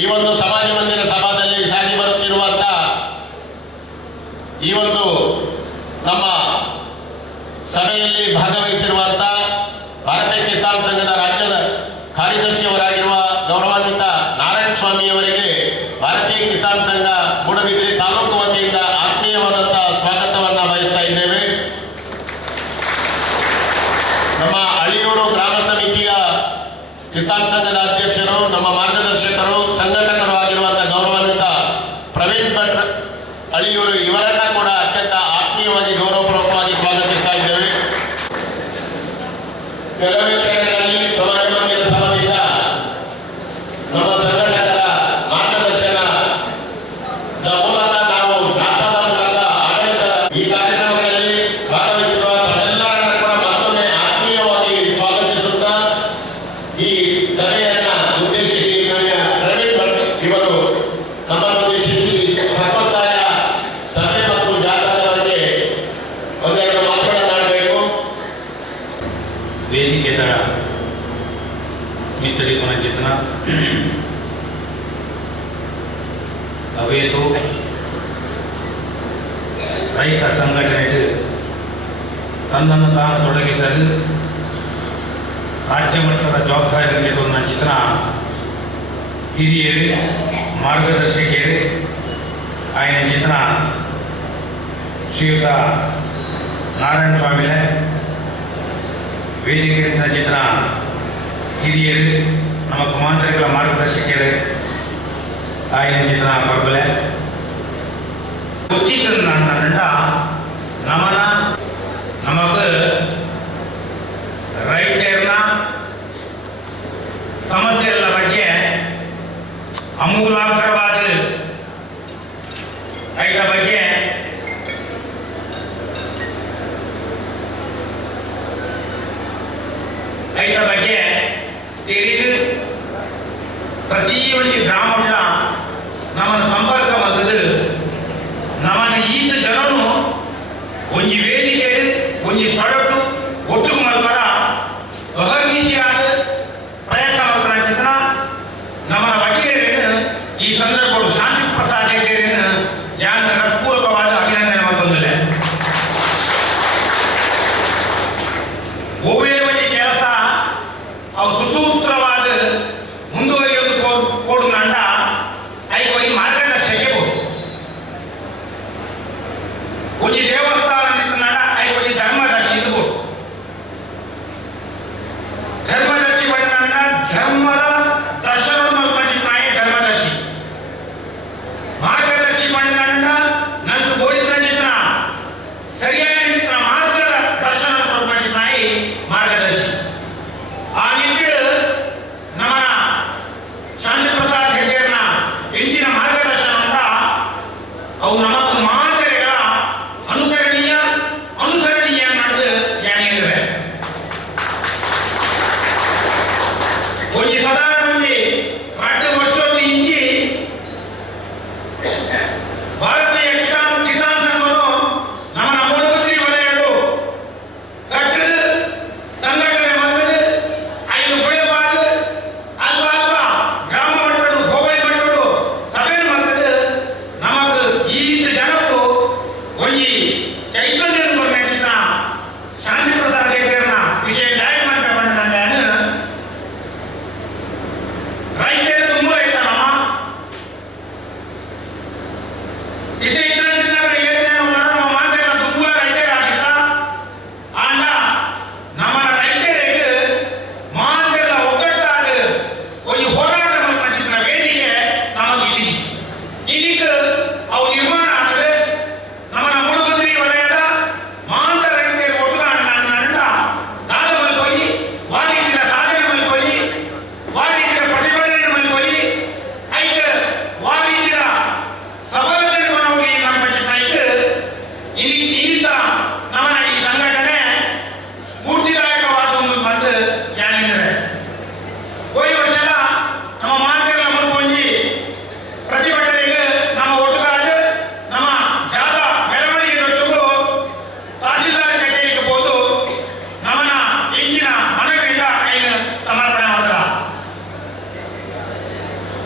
ಈ ಒಂದು ಸಮಾಜ ಮಂದಿರ ಸಭಾದಲ್ಲಿ ಸಾಗಿ ಬರುತ್ತಿರುವಂಥ ಈ ಒಂದು ನಮ್ಮ ಸಭೆಯಲ್ಲಿ ಭಾಗವಹಿಸಿರುವಂಥ ಭಾರತೀಯ ಕಿಸಾನ್ ಸಂಘದ ರಾಜ್ಯದ ಕಾರ್ಯದರ್ಶಿಯವರಾಗಿರುವ ಗೌರವಾನ್ವಿತ ನಾರಾಯಣ ಸ್ವಾಮಿಯವರಿಗೆ ಭಾರತೀಯ ಕಿಸಾನ್ ಸಂಘ ಮೂಡಬಿದ್ರೆ ತಾಲೂಕು ವತಿಯಿಂದ ಆತ್ಮೀಯವಾದಂಥ ಸ್ವಾಗತವನ್ನು ಬಯಸ್ತಾ ಇದ್ದೇವೆ. ನಮ್ಮ ಅಳಿಯೂರು ಗ್ರಾಮ ಸಮಿತಿಯ ಕಿಸಾನ್ ಸಂಘದ ಅಧ್ಯಕ್ಷರು, ನಮ್ಮ ಮಾರ್ಗದರ್ಶಕರು, ಸಂಘಟಕರು ಆಗಿರುವಂಥ ಗೌರವಾನ್ವಿತ ಪ್ರವೀಣ್ ಭಟ್ ಅಳಿಯೂರು ಇವರನ್ನ ಕೂಡ ಅತ್ಯಂತ ಆತ್ಮೀಯವಾಗಿ ಗೌರವಪೂರ್ವಕವಾಗಿ ಸ್ವಾಗತಿಸ್ತಾ ಇದ್ದೇವೆ. ಕೆಲವೇ ಕ್ಷಣಗಳಲ್ಲಿ ಸಮಾಜ ಮಂದಿರ ಸಭೆಯಿಂದ ನಮ್ಮ ಸಂಘಟಕರ ಮಾರ್ಗದರ್ಶನದ ಮೂಲಕ ನಾವು ಜಾಥಾದ ಮೂಲಕ ಆಡಳಿತ ಈ ಕಾರ್ಯಕ್ರಮಗಳಲ್ಲಿ ಭಾಗವಹಿಸಿರುವ ತಮ್ಮೆಲ್ಲರನ್ನ ಕೂಡ ಮತ್ತೊಮ್ಮೆ ಆತ್ಮೀಯವಾಗಿ ಸ್ವಾಗತಿಸುತ್ತಾ ಈ ಸಭೆಯನ್ನ ಉದ್ದೇಶಿಸಿ ಪ್ರವೀಣ್ ಭಟ್ ಇವರು ನಮ್ಮನ್ನು ಉದ್ದೇಶಿಸಿ ಭಗವತ್ತಾಯ ಸಭೆ ಮತ್ತು ಜಾಥಾದ ಬಗ್ಗೆ ಒಂದೆರಡು ಮಾತುಗಳನ್ನಾಡಬೇಕು. ವೇದಿಕೆ मित्री को जितना अवेतु ರೈತ ಸಂಘಟನೆಗೆ ತನ್ನನ್ನು ತಾನು ತೊಡಗಿಸಲು ರಾಜ್ಯ ಮಟ್ಟದ ಜವಾಬ್ದಾರಿ ನೀಡುವ ಚಿತ್ರ ಹಿರಿಯರು ಮಾರ್ಗದರ್ಶಕರು ఆయన ಚಿತ್ರ ಶ್ರೀಯುತ ನಾರಾಯಣ ಸ್ವಾಮಿಲೆ ವೇದಿಕೆಯಿಂದ ಚಿತ್ರ ಹಿರಿಯರು ನಮ್ಮ ಕುಮಾಂತರಿಗಳ ಮಾರ್ಗದರ್ಶಕರು ఆయన ಚಿತ್ರ ಬರ್ಬಲೆ ಗೊತ್ತಿತ್ತು ನಂಟ ನಮನ ನಮಗೆ ರೈತರನ್ನ ಸಮಸ್ಯೆಗಳ ಬಗ್ಗೆ ಅಮೂಲಾಗ್ರವಾದ ರೈತರ ಬಗ್ಗೆ ತಿಳಿದು ಪ್ರತಿ ಒಂದು ಗ್ರಾಮದ ನಮ್ಮನ್ನು ಸಂಪರ್ಕ ಬಂದದ್ದು ನಮ್ಮನ್ನು ಈತ ಜನನು ಒಂದು ವೇದಿಕೆ ಒಂದು ತೊಡಟು ಒಟ್ಟು ಮಲ್ಪರ ಅಹರ್ನಿಶಿಯಾದ ಪ್ರಯತ್ನ ಮಾಡ್ತಾರ ನಮ್ಮನ್ನ ವಕೀಲರೇನು ಈ ಸಂದರ್ಭಗಳು ಶಾಂತಿ ಪ್ರಸಾದ್ ಹೆಗ್ಗೇರೇನು ಯಾನ ಹೃತ್ಪೂರ್ವಕವಾದ ಅಭಿನಂದನೆ ಮತ್ತೊಂದಿಲ್ಲ. ಒಬ್ಬೇ ಒಂದು ಕೆಲಸ ಅವು ಸುಸೂತ್ರವಾದ ಮುಂದುವರಿಯೋದು ಕೊಡು ನಂಡ ಐದು ಐದು ಮಾರ್ಗದರ್ಶಕ್ಕೆ ಕೊಡು ಒಂದು ದೇವಸ್ಥಾನ ನಡ ಐದು ಒಂದು ಧರ್ಮದರ್ಶಿ ಕೊಡು ಧರ್ಮದರ್ಶಿ ಬಂದ ಧರ್ಮದ ದರ್ಶನ ನಾಯ ಧರ್ಮದರ್ಶಿ ಮಾರ್ಗದರ್ಶಿ ಬಂದ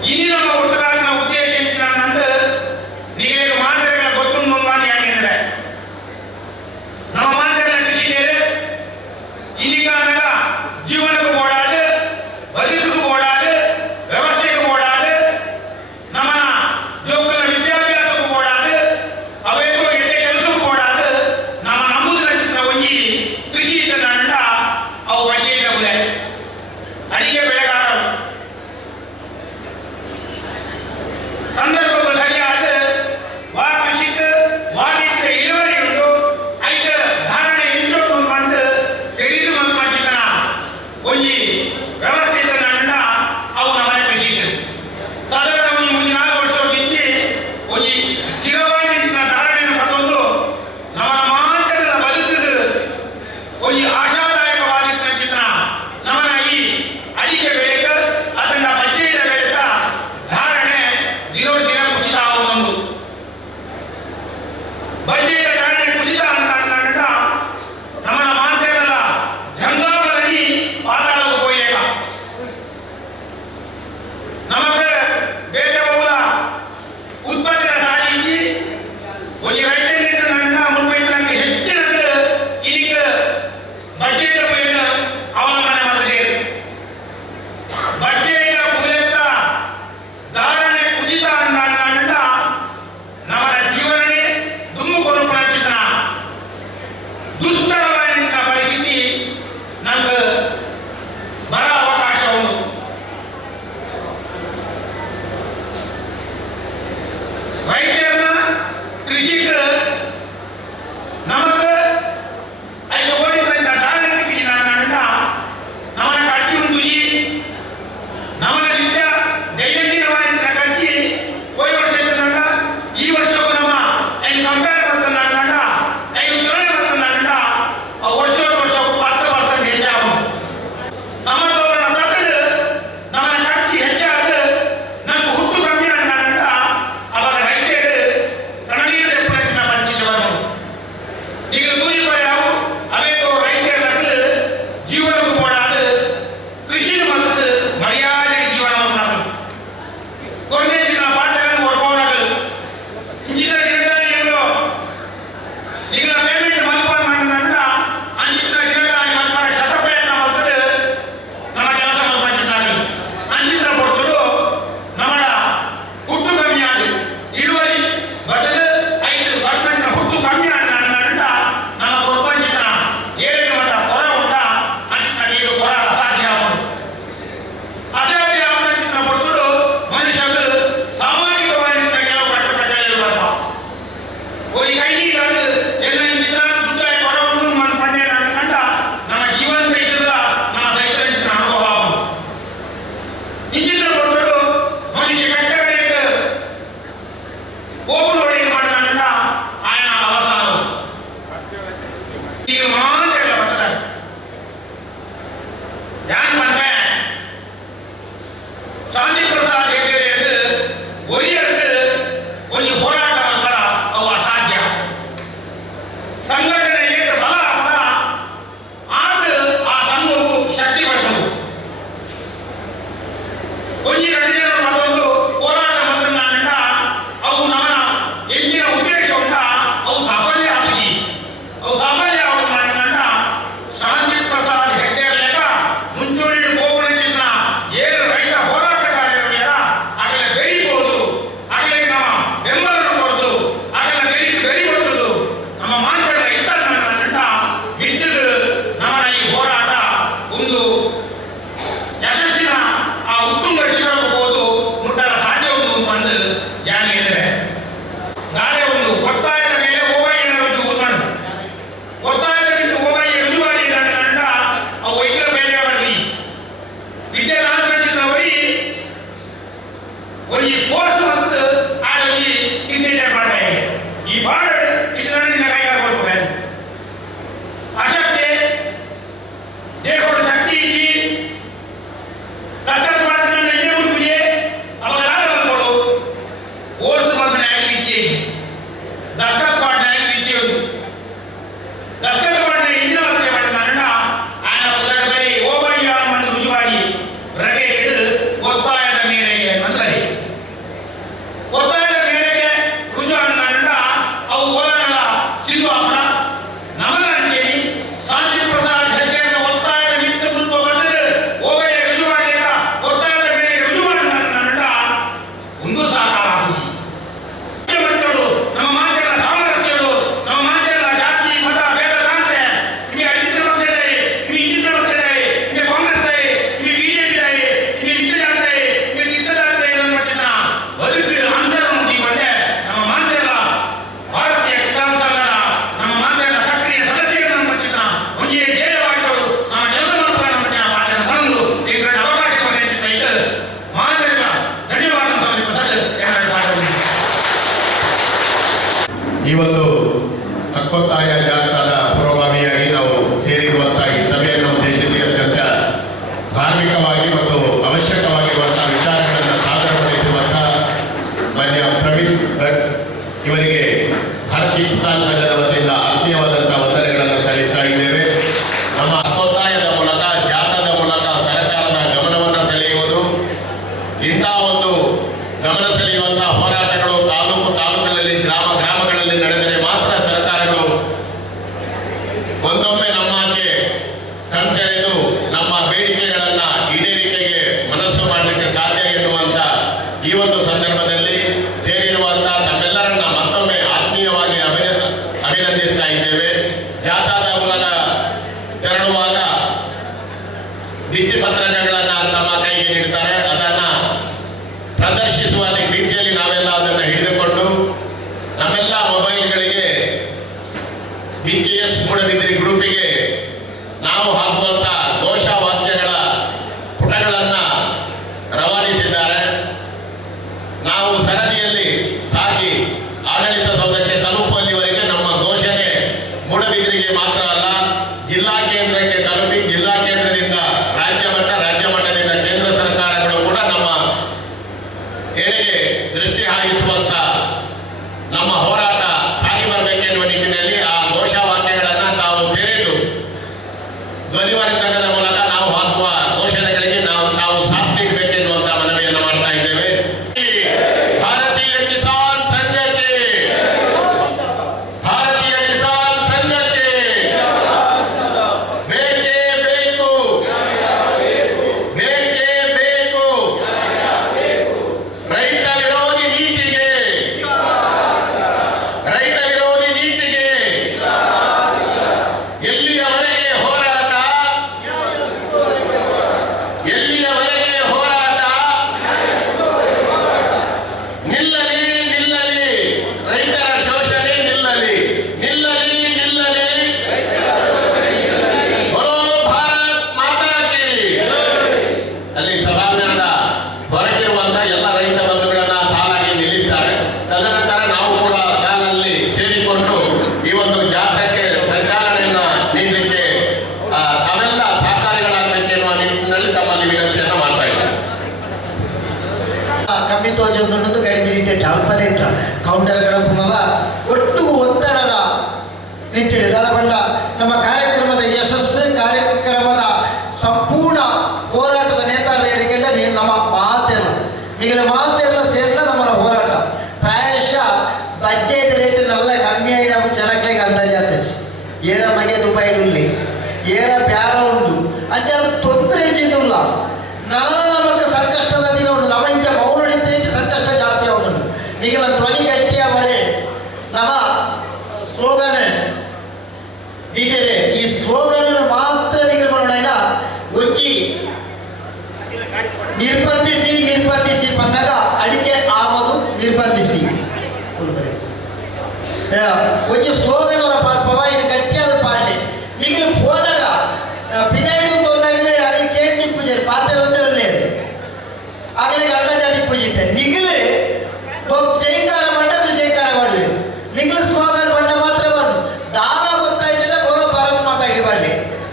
ಇനി ನಮ್ಮ ಒಟ್ಟುಗಾರಿನ ಉದ್ದೇಶ ಏನಂದ್ರೆ ನೀವೇ ಮಾಂದ್ರೆಗಳ ಗೊತ್ತುಂಡು ಅಂತ ಹೇಳಿದ್ರೆ ನಮ್ಮ ಮಾಂದ್ರೆಗಳ ಕೃಷಿಕರು ಇನ್ನಿಗಾಗ ಜೀವನಕ್ಕೂ ಓಡಾಡು ಬದುಕಿಗೂ ಓಡಾಡು ವ್ಯವಸ್ಥೆಗೂ ಓಡಾಡು ನಮ್ಮ ಜೋಕುಲ ವಿದ್ಯಾಭ್ಯಾಸಕ್ಕೂ ಓಡಾಡು ಅವೇಕೋ ಎಟ್ಟೆ ಕೆಲಸಕ್ಕೂ ಓಡಾಡು ನಮ್ಮ ನಮ್ಮದು ಒಂಜಿ ಕೃಷಿ ಇದ್ದ ಅವು ಬಜ್ಜೆ ಅಡಿಗೆ ಬೆಳೆಗಾರರು ಸಂದರ್ಭ ಸರಿಯಾದ ವಾ ಕೃಷಿಕ ವಾಡಿದ ಇಳುವರಿ ಉಂಟು ಐತ ಧಾರಣೆ ಇಂಟು ಬಂದು ತೆಗೆದು ಮಾಡ್ತಿದ್ದಾನ ಒಂಜಿ ವ್ಯವಸ್ಥೆ ಇದ್ದ ಅವು ನಮ್ಮ ಕೃಷಿಕ ಸಾಧಾರಣ ಒಂದು 3-4 ವರ್ಷ ಬಿತ್ತಿ ಒಂಜಿ ಸ್ಥಿರವಾಗಿ ಧಾರಣೆಯನ್ನು ಪಡೆದು ನಮ್ಮ ಮಾಂತ್ರದ ಬದುಕಿಗೆ ಒಂಜಿ ಆಶಾದಾಯಕವಾದ ನಮ್ಮ ಈ ಅಡಿಕೆ ಬೆಳೆಗ ಅದನ್ನ ಬಜ್ಜೆಯ ಬೆಳೆತ ಧಾರಣೆ ದಿನ ಕುಸಿತ ಒಂದು ಬಜ್ಜೆಯ ಧಾರಣೆ ಕುಸಿತ ಅಂತ ನಮ್ಮ ಮಾಂತ್ಯಗಳ ಜಂಗಾಬಲಿ ಪಾತಾಳಕ್ಕೆ ಹೋಯ್ಯಾಗ ನಮಗೆ ಬೇರೆ ಬಹುಲ ಉತ್ಪತ್ತಿನ ಸಾಧಿಸಿ ಒಂದು ರೈತನಿಂದ ನನ್ನ ಮುನ್ಪೈತನಕ್ಕೆ ಹೆಚ್ಚಿನದು ಇದೀಗ ಬಜ್ಜೆಯ ಬೆಳೆಗ ಅವಲಂಬನೆ ಮಾಡಿದೆ ಬಜ್ಜೆಯ ಮೂಲಕ ಧಾರಣೆ ಕುಸಿತ ಅಂದ ನಮ್ಮ ಜೀವನನೇ ದುಮ್ಮುಕೊಂಡು ಪ್ರಾಚಿತನ ದುಸ್ತರವಾದ ಪರಿಸ್ಥಿತಿ ನಮಗೆ ಬರ ಅವಕಾಶ ಉಂಟು ರೈತರನ್ನ ಕೃಷಿಕ ನಮಗೆ ಐದು ಓಡಿದ್ರಿಂದ ಧಾರಣೆ ನಮ್ಮನ್ನ ಕಚ್ಚಿ ಉಂಟು ನಮ್ಮನ್ನ ನಿತ್ಯ ದೈನಂದಿನವಾಗಿ ಕಚ್ಚಿ ಹೋದ ವರ್ಷ ಈ ವರ್ಷಕ್ಕೂ ನಮ್ಮ ಐದು ಕಂಪೇರ್ ಮಾಡ್ತಾನ ಐದು ತುಲನೆ ಮಾಡ್ತಾನ ವರ್ಷ 10% ಹೆಚ್ಚಾಗ ಸಮತೋಲನ ತಕ್ಕದು ನಮ್ಮನ್ನ ಕಚ್ಚಿ ಹೆಚ್ಚಾಗ ನಮ್ಗೆ ಹುಟ್ಟು ಕಮ್ಮಿ ಅಂತ ಅವಾಗ ರೈತರು ಕಣನೀಯ ಪರಿಸ್ಥಿತಿ ಬಂದವು ಈಗ ಕೂಲಿ ಯಾವು ಅವೇಕೋ ರೈತರ ನಕಲು ಜೀವನಕ್ಕೂ ಓಡಾದು ಕೃಷಿ ಮತ್ತು ಮರ್ಯಾದೆ ಜೀವನವನ್ನು ಕೊನೆ ದಿನ ಪಾಠಗಳನ್ನು ಹೊರಬೋದಾಗಲು ಇಂಚಿನ ದಿನಗಳು ಈಗ ಪೇಮೆಂಟ್ ಮಲ್ಪೋನ್ ಮಾಡಿದಂತ ಅಂಚಿನ ದಿನಗಳಲ್ಲಿ ಮಲ್ಪನ ಶತಪ್ರಯತ್ನ ಮಾಡ್ತದೆ ನಮ್ಮ ಕೆಲಸ ಮಲ್ಪಟ್ಟಿದ್ದಾಗಲು ಅಂಚಿನ ಕೊಟ್ಟರು ನಮ್ಮ ಹುಟ್ಟು ಕಮ್ಮಿ ಆಗಿ ಇಳುವರಿ ಬದಲು 5% ಹುಟ್ಟು ಕಮ್ಮಿ ಆದ ನಮ್ಮ ಪ್ರಪಂಚದ ಏಳಿಗೆ ಮಟ್ಟ ಹೊರ ಉಂಟ ಅಂಚಿನ ಈಗ ಹೊರ ಅಸಾಧ್ಯ ಆಗೋದು ಅಸಾಧ್ಯ ಆಗೋದನ್ನ ಕೊಟ್ಟರು ಮನುಷ್ಯರು ಸಾಮಾಜಿಕವಾಗಿ ಕೆಲವು ಕಟ್ಟಕಟ್ಟೆಯಲ್ಲಿ ಬರ್ತ ಒಂದು ಕೈನಿಗಾದ ಎಲ್ಲ ಚಿತ್ರ ದುಡ್ಡಾಗಿ ಹೊರ ಉಂಟು ಪಂಡೆ ಕಂಡ ನಮ್ಮ ಜೀವಂತ ಇದ್ದಲ್ಲ ನಮ್ಮ ಸೈತರ ಚಿತ್ರ ಅನುಭವ ಆಗೋದು ಈ ಚಿತ್ರ ಕೊಟ್ಟರು ಮನುಷ್ಯ ಕಟ್ಟಬೇಕು ಓಪನ್ ಹೊಡೆಗೆ ಮಾಡಿದ ಆಯನ ಅವಸಾನ ಈಗ ಮಾತ್ರ ಎಲ್ಲ ಬರ್ತಾರೆ ಯಾನ್ ಬಂದೆ ಶಾಂತಿ ಪ್ರಸಾದ್ ಹೆಗ್ಗಡೆ ಎಂದು ಒಯ್ಯದ್ದು ಒಂದು ಹೋರಾಟ ಅಂತರ ಅವು ಅಸಾಧ್ಯ ಸಂಘಟನೆ ಏಕೆ ಬಲ ಆದ ಆ ಸಂಘವು ಶಕ್ತಿ ಪಡೆದವು ಒಂದು ನಡೆದ ಮತ್ತೊಂದು ಹೋರಾಟ ಮಂತ್ರ ಅವು ನಮ್ಮ ಹೆಚ್ಚಿನ ಉದ್ದೇಶ ಉಂಟ ಅವು ಸಾಫಲ್ಯ ಆಗಿ ಅವು ಸಾಫಲ್ಯ ಆಗೋದು ಮಾಡಿದ ಶಾಂತಿ ಪ್ರಸಾದ್ ಹೆಗ್ಗಡೆ ಮುಂಚೂಣಿ ಹೋಗುವಂತಿದ್ದ ಏನು ರೈತ ಹೋರಾಟಗಾರರ ಆಗಲೇ ಬೆಳಿಬಹುದು ಆಗಲೇ ನಮ್ಮ ಬೆಂಬಲವನ್ನು ಕೊಡೋದು ಆಗಲೇ ಬೆಳಿಬಹುದು ನಮ್ಮ ಮಾಂತ್ಯಗಳ ಇದ್ದ ಬಿದ್ದು ನಮ್ಮ ಈ ಹೋರಾಟ ಒಂದು ಯಶಸ್ಸಿನ ಆ ಉತ್ತುಂಗ ಶಿಖರಕ್ಕೆ ಹೋದು ಮುಟ್ಟಲು ಸಾಧ್ಯ ಉಂಟು ಅಂದು ಯಾರು ಹೇಳಿದರೆ ನಾಳೆ ಒಂದು ಒತ್ತಾಯದ ಮೇಲೆ ಓಬಯ್ಯನ ರುಜು ಮಾಡಿ ಒತ್ತಾಯದ ಬಿಟ್ಟು ಓಬಯ್ಯ ರುಜು ಮಾಡಿ ಕಂಡ ಅವು ವೈದ್ಯರ ಬೇರೆ ಮಾಡಿ ವಿದ್ಯಾರ್ಥಿ ಒಂದು ಕೋರ್ಸ್ ಮತ್ತು ಆಗಿ ಸಿಗ್ನೇಚರ್ ಮಾಡಬೇಕು ಈ ಬಾರ್ಡ್ ಇದರಿಂದ ಕೈಗಾರ ಕೊಡ್ಬೇಕು ಅಶಕ್ತಿ ದೇಹದ ಶಕ್ತಿ ಇದ್ದು ದಸ್ತಖತ್ ಮಾಡಿದ್ರೆ ಎಣ್ಣೆ ಉಂಟು ಅವಾಗ ಬಂದ್ಕೊಡು ಓರ್ಸ್ ಬಂದ ನ್ಯಾಯವಿದ್ಯೆ ದಸ್ತಖತ್ ಮಾಡಿದ ನ್ಯಾಯವಿದ್ಯೆ ದಸ್ತಖತ್ ಮಾಡಿದ ಇಂದಿನ ಮತ್ತೆ ಮಾಡಿದ ಆಯನ ಉದಾಹರಣೆ ಓಬಯ್ಯ ರುಜುವಾಗಿ ರಗೆ ಹಿಡಿದು ಒತ್ತಾಯದ ಮೇರೆಗೆ ಬಂದರೆ ಇಂತಹ ಒಂದು ಗಮನ ಸೆಳೆಯುವಂತಹ ಹೋರಾಟಗಳು ತಾಲೂಕುಗಳಲ್ಲಿ ಗ್ರಾಮಗಳಲ್ಲಿ ನಡೆದರೆ ಮಾತ್ರ ಸರ್ಕಾರಗಳು ಒಂದೊಮ್ಮೆ ನಮ್ಮಾಚೆ ಕಣ್ತೆರೆದು ನಮ್ಮ ಬೇಡಿಕೆಗಳನ್ನ ಈಡೇರಿಕೆಗೆ ಮನಸ್ಸು ಮಾಡಲಿಕ್ಕೆ ಸಾಧ್ಯ ಎನ್ನುವಂತ ಈ ಒಂದು ಸಂದರ್ಭದಲ್ಲಿ ಸೇರಿರುವಂತಹ ತಮ್ಮೆಲ್ಲರನ್ನ ಮತ್ತೊಮ್ಮೆ ಆತ್ಮೀಯವಾಗಿ ಅಭಿನಂದಿಸ್ತಾ ಇದ್ದೇವೆ. ಜಾಥಾದ ಮೂಲಕ ತೆರಳುವಾಗ ಭಿತ್ತಿಪತ್ರಗಳನ್ನ ತಮ್ಮ ಕೈಗೆ ನೀಡ್ತಾರೆ. ಅದನ್ನ ಪ್ರದರ್ಶಿಸುವ ರೀತಿಯಲ್ಲಿ ನಾವೆಲ್ಲ ಅದನ್ನು ಹಿಡಿದುಕೊಂಡು ನಮ್ಮೆಲ್ಲ ಮೊಬೈಲ್ಗಳಿಗೆ BKS ಮೂಡಬಿದಿರೆ ಗ್ರೂಪಿಗೆ ನಾವು ಹಾಕುವಂತ ಘೋಷವಾಕ್ಯಗಳ ಪುಟಗಳನ್ನ ರವಾನಿಸಿದ್ದಾರೆ. ನಾವು ಸರದಿಯಲ್ಲಿ ಸಾಗಿ ಆಡಳಿತ ಸೌಧಕ್ಕೆ ತಲುಪುವಲ್ಲಿವರೆಗೆ ನಮ್ಮ ಘೋಷಣೆ ಮೂಡಬಿದಿರೆಗೆ ಮಾತ್ರ ಅಲ್ಲ, ಜಿಲ್ಲಾ ಕೇಂದ್ರಕ್ಕೆ ತಲುಪಿ ಜಿಲ್ಲಾ ಕೇಂದ್ರದಿಂದ ರಾಜ್ಯ ಮಟ್ಟದಿಂದ ಕೇಂದ್ರ ಸರ್ಕಾರಗಳು ಕೂಡ ನಮ್ಮ ಎಡೆಗೆ ದೃಷ್ಟಿ ಹಾಯಿಸುವಂತ ನಮ್ಮ ಹೋರಾಟ ಸಾಗಿ ಬರಬೇಕೆನ್ನುವ ನಿಟ್ಟಿನಲ್ಲಿ ಆ ಘೋಷವಾಕ್ಯಗಳನ್ನು ತಾವು ತೆರೆದು ಧ್ವನಿವರ್ಧಕದ ಮೂಲಕ ನಾವು ಹಾಕುವ ಘೋಷಣೆಗಳಿಗೆ ನಾವು ಸಾಥ್ ನೀಡಬೇಕೆನ್ನುವಂತ ಮನವಿಯನ್ನು ಮಾಡ್ತಾ ಇದ್ದೇವೆ. ಭಾರತೀಯ ಕಿಸಾನ್ ಸಂಘಕ್ಕೆ ಬೇಕೇ ಬೇಕು, ಬೇಕೇ ಬೇಕು. ರೈತ ವಿರೋಧಿ ನೀತಿಗೆ ಎಲ್ಲಿಯವರೆಗೆ ಹೋರಾಟ ನಿಲ್ಲಲಿ, ರೈತರ ಶೋಷಣೆ ನಿಲ್ಲಲಿ. ಬೋಲೋ ಭಾರತ್ ಮಾತಾ ಕಿ. ಅಲ್ಲಿ ಸಭಾಂಗಣದ ಹೊರಗಿರುವಂತಹ ಎಲ್ಲ ರೈತ ಬಂಧುಗಳನ್ನ ಸಾಲಾಗಿ ನಿಲ್ಲಿಸ್ತಾರೆ. ತದನಂತರ ನಾವು ಕೂಡ ಸಾಲಲ್ಲಿ ಸೇರಿಕೊಂಡು ಈ ಒಂದು ಜಾತ್ರೆಗೆ ಸಂಚಾಲನೆಯನ್ನ ನೀಡಲಿಕ್ಕೆ ತಾವೆಲ್ಲ ಸಹಕಾರಿಗಳಾಗಬೇಕೆನ್ನುವ ನಿಟ್ಟಿನಲ್ಲಿ ತಮ್ಮಲ್ಲಿ ವಿನಂತಿಯನ್ನು ಮಾಡ್ತಾ ಇದ್ದಾರೆ. ಕಮ್ಮಿ ತೋಜೊಂದು ಕಡಿಮೆ ನಿಟ್ಟಿಟ್ಟು ಅಲ್ಪನೇ ಕೌಂಟರ್ಗಳ ಒಟ್ಟು ಒತ್ತಡದ ನಿಟ್ಟಿದೆ ದಳಬಂಡ ನಮ್ಮ ಕಾರ್ಯಕ್ರಮದ ಯಶಸ್ಸು, ಕಾರ್ಯಕ್ರಮದ ಸಂಪೂರ್ಣ ಹೋರಾಟದ ನೇತಾರರಿಗೆ ನಮ್ಮ ಮಾತೆಲ್ಲ ಈಗಲ ಮಾತೆಲ್ಲ ಸೇರಿದ ನಮ್ಮ ಹೋರಾಟ ಪ್ರಾಯಶಃ ಬಜ್ಜೆದ ರೇಟ್ ನಲ್ಲ ಕಮ್ಮಿ ಆಗಿ ನಮ್ಮ ಜನಗಳಿಗೆ ಅಂದಾಜಾತ ಏರ ಮಗೆ ದುಬೈ ಉಳ್ಳಿ ಏರ ಬ್ಯಾರ ಉಂಟು ಅಂಚೆ ಅದು ತೊಂದರೆ ಚಿಂತಿಲ್ಲ. ನಮಗೆ ಸಂಕಷ್ಟದ ದಿನ ಉಂಟು, ನಮ್ಮ ಇಂಚ ಮೌನಡಿದ್ರೆ ಸಂಕಷ್ಟ ಜಾಸ್ತಿ ಆಗುಂಟು. ಈಗಲ ಧ್ವನಿ ಗಟ್ಟಿಯ ಬಳೆ ನಮ್ಮ ಸ್ಲೋಗನ್ ಈಗಲೇ ಈ ಸ್ಲೋಗನ್ ಮಾತ್ರ ಈಗ ಮಾಡೋಣ ಒಚ್ಚಿ ನಿರ್ಬಂಧಿಸಿ ಬಂದಾಗ ಅಡಿಕೆ ಆಮದು ನಿರ್ಬಂಧಿಸಿ ಒಂಜಿ ಸ್ಲೋಗನ್ ಅವರ ಪಾಡ್ಪವ ಇದು ಗಟ್ಟಿಯಾದ ಪಾಡ್ಲೆ ಈಗ ಹೋದಾಗ ಪಿದಾಯಿಡು ತೊಂದಾಗಲೇ ಅಲ್ಲಿ ಕೇಕ್ ಪೂಜೆ ಪಾತ್ರೆ ಒಂದೇ ಆಗಲೇ ಅಲ್ಲ ಜಾತಿ ಪೂಜಿತೆ ನಿಗಲೇ ಜೈಕಾರ ಮಂಡದು ಜೈಕಾರ ಮಾಡುದು ನಿಗಲು ಸ್ಲೋಗನ್ ಬಂಡ ಮಾತ್ರ ಮಾಡು ದಾನ ಗೊತ್ತಾಯ್ತಿಲ್ಲ ಬೋಲೋ ಭಾರತ್ ಮಾತಾಗಿ ಬಾಡ್ಲೆ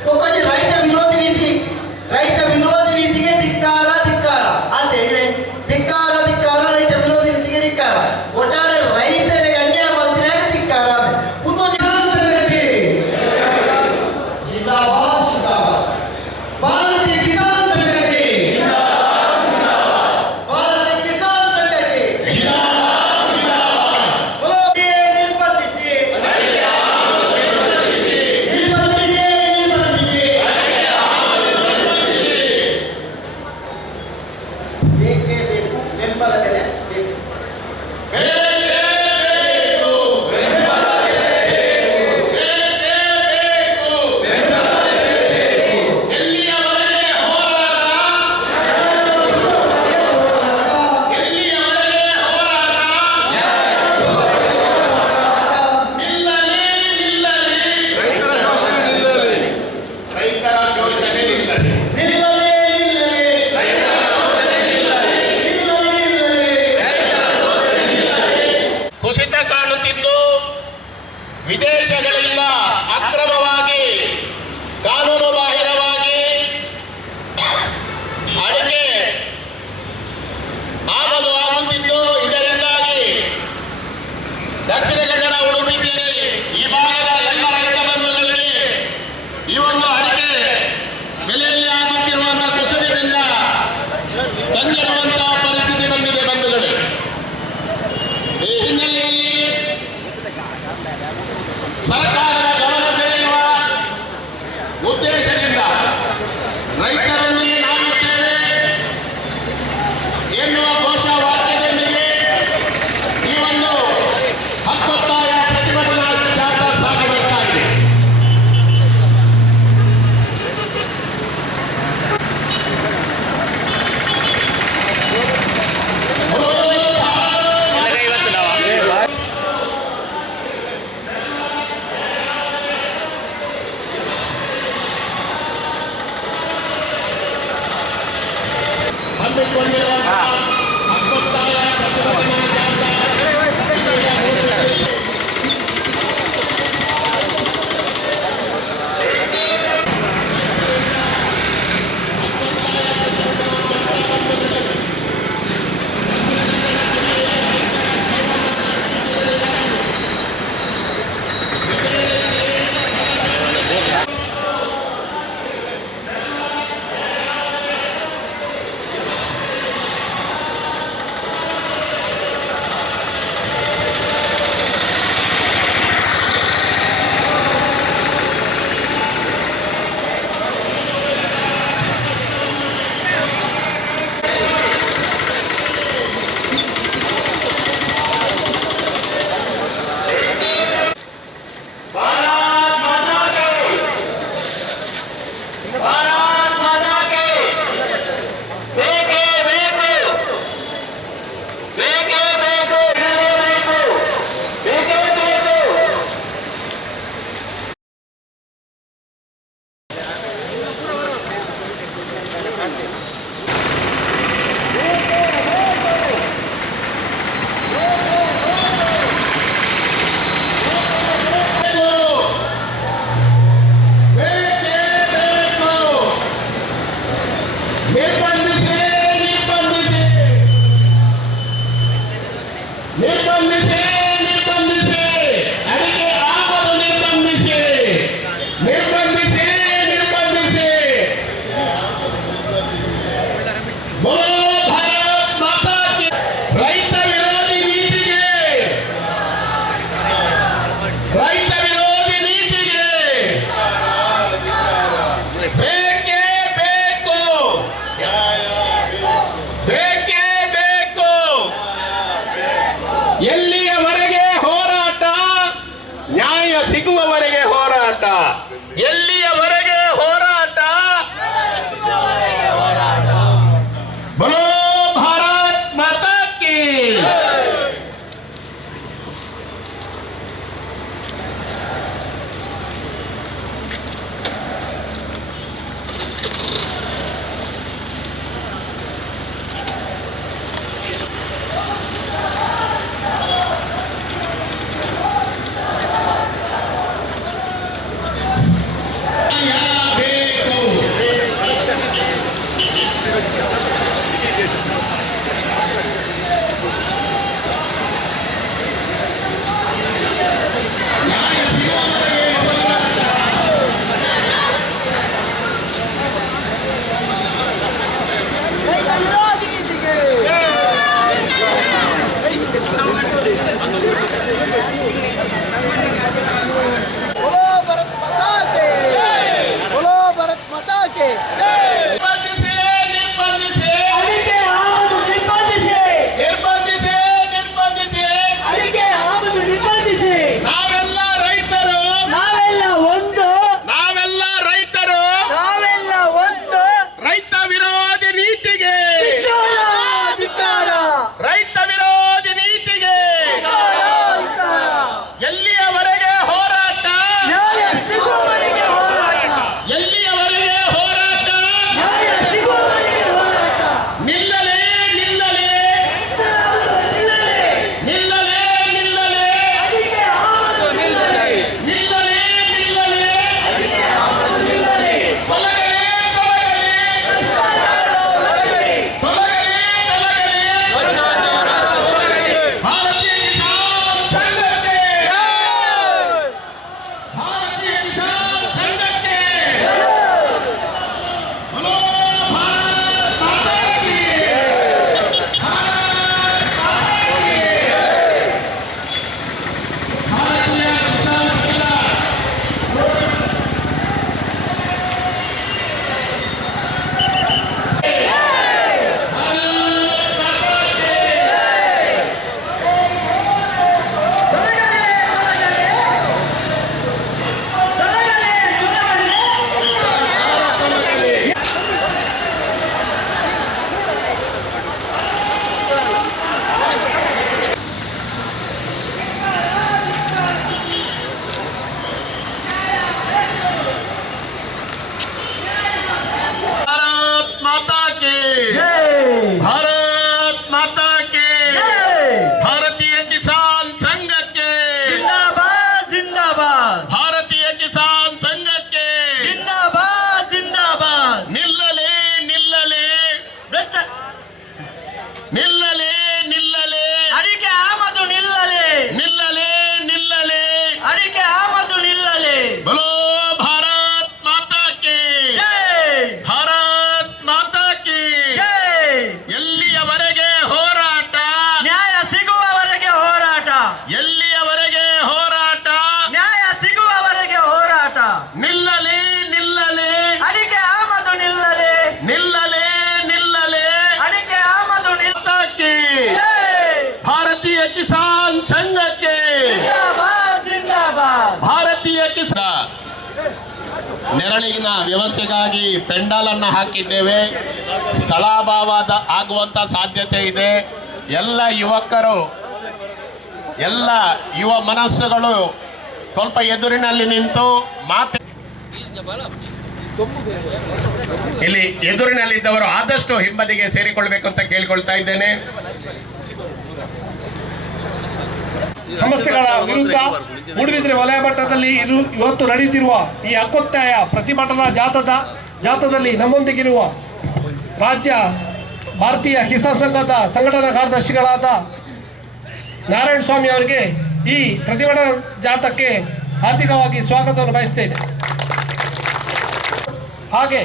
ಒಕ್ಕೊಂದು ರೈತ ವಿರೋಧಿ ನೀತಿಗೆ ಧಿಕ್ಕಾರ ಅಂತ ಹೇಳಿದ್ರೆ ಧಿಕ್ಕಾರ ರೈತ ವಿರೋಧಿ ನೀತಿಗೆ ಧಿಕ್ಕಾರ. ಒಟ್ಟಾರೆ ರೈತರಿಗೆ ಅನ್ಯಾಯ ಮಾಡ್ತಿರಾಗ ಧಿಕ್ಕಾರ. ಜಿಂದಾಬಾದ್ ಭಾರತೀಯ ಕಿಸಾನ್ ಸಂಘಕ್ಕೆ ಬೆಂಬಲ ಬೆಲೆ ಬೇಕು. ಕುಸಿತ ಕಾಣುತ್ತಿದ್ದು ವಿದೇಶಗಳಿಂದ ಅಕ್ರಮವಾಗಿ ಕಾನೂನು ಬಾಹಿರವಾಗಿ ಅಡಿಕೆ ಆಮದು ಆಗುತ್ತಿದ್ದು, ಇದರಿಂದಾಗಿ ದಕ್ಷಿಣ ಕನ್ನಡ, ಉಡುಪಿ ಸೇರಿ ಈ ಭಾಗದ ಎಲ್ಲ ರೈತ ಬಂಧುಗಳಿಗೆ ಈ ಒಂದು ಅಡಿಕೆ ಬೆಲೆಯಲ್ಲಿ ಆಗುತ್ತಿರುವಂತಹ ಕುಸಿತದಿಂದ ತಂದಿರುವಂತಹ ನಿಲ್ಲಲೇ ನಿಲ್ಲಲೇ ಅಡಿಕೆ ಆಮದು ನಿಲ್ಲಲೇ ನಿಲ್ಲಲೇ ನಿಲ್ಲಲೇ ಅಡಿಕೆ ಆಮದು ನಿಲ್ಲಲೇ ಬಲೋ ಭಾರತ್ ಮಾತಾ ಕಿ ಜೈ ಭಾರತ್ ಮಾತಾ ಕಿ ಜೈ ಎಲ್ಲಿಯವರೆಗೆ ಹೋರಾಟ ನ್ಯಾಯ ಸಿಗುವವರೆಗೆ ಹೋರಾಟ ಎಲ್ಲಿಯವರೆಗೆ ಹೋರಾಟ ನ್ಯಾಯ ಸಿಗುವವರೆಗೆ ಹೋರಾಟ ನಿಲ್ಲಲೇ ನಿಲ್ಲಲೇ ಅಡಿಕೆ ಆಮದು ನಿಲ್ಲಲೇ ನಿಲ್ಲಲೇ ನಿಲ್ಲಲೇ ಅಡಿಕೆ ಆಮದು ಮಾತಾ ಕಿ ಜೈ ಭಾರತೀಯ ಕಿಸಾನ್ ಸಂಘಕ್ಕೆ ಜಿಂದಾಬಾದ್ ಜಿಂದಾಬಾದ್ ಭಾರತೀಯ ಕಿಸಾನ್ ನೆರಳಿನ ವ್ಯವಸ್ಥೆಗಾಗಿ ಪೆಂಡಾಲ್ ಅನ್ನು ಹಾಕಿದ್ದೇವೆ. ಸ್ಥಳಾಭಾವ ಆಗುವಂತ ಸಾಧ್ಯತೆ ಇದೆ. ಎಲ್ಲ ಯುವಕರು, ಎಲ್ಲ ಯುವ ಮನಸ್ಸುಗಳು ಸ್ವಲ್ಪ ಎದುರಿನಲ್ಲಿ ನಿಂತು ಇಲ್ಲಿ ಎದುರಿನಲ್ಲಿದ್ದವರು ಆದಷ್ಟು ಹಿಂಬದಿಗೆ ಸೇರಿಕೊಳ್ಬೇಕು ಅಂತ ಕೇಳಿಕೊಳ್ತಾ ಇದ್ದೇನೆ. ಸಮಸ್ಯೆಗಳ ವಿರುದ್ಧ ಮೂಡುಬಿದಿರೆ ವಲಯ ಮಟ್ಟದಲ್ಲಿ ಇವತ್ತು ನಡೆಯುತ್ತಿರುವ ಈ ಹಕ್ಕೊತ್ತಾಯ ಪ್ರತಿಭಟನಾ ಜಾಥಾದಲ್ಲಿ ನಮ್ಮೊಂದಿಗಿರುವ ರಾಜ್ಯ ಭಾರತೀಯ ಕಿಸಾನ್ ಸಂಘದ ಸಂಘಟನಾ ಕಾರ್ಯದರ್ಶಿಗಳಾದ ನಾರಾಯಣ ಸ್ವಾಮಿ ಅವರಿಗೆ ಈ ಪ್ರತಿಭಟನಾ ಜಾಥಾಕ್ಕೆ ಹಾರ್ದಿಕವಾಗಿ ಸ್ವಾಗತವನ್ನು ಬಯಸ್ತೇನೆ. ಹಾಗೆ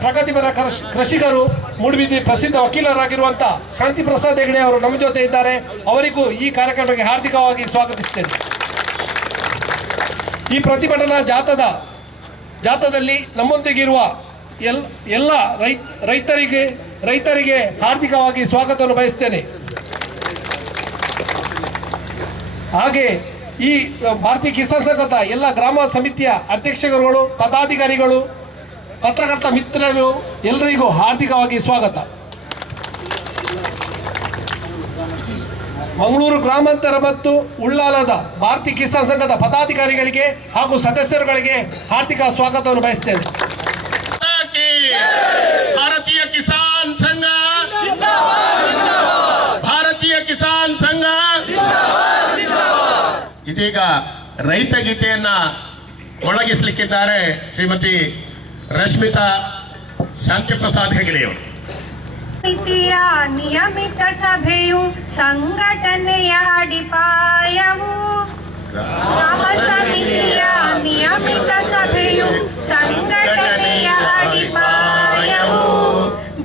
ಪ್ರಗತಿಪರ ಕೃಷಿಕರು ಮೂಡುಬಿದಿರೆ ಪ್ರಸಿದ್ಧ ವಕೀಲರಾಗಿರುವಂಥ ಶಾಂತಿ ಪ್ರಸಾದ್ ಹೆಗಡೆ ಅವರು ನಮ್ಮ ಜೊತೆ ಇದ್ದಾರೆ. ಅವರಿಗೂ ಈ ಕಾರ್ಯಕ್ರಮಕ್ಕೆ ಹಾರ್ದಿಕವಾಗಿ ಸ್ವಾಗತಿಸ್ತೇನೆ. ಈ ಪ್ರತಿಭಟನಾ ಜಾಥಾದಲ್ಲಿ ನಮ್ಮೊಂದಿಗಿರುವ ಎಲ್ಲ ರೈತರಿಗೆ ಹಾರ್ದಿಕವಾಗಿ ಸ್ವಾಗತವನ್ನು ಬಯಸ್ತೇನೆ. ಹಾಗೆ ಈ ಭಾರತೀಯ ಕಿಸಾನ್ ಸಂಘದ ಎಲ್ಲ ಗ್ರಾಮ ಸಮಿತಿಯ ಅಧ್ಯಕ್ಷರುಗಳು, ಪದಾಧಿಕಾರಿಗಳು, ಪತ್ರಕರ್ತ ಮಿತ್ರರು ಎಲ್ಲರಿಗೂ ಹಾರ್ದಿಕವಾಗಿ ಸ್ವಾಗತ. ಮಂಗಳೂರು ಗ್ರಾಮಾಂತರ ಮತ್ತು ಉಳ್ಳಾಲದ ಭಾರತೀಯ ಕಿಸಾನ್ ಸಂಘದ ಪದಾಧಿಕಾರಿಗಳಿಗೆ ಹಾಗೂ ಸದಸ್ಯರುಗಳಿಗೆ ಹಾರ್ದಿಕ ಸ್ವಾಗತವನ್ನು ಬಯಸ್ತೇನೆ. ಭಾರತೀಯ ಕಿಸಾನ್ ಸಂಘ, ಭಾರತೀಯ ಕಿಸಾನ್ ಸಂಘ. ಇದೀಗ ರೈತ ಗೀತೆಯನ್ನ ಮೊಳಗಿಸಲಿಕ್ಕಿದ್ದಾರೆ ಶ್ರೀಮತಿ ರಶ್ಮಿತಾ ಶಾಂತಿ ಪ್ರಸಾದ್ ಹೆಗಡೆಯವರು. ಸಮಿತಿಯ ನಿಯಮಿತ ಸಭೆಯು ಸಂಘಟನೆಯ ಅಡಿಪಾಯವು. ಗ್ರಾಮ ಸಮಿತಿಯ ನಿಯಮಿತ ಸಭೆಯು ಸಂಘಟನೆಯ ಅಡಿಪಾಯವು.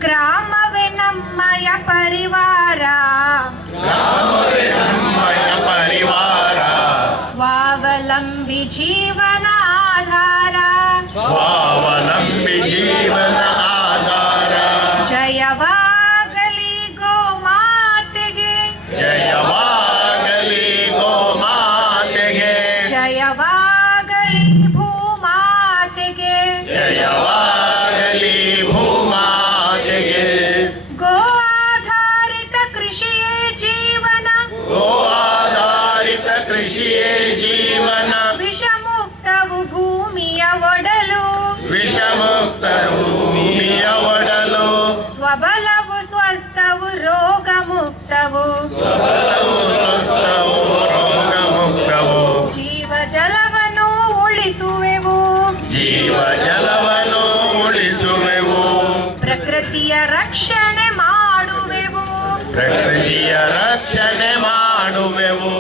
ಗ್ರಾಮವೇ ನಮ್ಮಯ ಪರಿವಾರ, ಸ್ವಾವಲಂಬಿ ಜೀವನ ಆಧಾರ, ಸ್ವಾವಲಂಬಿ ಜೀವನ ಆಧಾರ. ಜಯವಾಗಲಿ ಗೋಮಾತೆಗೆ, ಜಯವಾಗಲಿ ಗೋಮಾತೆಗೆ, ಜಯವಾಗಲಿ ಭೂಮಾತೆಗೆ, ಜಯವಾಗಲಿ ಭೂಮಾತೆಗೆ. ಗೋ ಆಧಾರಿತ ಕೃಷಿಯೇ ಜೀವನ, ಗೋ ಆಧಾರಿತ ಕೃಷಿಯೇ ಜೀವನ. ವಿಷಮುಕ್ತವು ಭೂಮಿಯ ಒಡಲು, ವಿಷಮುಕ್ತ ಭೂಮಿಯ ಒಡಲು. ಸ್ವಬಲವು ಸ್ವಸ್ಥವು ರೋಗ ಮುಕ್ತವು, ಸ್ವಸ್ಥವು ರೋಗ ಮುಕ್ತವು. ಜೀವ ಜಲವನ್ನು ಉಳಿಸುವೆವು, ಜೀವ ಜಲವನ್ನು ಉಳಿಸುವೆವು. ಪ್ರಕೃತಿಯ ರಕ್ಷಣೆ ಮಾಡುವೆವು, ಪ್ರಕೃತಿಯ ರಕ್ಷಣೆ ಮಾಡುವೆವು.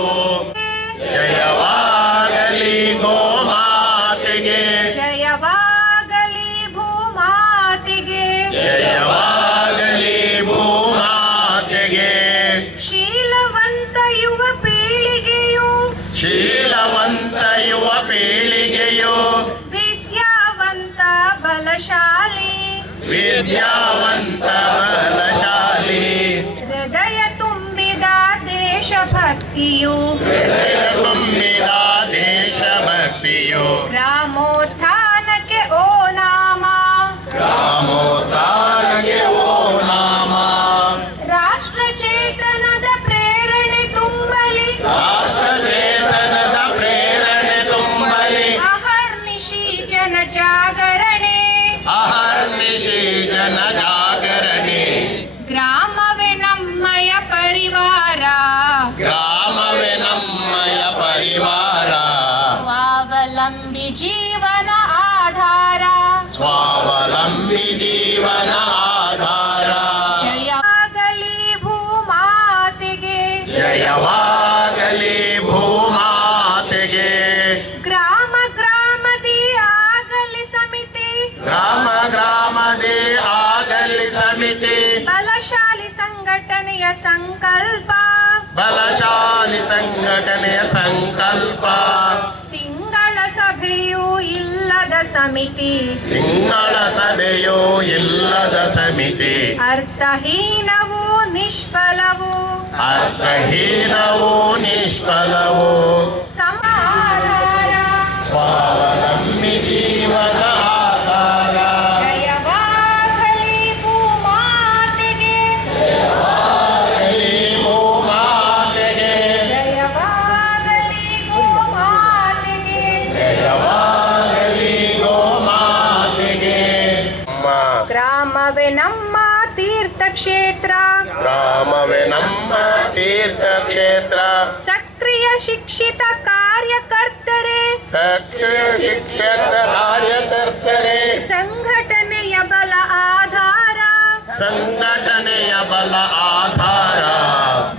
ಜಯವಾಗಲಿ ಗೋಮಾತೆಗೆ, ಜಯವಾಗಲಿ ಭೂಮಾತೆಗೆ, ಜಯವಾಗಲಿ ಭೂಮಾತೆಗೆ. ಶೀಲವಂತ ಯುವ ಪೀಳಿಗೆಯು, ಶೀಲವಂತ ಯುವ ಪೀಳಿಗೆಯು, ವಿದ್ಯಾವಂತ ಬಲಶಾಲಿ, ವಿದ್ಯಾವಂತ ಬಲಶಾಲಿ. ಹೃದಯ ತುಂಬಿದ ದೇಶಭಕ್ತಿಯು, ಹೃದಯ ತುಂಬಿದ ದೇಶಭಕ್ತಿಯು. ಗ್ರಾಮೋತ್ಥಾನಕ್ಕೆ ಓ ನಾಮ, ರಾಮೋದ್ಧಾರಕ್ಕೆ ಓ ನಾಮ. ರಾಷ್ಟ್ರ ಚೇತನದ ಪ್ರೇರಣೆ ತುಂಬಲಿ, ರಾಷ್ಟ್ರ ಚೇತನದ ಪ್ರೇರಣೆ ತುಂಬಲಿ. ಅಹರ್ನಿಶಿ ಜನ ಜಾಗರಣೆ, ಅಹರ್ನಿಶಿ ಜನ ಜಾಗರಣೆ. ಗ್ರಾಮವೇ ನಮ್ಮಯ ಪರಿವಾರ, ಗ್ರಾಮವೇ ನಮ್ಮಯ ಪರಿವಾರ. ಜಯವಾಗಲಿ ಭೂಮಾತೆಗೆ. ಗ್ರಾಮ ಗ್ರಾಮದಿ ಆಗಲಿ ಸಮಿತಿ, ಗ್ರಾಮ ಗ್ರಾಮದೇ ಆಗಲಿ ಸಮಿತಿ, ಬಲಶಾಲಿ ಸಂಘಟನೆಯ ಸಂಕಲ್ಪ, ಬಲಶಾಲಿ ಸಂಘಟನೆಯ ಸಂಕಲ್ಪ. ತಿಂಗಳ ಸಭೆಯೂ ಇಲ್ಲದ ಸಮಿತಿ, ತಿಂಗಳ ಸಭೆಯೋ ಇಲ್ಲದ ಸಮಿತಿ, ಅರ್ಥಹೀನವೂ ನಿಷ್ಫಲವೂ, ಅರ್ಥಹೀನವೂ ನಿಷ್ಫಲವೂ, ಸಮಾಧಾನ ಸ್ವಾವಲಂಬಿ ಜೀವನ ಆಧಾರ. ಜಯವಾಗಲಿ ಭೂಮಾತೆಗೆ, ಜಯವಾಗಲಿ ಭೂಮಾತೆಗೆ, ಜಯವಾಗಲಿ ಗೋಮಾತೆಗೆ. ಜಯವಾಗಲಿ ಗೋಮಾತೆಗೆ. ನಮ್ಮ ಗ್ರಾಮವೇ ನಮ್ಮ ತೀರ್ಥಕ್ಷೇತ್ರ, ಗ್ರಾಮವೇ ನಮ್ಮ ತೀರ್ಥಕ್ಷೇತ್ರ. ಸಕ್ರಿಯ ಶಿಕ್ಷಿತ ಕಾರ್ಯಕರ್ತರೆ, ಸಕ್ರಿಯ ಶಿಕ್ಷಕ ಕಾರ್ಯಕರ್ತರೆ, ಸಂಘಟನೆಯ ಬಲ ಆಧಾರ, ಸಂಘಟನೆಯ ಬಲ ಆಧಾರ.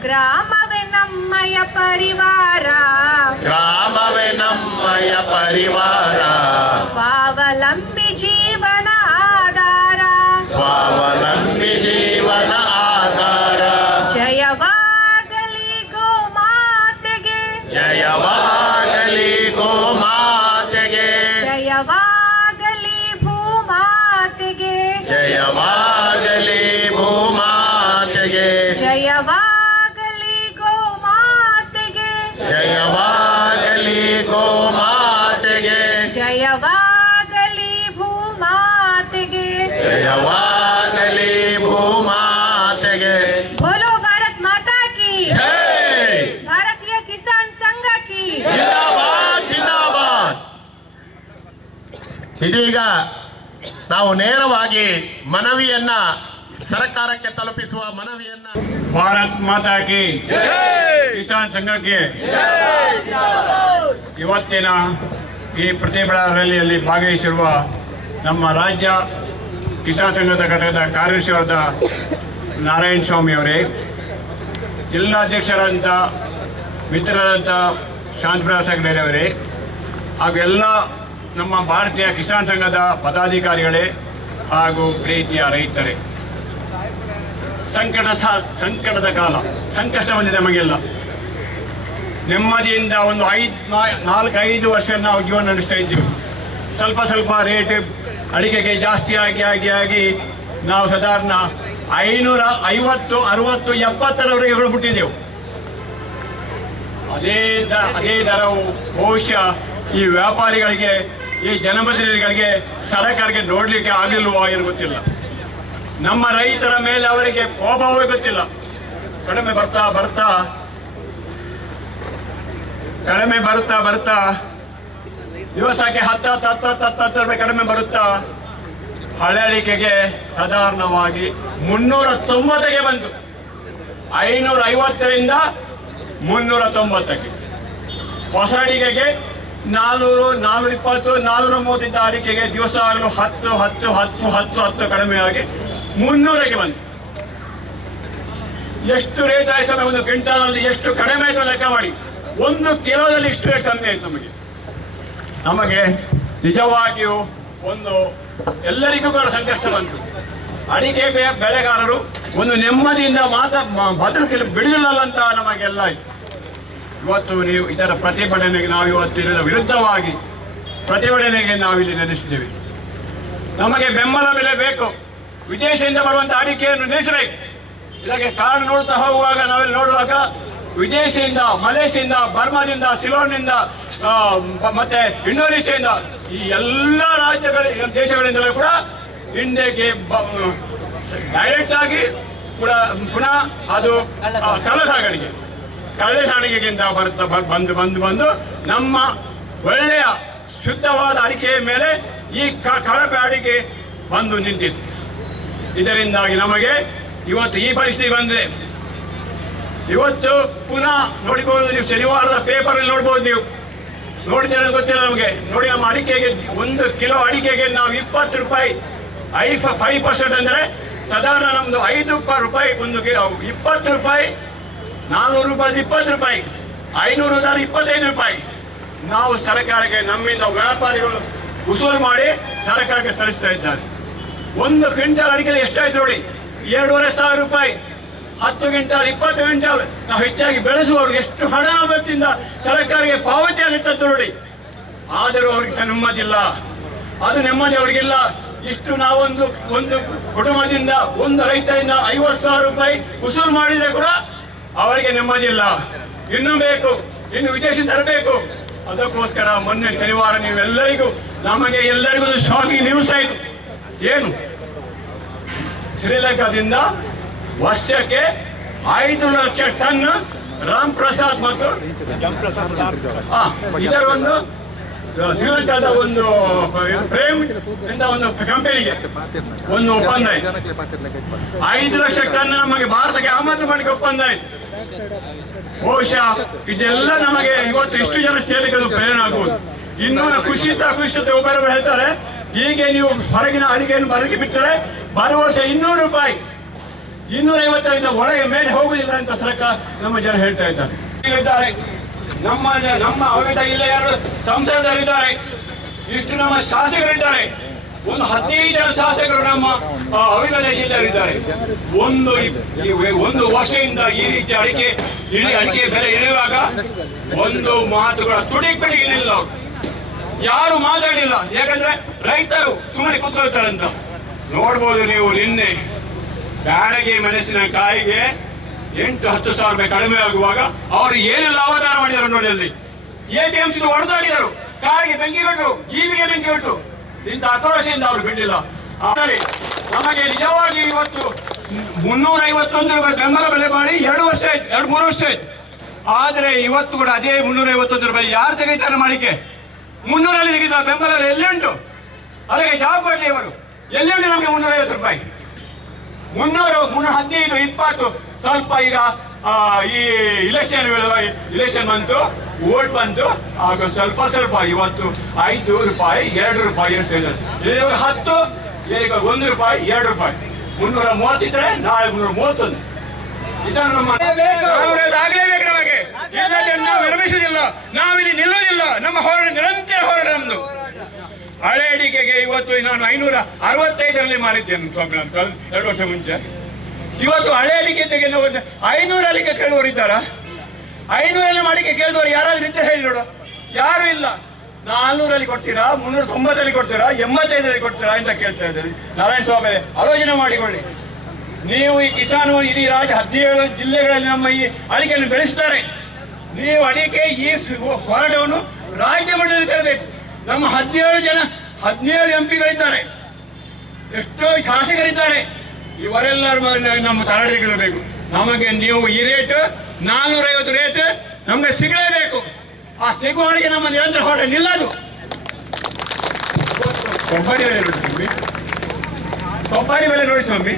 ಗ್ರಾಮವೇ ನಮ್ಮಯ ಪರಿವಾರ, ಗ್ರಾಮವೇ ನಮ್ಮಯ ಪರಿವಾರ. ಸ್ವಾವಲಂಬಿ ಜೀವನ ಆಧಾರ, ಸ್ವಾವಲಂಬಿ ಜೀವನ ಆಧಾರ. ಜಯವಾಗಲಿ ಗೋಮಾತೆಗೆ, ಜಯವಾಗಲಿ ಗೋಮಾತೆಗೆ, ಜಯವಾಗಲಿ ಭೂಮಾತೆಗೆ, ಜಯವಾಗಲಿ ಭೂಮಾತೆಗೆ, ಜಯವಾಗಲಿ ಗೋಮಾತೆಗೆ, ಜಯವಾಗಲಿ ಗೋಮಾತೆಗೆ, ಜಯವಾಗಲಿ ಭೂಮಾತೆಗೆ. ಜಯವಾಗಲಿ ಭೂಮಾತೆಗೆ. बोलो भारत माता की, ಜೈ! भारतीय किसान संघ की. ಜಿಂದಾಬಾದ್ ಜಿಂದಾಬಾದ್. ಇದೀಗ ನಾವು ನೇರವಾಗಿ ಮನವಿಯನ್ನ ಸರ್ಕಾರಕ್ಕೆ ತಲುಪಿಸುವ ಮನವಿಯನ್ನ ಭಾರತ್ ಮಾತಾ ಕಿ ಕಿಸಾನ್ ಸಂಘಕ್ಕೆ ಇವತ್ತಿನ ಈ ಪ್ರತಿಭಟನಾ ರ್ಯಾಲಿಯಲ್ಲಿ ಭಾಗವಹಿಸಿರುವ ನಮ್ಮ ರಾಜ್ಯ ಕಿಸಾನ್ ಸಂಘದ ಘಟಕದ ಕಾರ್ಯದರ್ಶಿಯಾದ ನಾರಾಯಣ ಸ್ವಾಮಿ ಅವರೇ, ಎಲ್ಲ ಅಧ್ಯಕ್ಷರಾದಂಥ ಮಿತ್ರರಾದಂಥ ಶಾಂತಪ್ರಸಾದ್ ಹೆಗ್ಡೆ ಅವರೇ, ಹಾಗೂ ಎಲ್ಲ ನಮ್ಮ ಭಾರತೀಯ ಕಿಸಾನ್ ಸಂಘದ ಪದಾಧಿಕಾರಿಗಳೇ ಹಾಗೂ ಪ್ರೀತಿಯ ರೈತರೇ, ಸಂಕಟದ ಕಾಲ, ಸಂಕಷ್ಟ ಬಂದಿದೆ ನಮಗೆಲ್ಲ. ನೆಮ್ಮದಿಯಿಂದ ಒಂದು 4-5 ವರ್ಷ ನಾವು ಜೀವನ ನಡೆಸ್ತಾ ಇದ್ದೀವಿ. ಸ್ವಲ್ಪ ರೇಟ್ ಅಡಿಕೆಗೆ ಜಾಸ್ತಿ ಆಗಿ ನಾವು ಸಾಧಾರಣ 550, 60, 70ರವರೆಗೆ ಬಿಟ್ಟಿದ್ದೆವು. ಅದೇ ದರವು ಬಹುಶಃ ಈ ವ್ಯಾಪಾರಿಗಳಿಗೆ, ಈ ಜನಪ್ರತಿನಿಧಿಗಳಿಗೆ, ಸರ್ಕಾರಕ್ಕೆ ನೋಡಲಿಕ್ಕೆ ಆಗಲಿಲ್ವೋ ಏನು ಗೊತ್ತಿಲ್ಲ. ನಮ್ಮ ರೈತರ ಮೇಲೆ ಅವರಿಗೆ ಕೋಪವೇ ಗೊತ್ತಿಲ್ಲ. ಕಡಿಮೆ ಬರ್ತಾ ದಿವಸಕ್ಕೆ 10 ರೂಪಾಯಿ ಕಡಿಮೆ ಬರುತ್ತಾ ಹಳೆ ಅಡಿಕೆಗೆ ಸಾಧಾರಣವಾಗಿ 390ಗೆ ಬಂತು. 550ರಿಂದ 390ಕ್ಕೆ. ಹೊಸ ಅಡಿಕೆಗೆ 400, 420, 430 ಅಡಿಕೆಗೆ ದಿವಸ ಆಗಲು 10 ಕಡಿಮೆ ಆಗಿ 300ಕ್ಕೆ ಬಂತು. ಎಷ್ಟು ರೇಟ್ ಆಯ್ತು? ಒಂದು ಕ್ವಿಂಟಾಲಲ್ಲಿ ಎಷ್ಟು ಕಡಿಮೆ ಆಯ್ತು ಲೆಕ್ಕ ಮಾಡಿ. 1 ಕಿಲೋದಲ್ಲಿ ಇಷ್ಟು ರೇಟ್ ಕಮ್ಮಿ ಆಯ್ತು ನಮಗೆ ನಿಜವಾಗಿಯೂ ಎಲ್ಲರಿಗೂ ಕೂಡ ಸಂಕಷ್ಟ ಬಂತು. ಅಡಿಕೆ ಬೆಳೆಗಾರರು ಒಂದು ನೆಮ್ಮದಿಯಿಂದ ಬದುಕಲು ಬಿಡಲಿಲ್ಲ ಅಂತ ನಮಗೆಲ್ಲ ಆಯ್ತು. ಇವತ್ತು ನೀವು ಇದರ ಪ್ರತಿಭಟನೆಗೆ ನಾವು ಇವತ್ತು ಇದರ ವಿರುದ್ಧವಾಗಿ ಪ್ರತಿಭಟನೆಗೆ ನಾವಿಲ್ಲಿ ನಡೆಸಿದ್ದೇವೆ. ನಮಗೆ ಬೆಂಬಲ ಬೆಲೆ ಬೇಕು. ವಿದೇಶದಿಂದ ಬರುವಂಥ ಅಡಿಕೆಯನ್ನು ನಿಲ್ಲಿಸಬೇಕು. ಇದಕ್ಕೆ ಕಾರಣ ನೋಡ್ತಾ ಹೋಗುವಾಗ ನಾವೆಲ್ಲ ನೋಡುವಾಗ ವಿದೇಶದಿಂದ, ಮಲೇಷಿಯಿಂದ, ಬರ್ಮಾದಿಂದ, ಸಿಲೋನ್ನಿಂದ, ಮತ್ತೆ ಇಂಡೋನೇಷಿಯಾದಿಂದ, ಈ ಎಲ್ಲ ದೇಶಗಳಿಂದಲೂ ಕೂಡ ಇಂಡಿಯಾಗೆ ಡೈರೆಕ್ಟ್ ಆಗಿ ಕೂಡ ಪುನಃ ಅದು ಕಳ್ಳಸಾಗಣಿಗೆಗಿಂತ ಬಂದು ನಮ್ಮ ಒಳ್ಳೆಯ ಶುದ್ಧವಾದ ಅಡಿಕೆಯ ಮೇಲೆ ಈ ಕಳಪೆ ಅಡಿಕೆ ಬಂದು ನಿಂತಿತ್ತು. ಇದರಿಂದಾಗಿ ನಮಗೆ ಇವತ್ತು ಈ ಪರಿಸ್ಥಿತಿ ಬಂದಿದೆ. ಇವತ್ತು ಪುನಃ ನೋಡಿಬಹುದು, ನೀವು ಶನಿವಾರದ ಪೇಪರಲ್ಲಿ ನೋಡ್ಬೋದು, ನೀವು ನೋಡಿದ್ರೆ ಗೊತ್ತಿಲ್ಲ ನಮಗೆ. ನೋಡಿ, ನಮ್ಮ ಅಡಿಕೆಗೆ 1 ಕಿಲೋ ಅಡಿಕೆಗೆ ನಾವು 20 ರೂಪಾಯಿ 5% ಅಂದರೆ ಸಾಧಾರಣ ನಮ್ದು 5 ರೂಪಾಯಿ 1 ಕಿಲೋ, 20 ರೂಪಾಯಿ 400 ರೂಪಾಯಿ 20 ರೂಪಾಯಿ, 500 ಉದಾರ 25 ರೂಪಾಯಿ ನಾವು ಸರ್ಕಾರಕ್ಕೆ ನಮ್ಮಿಂದ ವ್ಯಾಪಾರಿಗಳು ವಸೂಲು ಮಾಡಿ ಸರ್ಕಾರಕ್ಕೆ ಸಲ್ಲಿಸ್ತಾ ಇದ್ದಾರೆ. 1 ಕ್ವಿಂಟಲ್ ಅಡಿಕೆ ಎಷ್ಟಾಯ್ತು ನೋಡಿ, 2,500 ರೂಪಾಯಿ. 10 ಕ್ವಿಂಟಲ್ 20 ಕ್ವಿಂಟಲ್ ನಾವು ಹೆಚ್ಚಾಗಿ ಬೆಳೆಸುವವರು ಎಷ್ಟು ಹಣ ಅವತ್ತಿಂದ ಸರ್ಕಾರಕ್ಕೆ ಪಾವತಿ ಆಗುತ್ತೆ ನೋಡಿ. ಆದರೂ ಅವ್ರಿಗೆ ಸಹ ನೆಮ್ಮದಿಲ್ಲ, ಅದು ನೆಮ್ಮದಿ ಅವ್ರಿಗಿಲ್ಲ. ಇಷ್ಟು ನಾವೊಂದು ಕುಟುಂಬದಿಂದ ಒಂದು ರೈತರಿಂದ 50,000 ರೂಪಾಯಿ ವಸೂಲು ಮಾಡಿದ್ರೆ ಕೂಡ ಅವರಿಗೆ ನೆಮ್ಮದಿ ಇಲ್ಲ. ಇನ್ನೂ ಬೇಕು, ಇನ್ನು ವಿದೇಶ ತರಬೇಕು. ಅದಕ್ಕೋಸ್ಕರ ಮೊನ್ನೆ ಶನಿವಾರ ನೀವೆಲ್ಲರಿಗೂ ನಮಗೆ ಎಲ್ಲರಿಗೂ ಶಾಕಿಂಗ್ ನ್ಯೂಸ್ ಆಯಿತು. ಏನು, ಶ್ರೀಲಂಕಾದಿಂದ ವರ್ಷಕ್ಕೆ 5 ಲಕ್ಷ ಟನ್ ರಾಮ್ ಪ್ರಸಾದ್ ಮತ್ತು ಇದರ ಒಂದು ಶ್ರೀಲಂಕಾದ ಒಂದು ಪ್ರೇಮ್ ಅಂತ ಒಂದು ಕಂಪನಿಗೆ ಒಂದು ಒಪ್ಪಂದ ಆಯ್ತು. 5 ಲಕ್ಷ ಟನ್ ನಮಗೆ ಭಾರತಕ್ಕೆ ಆಮದು ಮಾಡಲಿಕ್ಕೆ ಒಪ್ಪಂದ ಆಯ್ತು. ಬಹುಶಃ ಇದೆಲ್ಲ ನಮಗೆ ಇವತ್ತು ಇಷ್ಟು ಜನ ಸೇರಿಗಳು ಪ್ರೇರಣೆ ಆಗ್ಬೋದು. ಇನ್ನೂ ಕುಸಿತ ಒಬ್ಬರೊಬ್ಬರು ಹೇಳ್ತಾರೆ, ಹೀಗೆ ನೀವು ಹೊರಗಿನ ಅಡಿಗೆಯನ್ನು ಹೊರಗೆ ಬಿಟ್ಟರೆ ಬರುವ ವರ್ಷ 200 ರೂಪಾಯಿ 250ರಿಂದ ಒಳಗೆ ಮೇಲೆ ಹೋಗುದಿಲ್ಲ ಅಂತ ಸರ್ಕಾರ ನಮ್ಮ ಜನ ಹೇಳ್ತಾ ಇದ್ದಾರೆ. ನಮ್ಮ ಅವಿತ ಇಲ್ಲ 2 ಸಂಸದರಿದ್ದಾರೆ, ಇಷ್ಟು ನಮ್ಮ ಶಾಸಕರಿದ್ದಾರೆ, ಒಂದು 15 ಜನ ಶಾಸಕರು ನಮ್ಮ ಅವಿಭಜ ಜಿಲ್ಲೆಯಲ್ಲಿದ್ದಾರೆ. ಒಂದು ವರ್ಷದಿಂದ ಈ ರೀತಿ ಅಡಿಕೆ ಬೆಲೆ ಇಳಿಯುವಾಗ ಒಂದು ಮಾತುಗಳ ತುಡಿಪಿಡಿ ಇಳಿಲ್ಲ, ಯಾರು ಮಾತಾಡಲಿಲ್ಲ. ಯಾಕಂದ್ರೆ ರೈತರು ಸುಮ್ಮನೆ ಕೂತ್ಕೊಳ್ತಾರೆ ಅಂತ. ನೋಡ್ಬೋದು ನೀವು, ನಿನ್ನೆ ಬ್ಯಾಡಗಿ ಮೆಣಸಿನಕಾಯಿಗೆ 8-10 ಸಾವಿರ ರೂಪಾಯಿ ಕಡಿಮೆ ಆಗುವಾಗ ಅವರು ಏನೆಲ್ಲ ಅವತಾರ ಮಾಡಿದರು ನೋಡಿ. ಅಲ್ಲಿ APMC ಹೊಡೆದಾಡಿದರು, ಕಾಯಿಗೆ ಬೆಂಕಿ ಕೊಟ್ಟು, ಜೀವಿಗೆ ಬೆಂಕಿ ಕೊಟ್ಟು. ಇಂಥ ಆಕ್ರೋಶದಿಂದ ಅವರು ಬಿಟ್ಟಿಲ್ಲ. ಆದರೆ ನಮಗೆ ನಿಜವಾಗಿ ಇವತ್ತು 351 ರೂಪಾಯಿ ಬೆಂಬಲ ಬೆಲೆ ಮಾಡಿ 2 ವರ್ಷ ಆಯ್ತು, 2-3 ವರ್ಷ ಆಯ್ತು. ಆದರೆ ಇವತ್ತು ಕೂಡ ಅದೇ 351 ರೂಪಾಯಿ ಯಾರು ತೆಗಿತಾರೆ ಮಾಡಿಕೆ? 300ರಲ್ಲಿ ತೆಗಿತಾರೆ ಬೆಂಬಲ ಎಲ್ಲಿ ಉಂಟು? ಅದಕ್ಕೆ ಜವಾಬ್ದಾರಿ ಇವರು. ಎಲ್ಲಿ ಉಂಟು ನಮಗೆ 350 ರೂಪಾಯಿ? 300, 315, 20 ಸ್ವಲ್ಪ ಈಗ ಈ ಇಲೆಕ್ಷನ್ ಬಂತು, ವೋಟ್ ಬಂತು, ಆಗ ಸ್ವಲ್ಪ ಇವತ್ತು 5 ರೂಪಾಯಿ 2 ರೂಪಾಯಿ ಎಷ್ಟು ಇದೆ. 10, 1 ರೂಪಾಯಿ 2 ರೂಪಾಯಿ 330 ಇದ್ರೆ ನಾಳೆ 331. ಇದನ್ನು ನಮ್ಮ ಆಗ್ಲೇಬೇಕು ನಮಗೆ. ನಾವು ವಿರಮಿಸುವುದಿಲ್ಲ, ನಾವಿಲ್ಲಿ ನಿಲ್ಲುವುದಿಲ್ಲ. ನಮ್ಮ ಹೋರಾಟ ನಿರಂತರ ಹೋರಾಟ ನಮ್ದು. ಹಳೆ ಅಡಿಕೆಗೆ ಇವತ್ತು ನಾನು 565ರಲ್ಲಿ ಮಾರಿದ್ದೇನೆ ಸ್ವಾಮಿ, 2 ವರ್ಷ ಮುಂಚೆ. ಇವತ್ತು ಹಳೆ ಅಡಿಕೆ ತೆಗೆದು 500 ಅಡಿಕೆ ಕೇಳುವವರು ಇದ್ದಾರಾ? 500ರಲ್ಲಿ ಮಾಡಿಕೆ ಕೇಳಿದವರು ಯಾರಾದ್ರೂ ಇದ್ದರೆ ಹೇಳಿ ನೋಡು. ಯಾರು ಇಲ್ಲ. 400ರಲ್ಲಿ ಕೊಡ್ತೀರಾ, 390ರಲ್ಲಿ ಕೊಡ್ತೀರಾ, 85ರಲ್ಲಿ ಕೊಡ್ತೀರಾ ಅಂತ ಕೇಳ್ತಾ ಇದ್ದಾರೆ. ನಾರಾಯಣ ಸ್ವಾಮಿ ಆಲೋಚನೆ ಮಾಡಿಕೊಳ್ಳಿ. ನೀವು ಈ ಕಿಸಾನ್ ಇಡೀ ರಾಜ್ಯ 17 ಜಿಲ್ಲೆಗಳಲ್ಲಿ ನಮ್ಮ ಈ ಅಡಿಕೆಯನ್ನು ಬೆಳೆಸ್ತಾರೆ. ನೀವು ಅಡಿಕೆ ಈ ಹೋರಾಟವನ್ನು ರಾಜ್ಯ ಮಟ್ಟದಲ್ಲಿ ತರಬೇಕು. ನಮ್ಮ 17 MP ಗಳಿದ್ದಾರೆ, ಎಷ್ಟೋ ಶಾಸಕರಿದ್ದಾರೆ. ಇವರೆಲ್ಲರೂ ನಮ್ಮ ತರಡಿಗಳಬೇಕು. ನಮಗೆ ನೀವು ಈ ರೇಟ್ 450 ರೇಟ್ ನಮಗೆ ಸಿಗಲೇಬೇಕು. ಆ ಸಿಗುವವರೆಗೆ ನಮ್ಮ ನಿರಂತರ ಹೋರಾಟ ನಿಲ್ಲದು. ಕೊಬ್ಬರಿ ಬೆಲೆ ನೋಡಿ ಸ್ವಾಮಿ, ಕೊಬ್ಬರಿ ಬೆಲೆ ನೋಡಿ ಸ್ವಾಮಿ.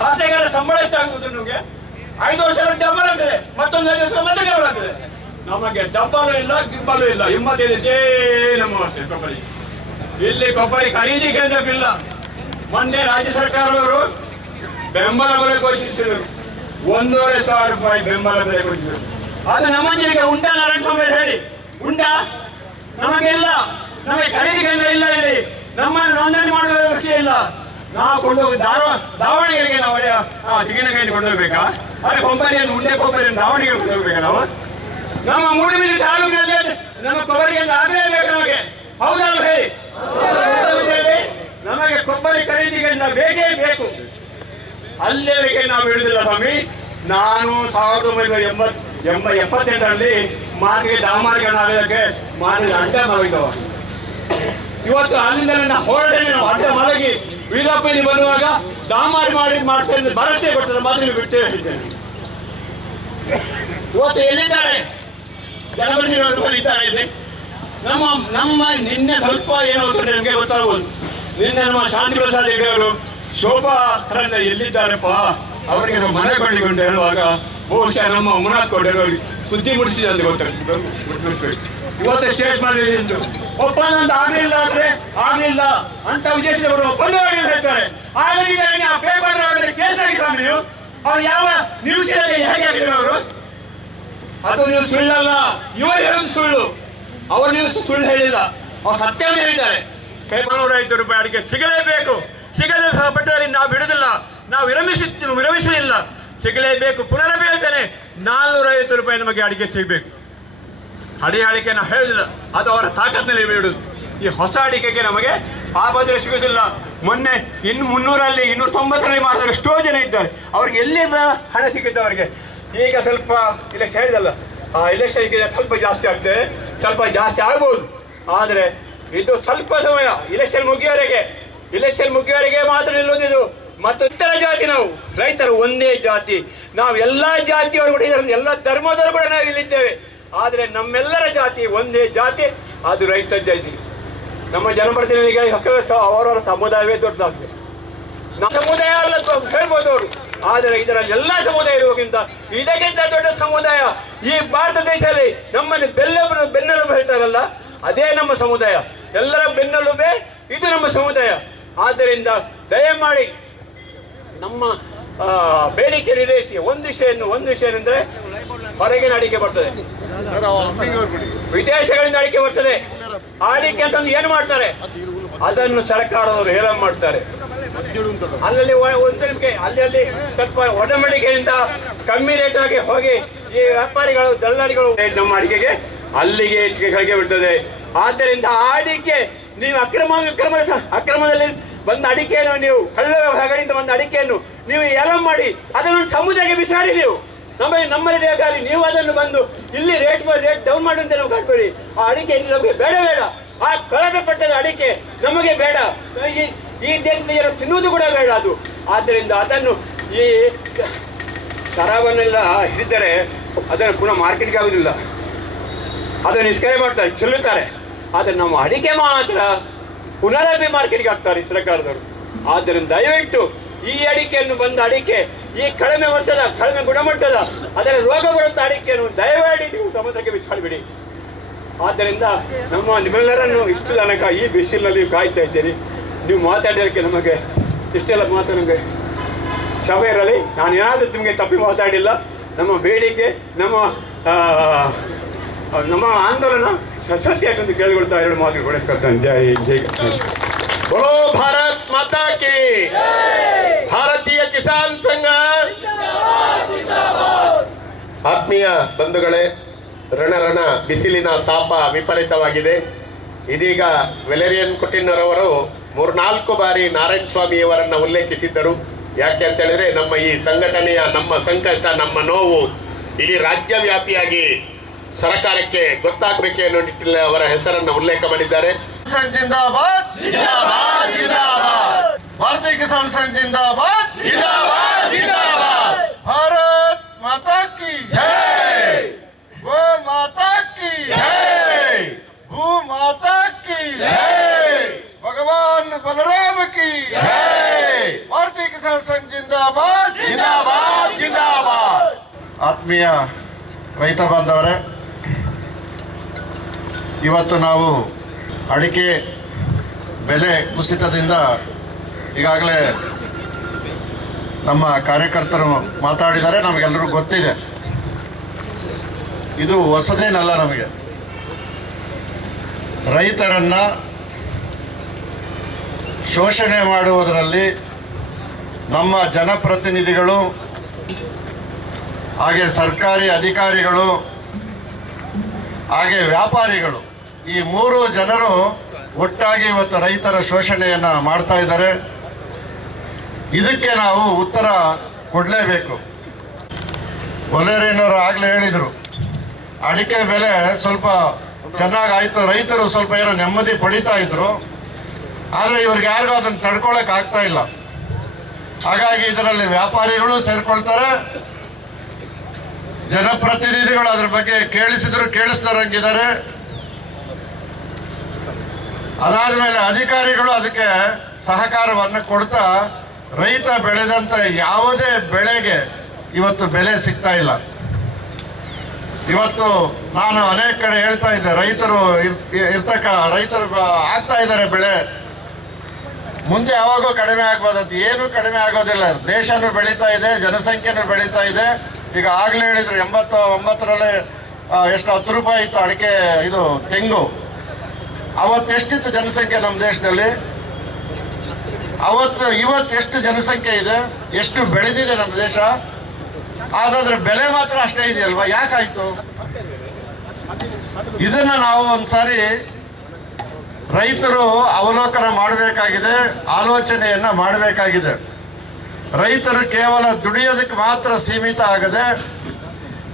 ಶಾಸಕರ ಸಂಬಳ ಎಷ್ಟಾಗುತ್ತೆ ನಮಗೆ? 5 ವರ್ಷ ಡಬ್ಬಲ್ ಆಗ್ತದೆ, ಮತ್ತೊಂದು 5 ವರ್ಷ ಮತ್ತೆ ಡಬ್ಬಲ್ ಆಗ್ತದೆ. ನಮಗೆ ಡಬ್ಬಲು ಇಲ್ಲ, ಗಿಬ್ಬಲು ಇಲ್ಲ. 85 ನಮ್ಮ ಅಷ್ಟೇ ಕೊಬ್ಬರಿ. ಇಲ್ಲಿ ಕೊಬ್ಬರಿ ಖರೀದಿ ಕೇಂದ್ರವಿಲ್ಲ. ಮೊನ್ನೆ ರಾಜ್ಯ ಸರ್ಕಾರದವರು ಬೆಂಬಲ ಬೆಲೆ ಘೋಷಿಸಿದರು, 1,500 ರೂಪಾಯಿ ಬೆಂಬಲ ಬೆಲೆ ಘೋಷಿಸಿದರು. ಅದು ನಮ್ಮ ಜಿಲ್ಲೆಗೆ ಉಂಟಾ? ನಾರಾಯಣ ಸ್ವಾಮಿ ಹೇಳಿ, ಉಂಟಾ? ನಮಗೆ ಇಲ್ಲ. ನಮಗೆ ಖರೀದಿ ಕೇಂದ್ರ ಇಲ್ಲ. ಇಲ್ಲಿ ನಮ್ಮನ್ನು ನೋಂದಣಿ ಮಾಡುವ ವ್ಯವಸ್ಥೆ ಇಲ್ಲ. ನಾವು ಕೊಂಡೋಗಿ ದಾವಣಗೆರೆಗೆ ನಾವು ತೆಂಗಿನಕಾಯಿ ಕೊಂಡೋಗ್ಬೇಕಾ? ಅದೇ ಕೊಬ್ಬರಿಯನ್ನು, ಉಂಡೆ ಕೊಬ್ಬರಿಯನ್ನು ದಾವಣಗೆರೆ ಕೊಂಡೋಗ್ಬೇಕಾ ನಾವು? ನಮ್ಮ ಮೂಡುಬಿದಿರೆ ತಾಲೂಕಿನಲ್ಲಿ ನಮ್ಮ ಕೊಬ್ಬರಿಗೆ ಆಗಲೇಬೇಕು ನಮಗೆ. ಹೌದಲ್ಲ ಹೇಳಿ? ನಮಗೆ ಕೊಬ್ಬರಿ ಖರೀದಿ ಕೇಂದ್ರ ಬೇಕೇ ಬೇಕು. ಅಲ್ಲಿವರೆಗೆ ನಾವು ಬಿಡುದಿಲ್ಲ ಸ್ವಾಮಿ. ನಾನು 1978ರಲ್ಲಿ ಮಾರ್ಗೆ ದಾಮಾರ್ಗನಾಗಕ್ಕೆ ಮಾರ್ಗ ಅಡ್ಡ ಮಲಗಿದವ. ಇವತ್ತು ಅಲ್ಲಿಂದ ನನ್ನ ಹೋರಾಟ ನಾವು ಅಡ್ಡ ಮಲಗಿ ವೀರಪ್ಪಲ್ಲಿ ಬರುವಾಗ ದಾಮಾರಿ ಮಾಡ್ತೇನೆ ಭರವಸೆ ಕೊಟ್ಟರೆ ಮಾತ್ರ ಬಿಟ್ಟೇ ಹೇಳಿದ್ದೇನೆ. ಇವತ್ತು ಎಲ್ಲಿದ್ದಾರೆ? ಜನಪ್ರತಿನಿಧಿಗಳು ಇಲ್ಲಿ. ನಮ್ಮ ನಿನ್ನೆ ಸ್ವಲ್ಪ ಏನಾಗುತ್ತೆ ನಿಮಗೆ ಗೊತ್ತಾಗ್ಬೋದು. ನಿನ್ನೆ ನಮ್ಮ ಶಾಂತಿ ಪ್ರಸಾದ್ ಹೆಗಡೆ ಅವರು ಶೋಭಾ ಕರಂದ ಎಲ್ಲಿದ್ದಾರಪ್ಪ, ಅವರಿಗೆ ನಾವು ಮನೆ ಕೊಂಡಿಕೊಂಡು ಹೇಳುವಾಗ ಬಹುಶಃ ನಮ್ಮ ಮುನಾಥ್ ಅವರಿಗೆ ಸುದ್ದಿ ಮುಡಿಸಿದೆ ಅಂತ ಗೊತ್ತಾಗ್ತದೆ. ಇವತ್ತು ಸ್ಟೇಟ್ ಮಾಡಿ ಒಪ್ಪಂದ ಅಂತ ಆಗ್ಲಿಲ್ಲ ಅಂತ ವಿದೇಶದವರು ಒಪ್ಪಂದ ಹೇಳ್ತಾರೆ. ಆಗಲಿದ್ದಾರೆ ಪೇಪರ್ ಕೇಸ್ ಆಗಿಲ್ಲ ನೀವು. ಅವ್ರು ಯಾವ ನ್ಯೂಸ್ ಹೇಗೆ ಆಗಿದ್ರು ಅವರು? ಅದು ನೀವು ಸುಳ್ಳಲ್ಲ, ಇವರು ಹೇಳೋದು ಸುಳ್ಳು. ಅವರು ನೀವು ಸುಳ್ಳು ಹೇಳಿಲ್ಲ, ಅವ್ರು ಸತ್ಯವನ್ನು ಹೇಳಿದ್ದಾರೆ. 450 ರೂಪಾಯಿ ಅಡಿಕೆ ಸಿಗಲೇಬೇಕು. ಸಿಗಲೇ ಪಟ್ಟದಲ್ಲಿ ನಾವು ಬಿಡುವುದಿಲ್ಲ, ನಾವು ವಿರಮಿಸಲಿಲ್ಲ, ಸಿಗಲೇಬೇಕು. ಪುನರಭಿ ಹೇಳ್ತೇನೆ, 450 ರೂಪಾಯಿ ನಮಗೆ ಅಡಿಕೆ ಸಿಗಬೇಕು. ಅಡಿಕೆ ನಾವು ಹೇಳುದಿಲ್ಲ, ಅದು ಅವರ ತಾಕತ್ತಿನಲ್ಲಿ ಬಿಡುದು. ಈ ಹೊಸ ಅಡಿಕೆಗೆ ನಮಗೆ ಆಬಾದ್ರೆ ಸಿಗುದಿಲ್ಲ. ಮೊನ್ನೆ 300ರಲ್ಲಿ 290ರಲ್ಲಿ ಮಾಡಿದ್ರೆ ಎಷ್ಟೋ ಜನ ಇದ್ದಾರೆ, ಅವ್ರಿಗೆ ಎಲ್ಲಿ ಹಣ ಸಿಗುತ್ತೆ ಅವರಿಗೆ. ಈಗ ಸ್ವಲ್ಪ ಇಲೆಕ್ಷನ್ ಹೇಳಿದಲ್ಲ, ಆ ಇಲೆಕ್ಷನ್ ಈಗ ಸ್ವಲ್ಪ ಜಾಸ್ತಿ ಆಗ್ತದೆ, ಸ್ವಲ್ಪ ಜಾಸ್ತಿ ಆಗ್ಬೋದು. ಆದರೆ ಇದು ಸ್ವಲ್ಪ ಸಮಯ, ಇಲೆಕ್ಷನ್ ಮುಗಿಯವರೆಗೆ ಮಾತ್ರ ನಿಲ್ಲೋದಿದು. ಮತ್ತು ಇತರ ಜಾತಿ, ನಾವು ರೈತರು ಒಂದೇ ಜಾತಿ, ನಾವು ಎಲ್ಲ ಜಾತಿಯವರು ಕೂಡ ಇದ್ದಾರೆ, ಎಲ್ಲ ಧರ್ಮದವರು ಕೂಡ ನಾವು ಇಲ್ಲಿದ್ದೇವೆ. ಆದರೆ ನಮ್ಮೆಲ್ಲರ ಜಾತಿ ಒಂದೇ ಜಾತಿ, ಅದು ರೈತ ಜಾತಿ. ನಮ್ಮ ಜನಪ್ರತಿನಿಧಿಗಳಿಗೆ ಅವರವರ ಸಮುದಾಯವೇ ದೊಡ್ಡದಾಗ್ತದೆ. ನಮ್ಮ ಸಮುದಾಯ ಅಲ್ಲ ಹೇಳ್ಬೋದು ಅವರು, ಆದರೆ ಇದರಲ್ಲಿ ಎಲ್ಲ ಸಮುದಾಯ ಇರುವುದಕ್ಕಿಂತ ಇದಕ್ಕಿಂತ ದೊಡ್ಡ ಸಮುದಾಯ ಈ ಭಾರತ ದೇಶದಲ್ಲಿ ನಮ್ಮಲ್ಲಿ ಬೆನ್ನೆಲುಬು ಹೇಳ್ತಾರಲ್ಲ, ಅದೇ ನಮ್ಮ ಸಮುದಾಯ. ಎಲ್ಲರ ಬೆನ್ನೆಲುಬೆ ಇದು ನಮ್ಮ ಸಮುದಾಯ. ಆದ್ದರಿಂದ ದಯಮಾಡಿ ನಮ್ಮ ಬೇಡಿಕೆ ಈಡೇರಿಸಿ. ಒಂದು ವಿಷಯ ಏನಂದ್ರೆ, ಹೊರಗಿನ ಅಡಿಕೆ ಬರ್ತದೆ, ವಿದೇಶಗಳಿಂದ ಅಡಿಕೆ ಬರ್ತದೆ. ಅಡಿಕೆ ಅಂತಂದು ಏನು ಮಾಡ್ತಾರೆ, ಅದನ್ನು ಸರ್ಕಾರದವರು ಹೇರಾಮ್ ಮಾಡ್ತಾರೆ. ಅಲ್ಲಲ್ಲಿ ಅಲ್ಲಿ ಸ್ವಲ್ಪ ಒಡಂಬಡಿಕೆಯಿಂದ ಕಮ್ಮಿ ರೇಟ್ ಆಗಿ ಹೋಗಿ ಈ ವ್ಯಾಪಾರಿಗಳು ದಲ್ಲಾಳಿಗಳು ನಮ್ಮ ಅಡಿಕೆಗೆ ಅಲ್ಲಿಗೆ ಕೆಳಗೆ ಬಿಡ್ತದೆ. ಆದ್ದರಿಂದ ಆ ಅಡಿಕೆ ನೀವು ಅಕ್ರಮದಲ್ಲಿ ಬಂದ ಅಡಿಕೆಯನ್ನು, ನೀವು ಕಳ್ಳ ಹಗಡಿಂದ ಬಂದ ಅಡಿಕೆಯನ್ನು ನೀವು ಏಲಂ ಮಾಡಿ ಅದನ್ನು ಸಮುದಾಯಕ್ಕೆ ಬಿಸಾಡಿ. ನೀವು ನಮ್ಮಲ್ಲಿ ಆಗಲಿ, ನೀವು ಅದನ್ನು ಬಂದು ಇಲ್ಲಿ ರೇಟ್ ಡೌನ್ ಮಾಡಿ ಅಂತ ನಾವು ಕಾಡ್ಬೇಡಿ. ಆ ಅಡಿಕೆ ನಮಗೆ ಬೇಡ, ಆ ಕಳಪೆ ಪಟ್ಟದ ಅಡಿಕೆ ನಮಗೆ ಬೇಡ. ಈ ದೇಶದ ಜನರು ತಿನ್ನುವುದು ಕೂಡ ಬೇಡ ಅದು. ಆದ್ದರಿಂದ ಅದನ್ನು ಈ ಸರಾವನ್ನೆಲ್ಲ ಹಿಡಿದರೆ ಅದನ್ನು ಪುನಃ ಮಾರ್ಕೆಟ್ಗೆ ಆಗುವುದಿಲ್ಲ, ಅದನ್ನು ನಿಷ್ಕ್ರಿಯ ಮಾಡ್ತಾರೆ, ಚೆಲ್ಲುತ್ತಾರೆ. ಆದರೆ ನಮ್ಮ ಅಡಿಕೆ ಮಾತ್ರ ಪುನರಭಿ ಮಾರ್ಕೆಟ್ಗೆ ಹಾಕ್ತಾರೆ ಸರ್ಕಾರದವರು. ಆದ್ದರಿಂದ ದಯವಿಟ್ಟು ಈ ಅಡಿಕೆಯನ್ನು ಬಂದ ಅಡಿಕೆ, ಈ ಕಡಿಮೆ ಗುಣಮಟ್ಟದ ಅದರ ರೋಗ ಬರುತ್ತ ಅಡಿಕೆಯನ್ನು ದಯಮಾಡಿ ನೀವು ಸಮುದ್ರಕ್ಕೆ ಬಿಸಾಡಬೇಡಿ. ಆದ್ದರಿಂದ ನಿಮ್ಮೆಲ್ಲರನ್ನು ಇಷ್ಟು ತನಕ ಈ ಬಿಸಿಲಿನಲ್ಲಿ ಕಾಯ್ತಾ ಇದ್ದೇನೆ. ನೀವು ಮಾತಾಡೋದಕ್ಕೆ ನಮಗೆ ಇಷ್ಟೆಲ್ಲ ಮಾತು ನಮಗೆ ಕ್ಷಮೆ ಇರಲಿ. ನಾನು ಏನಾದರೂ ನಿಮಗೆ ತಪ್ಪಿ ಮಾತಾಡಿಲ್ಲ. ನಮ್ಮ ಬೇಡಿಕೆ, ನಮ್ಮ ಆಂದೋಲನ ಯಶಸ್ವಿಯಾಗಿ ಕೇಳಿಕೊಳ್ತಾ 2 ಮಾತು ಕೊಡಿಸ್ಕೊಳ್ತಾನೆ. ಜೈ बोलो भारत माता की, ಭಾರತೀಯ ಕಿಸಾನ್ ಸಂಘ. ಆತ್ಮೀಯ ಬಂಧುಗಳೇ, ರಣ ಬಿಸಿಲಿನ ತಾಪ ವಿಪರೀತವಾಗಿದೆ. ಇದೀಗ ವೆಲೆರಿಯನ್ ಕುಟಿನ್ನರವರು 3-4 ಬಾರಿ ನಾರಾಯಣ ಸ್ವಾಮಿಯವರನ್ನು ಉಲ್ಲೇಖಿಸಿದ್ದರು. ಯಾಕೆ ಅಂತ ಹೇಳಿದ್ರೆ, ನಮ್ಮ ಈ ಸಂಘಟನೆಯ, ನಮ್ಮ ಸಂಕಷ್ಟ, ನಮ್ಮ ನೋವು ಇಡೀ ರಾಜ್ಯವ್ಯಾಪಿಯಾಗಿ ಸರ್ಕಾರಕ್ಕೆ ಗೊತ್ತಾಗಬೇಕು ಅನ್ನೋ ನಿಟ್ಟಿನಲ್ಲಿ ಅವರ ಹೆಸರನ್ನು ಉಲ್ಲೇಖ ಮಾಡಿದ್ದಾರೆ. ಜಿಂದಾಬಾದ್, ಜಿಂದಾಬಾದ್, ಜಿಂದಾಬಾದ್. ಭಾರತೀಯ ಕಿಸಾನ್ ಸಂಘ ಜಿಂದಾಬಾದ್, ಜಿಂದಾಬಾದ್, ಜಿಂದಾಬಾದ್. ಭಾರತ್ ಮಾತಾ ಕಿ ಜೈ, ಗೋ ಮಾತಾ ಕಿ ಜೈ, ಭೂ ಮಾತಾ ಕಿ ಜೈ, ಭಗವಾನ್ ಬಲರಾಮ ಕಿ ಜೈ. ಭಾರತೀಯ ಕಿಸಾನ್ ಸಂಘ ಜಿಂದಾಬಾದ್, ಜಿಂದಾಬಾದ್, ಜಿಂದಾಬಾದ್. ಆತ್ಮೀಯ ರೈತ ಬಾಂಧವರೇ, ಇವತ್ತು ನಾವು ಅಡಿಕೆ ಬೆಲೆ ಕುಸಿತದಿಂದ ಈಗಾಗಲೇ ನಮ್ಮ ಕಾರ್ಯಕರ್ತರು ಮಾತಾಡಿದ್ದಾರೆ, ನಮಗೆಲ್ಲರೂ ಗೊತ್ತಿದೆ. ಇದು ಹೊಸದೇನಲ್ಲ. ನಮಗೆ ರೈತರನ್ನು ಶೋಷಣೆ ಮಾಡುವುದರಲ್ಲಿ ನಮ್ಮ ಜನಪ್ರತಿನಿಧಿಗಳು, ಹಾಗೆ ಸರ್ಕಾರಿ ಅಧಿಕಾರಿಗಳು, ಹಾಗೆ ವ್ಯಾಪಾರಿಗಳು, ಈ 3 ಜನರು ಒಟ್ಟಾಗಿ ಇವತ್ತು ರೈತರ ಶೋಷಣೆಯನ್ನು ಮಾಡ್ತಾ ಇದ್ದಾರೆ. ಇದಕ್ಕೆ ನಾವು ಉತ್ತರ ಕೊಡಲೇಬೇಕು. ಒಲೆರೇನವರು ಆಗಲೇ ಹೇಳಿದರು, ಅಡಿಕೆ ಬೆಲೆ ಸ್ವಲ್ಪ ಚೆನ್ನಾಗಾಯಿತು, ರೈತರು ಸ್ವಲ್ಪ ಏನೋ ನೆಮ್ಮದಿ ಪಡಿತಾ ಇದ್ರು. ಆದರೆ ಇವ್ರಿಗೆ ಯಾರಿಗೂ ಅದನ್ನು ತಡ್ಕೊಳಕ್ಕೆ ಆಗ್ತಾ ಇಲ್ಲ. ಹಾಗಾಗಿ ಇದರಲ್ಲಿ ವ್ಯಾಪಾರಿಗಳು ಸೇರ್ಕೊಳ್ತಾರೆ, ಜನಪ್ರತಿನಿಧಿಗಳು ಅದ್ರ ಬಗ್ಗೆ ಕೇಳಿಸ್ದಾರಂಗಿದ್ದಾರೆ. ಅದಾದಮೇಲೆ ಅಧಿಕಾರಿಗಳು ಅದಕ್ಕೆ ಸಹಕಾರವನ್ನು ಕೊಡ್ತಾ ರೈತ ಬೆಳೆದಂಥ ಯಾವುದೇ ಬೆಳೆಗೆ ಇವತ್ತು ಬೆಲೆ ಸಿಗ್ತಾ ಇಲ್ಲ. ಇವತ್ತು ನಾನು ಅನೇಕ ಕಡೆ ಹೇಳ್ತಾ ಇದ್ದೆ, ರೈತರು ಆಗ್ತಾ ಇದ್ದಾರೆ ಬೆಳೆ. ಮುಂದೆ ಯಾವಾಗೋ ಕಡಿಮೆ ಆಗ್ಬೋದಂತ. ಏನು ಕಡಿಮೆ ಆಗೋದಿಲ್ಲ. ದೇಶನೂ ಬೆಳೀತಾ ಇದೆ, ಜನಸಂಖ್ಯೆನೂ ಬೆಳೀತಾ ಇದೆ. ಈಗ ಆಗ್ಲೇ ಹೇಳಿದ್ರು 89ರಲ್ಲಿ ಎಷ್ಟು 10 ರೂಪಾಯಿ ಇತ್ತು ಅಡಿಕೆ, ಇದು ತೆಂಗು. ಅವತ್ತು ಎಷ್ಟಿತ್ತು ಜನಸಂಖ್ಯೆ ನಮ್ಮ ದೇಶದಲ್ಲಿ? ಇವತ್ತು ಎಷ್ಟು ಜನಸಂಖ್ಯೆ ಇದೆ, ಎಷ್ಟು ಬೆಳೆದಿದೆ ನಮ್ಮ ದೇಶ. ಆದ್ರೆ ಬೆಲೆ ಮಾತ್ರ ಅಷ್ಟೇ ಇದೆಯಲ್ವಾ? ಯಾಕಾಯ್ತು? ಇದನ್ನ ನಾವು ಒಂದ್ಸಾರಿ ರೈತರು ಅವಲೋಕನ ಮಾಡಬೇಕಾಗಿದೆ, ಆಲೋಚನೆಯನ್ನ ಮಾಡಬೇಕಾಗಿದೆ. ರೈತರು ಕೇವಲ ದುಡಿಯೋದಕ್ಕೆ ಮಾತ್ರ ಸೀಮಿತ ಆಗದೆ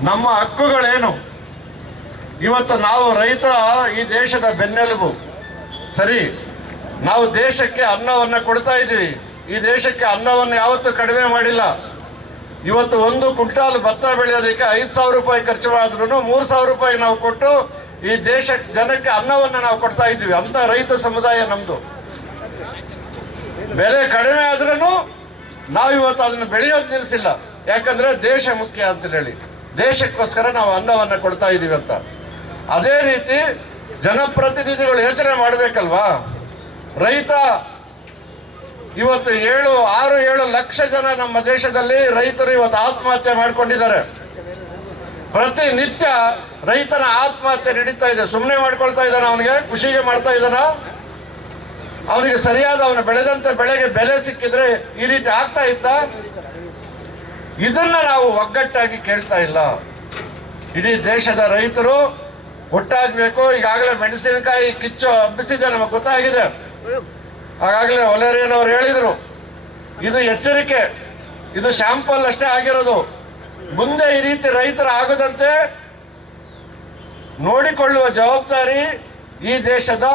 ನಮ್ಮ ಹಕ್ಕುಗಳೇನು, ಇವತ್ತು ನಾವು ರೈತ ಈ ದೇಶದ ಬೆನ್ನೆಲುಬು. ಸರಿ, ನಾವು ದೇಶಕ್ಕೆ ಅನ್ನವನ್ನು ಕೊಡ್ತಾ ಇದ್ದೀವಿ. ಈ ದೇಶಕ್ಕೆ ಅನ್ನವನ್ನು ಯಾವತ್ತೂ ಕಡಿಮೆ ಮಾಡಿಲ್ಲ. ಇವತ್ತು 1 ಕ್ವಿಂಟಾಲ್ ಭತ್ತ ಬೆಳೆಯೋದಕ್ಕೆ 5,000 ರೂಪಾಯಿ ಖರ್ಚು ಮಾಡಿದ್ರು 3,000 ರೂಪಾಯಿ ನಾವು ಕೊಟ್ಟು ಈ ದೇಶ ಜನಕ್ಕೆ ಅನ್ನವನ್ನು ನಾವು ಕೊಡ್ತಾ ಇದ್ದೀವಿ. ಅಂತ ರೈತ ಸಮುದಾಯ ನಮ್ದು. ಬೆಲೆ ಕಡಿಮೆ ಆದ್ರೂ ನಾವು ಇವತ್ತು ಅದನ್ನು ಬೆಳೆಯೋದು ನಿಲ್ಲಿಸಿಲ್ಲ. ಯಾಕಂದ್ರೆ ದೇಶ ಮುಖ್ಯ ಅಂತ ಹೇಳಿ, ದೇಶಕ್ಕೋಸ್ಕರ ನಾವು ಅನ್ನವನ್ನು ಕೊಡ್ತಾ ಇದ್ದೀವಿ ಅಂತ. ಅದೇ ರೀತಿ ಜನಪ್ರತಿನಿಧಿಗಳು ಯೋಚನೆ ಮಾಡಬೇಕಲ್ವಾ? ರೈತ ಇವತ್ತು 6-7 ಲಕ್ಷ ಜನ ನಮ್ಮ ದೇಶದಲ್ಲಿ ರೈತರು ಇವತ್ತು ಆತ್ಮಹತ್ಯೆ ಮಾಡ್ಕೊಂಡಿದ್ದಾರೆ. ಪ್ರತಿನಿತ್ಯ ರೈತನ ಆತ್ಮಹತ್ಯೆ ನಡೀತಾ ಇದೆ. ಸುಮ್ಮನೆ ಮಾಡ್ಕೊಳ್ತಾ ಇದ್ದಾನ? ಅವನಿಗೆ ಖುಷಿಗೆ ಮಾಡ್ತಾ ಇದ್ದಾನ? ಅವನಿಗೆ ಸರಿಯಾದ ಅವನು ಬೆಳೆದಂತ ಬೆಳೆಗೆ ಬೆಲೆ ಸಿಕ್ಕಿದ್ರೆ ಈ ರೀತಿ ಆಗ್ತಾ ಇತ್ತ? ಇದನ್ನ ನಾವು ಒಗ್ಗಟ್ಟಾಗಿ ಕೇಳ್ತಾ ಇಲ್ಲ. ಇಡೀ ದೇಶದ ರೈತರು ಒಟ್ಟಾಗಬೇಕು. ಈಗಾಗಲೇ ಮೆಣಸಿನಕಾಯಿ ಕಿಚ್ಚು ಹಬ್ಬಿಸಿದೆ, ನಮಗೆ ಗೊತ್ತಾಗಿದೆ. ಹಾಗಾಗಲೇ ಒಲೆರೇನ್ ಅವರು ಹೇಳಿದರು, ಇದು ಎಚ್ಚರಿಕೆ, ಇದು ಶಾಂಪಲ್ ಅಷ್ಟೇ ಆಗಿರೋದು. ಮುಂದೆ ಈ ರೀತಿ ರೈತರ ಆಗದಂತೆ ನೋಡಿಕೊಳ್ಳುವ ಜವಾಬ್ದಾರಿ ಈ ದೇಶದ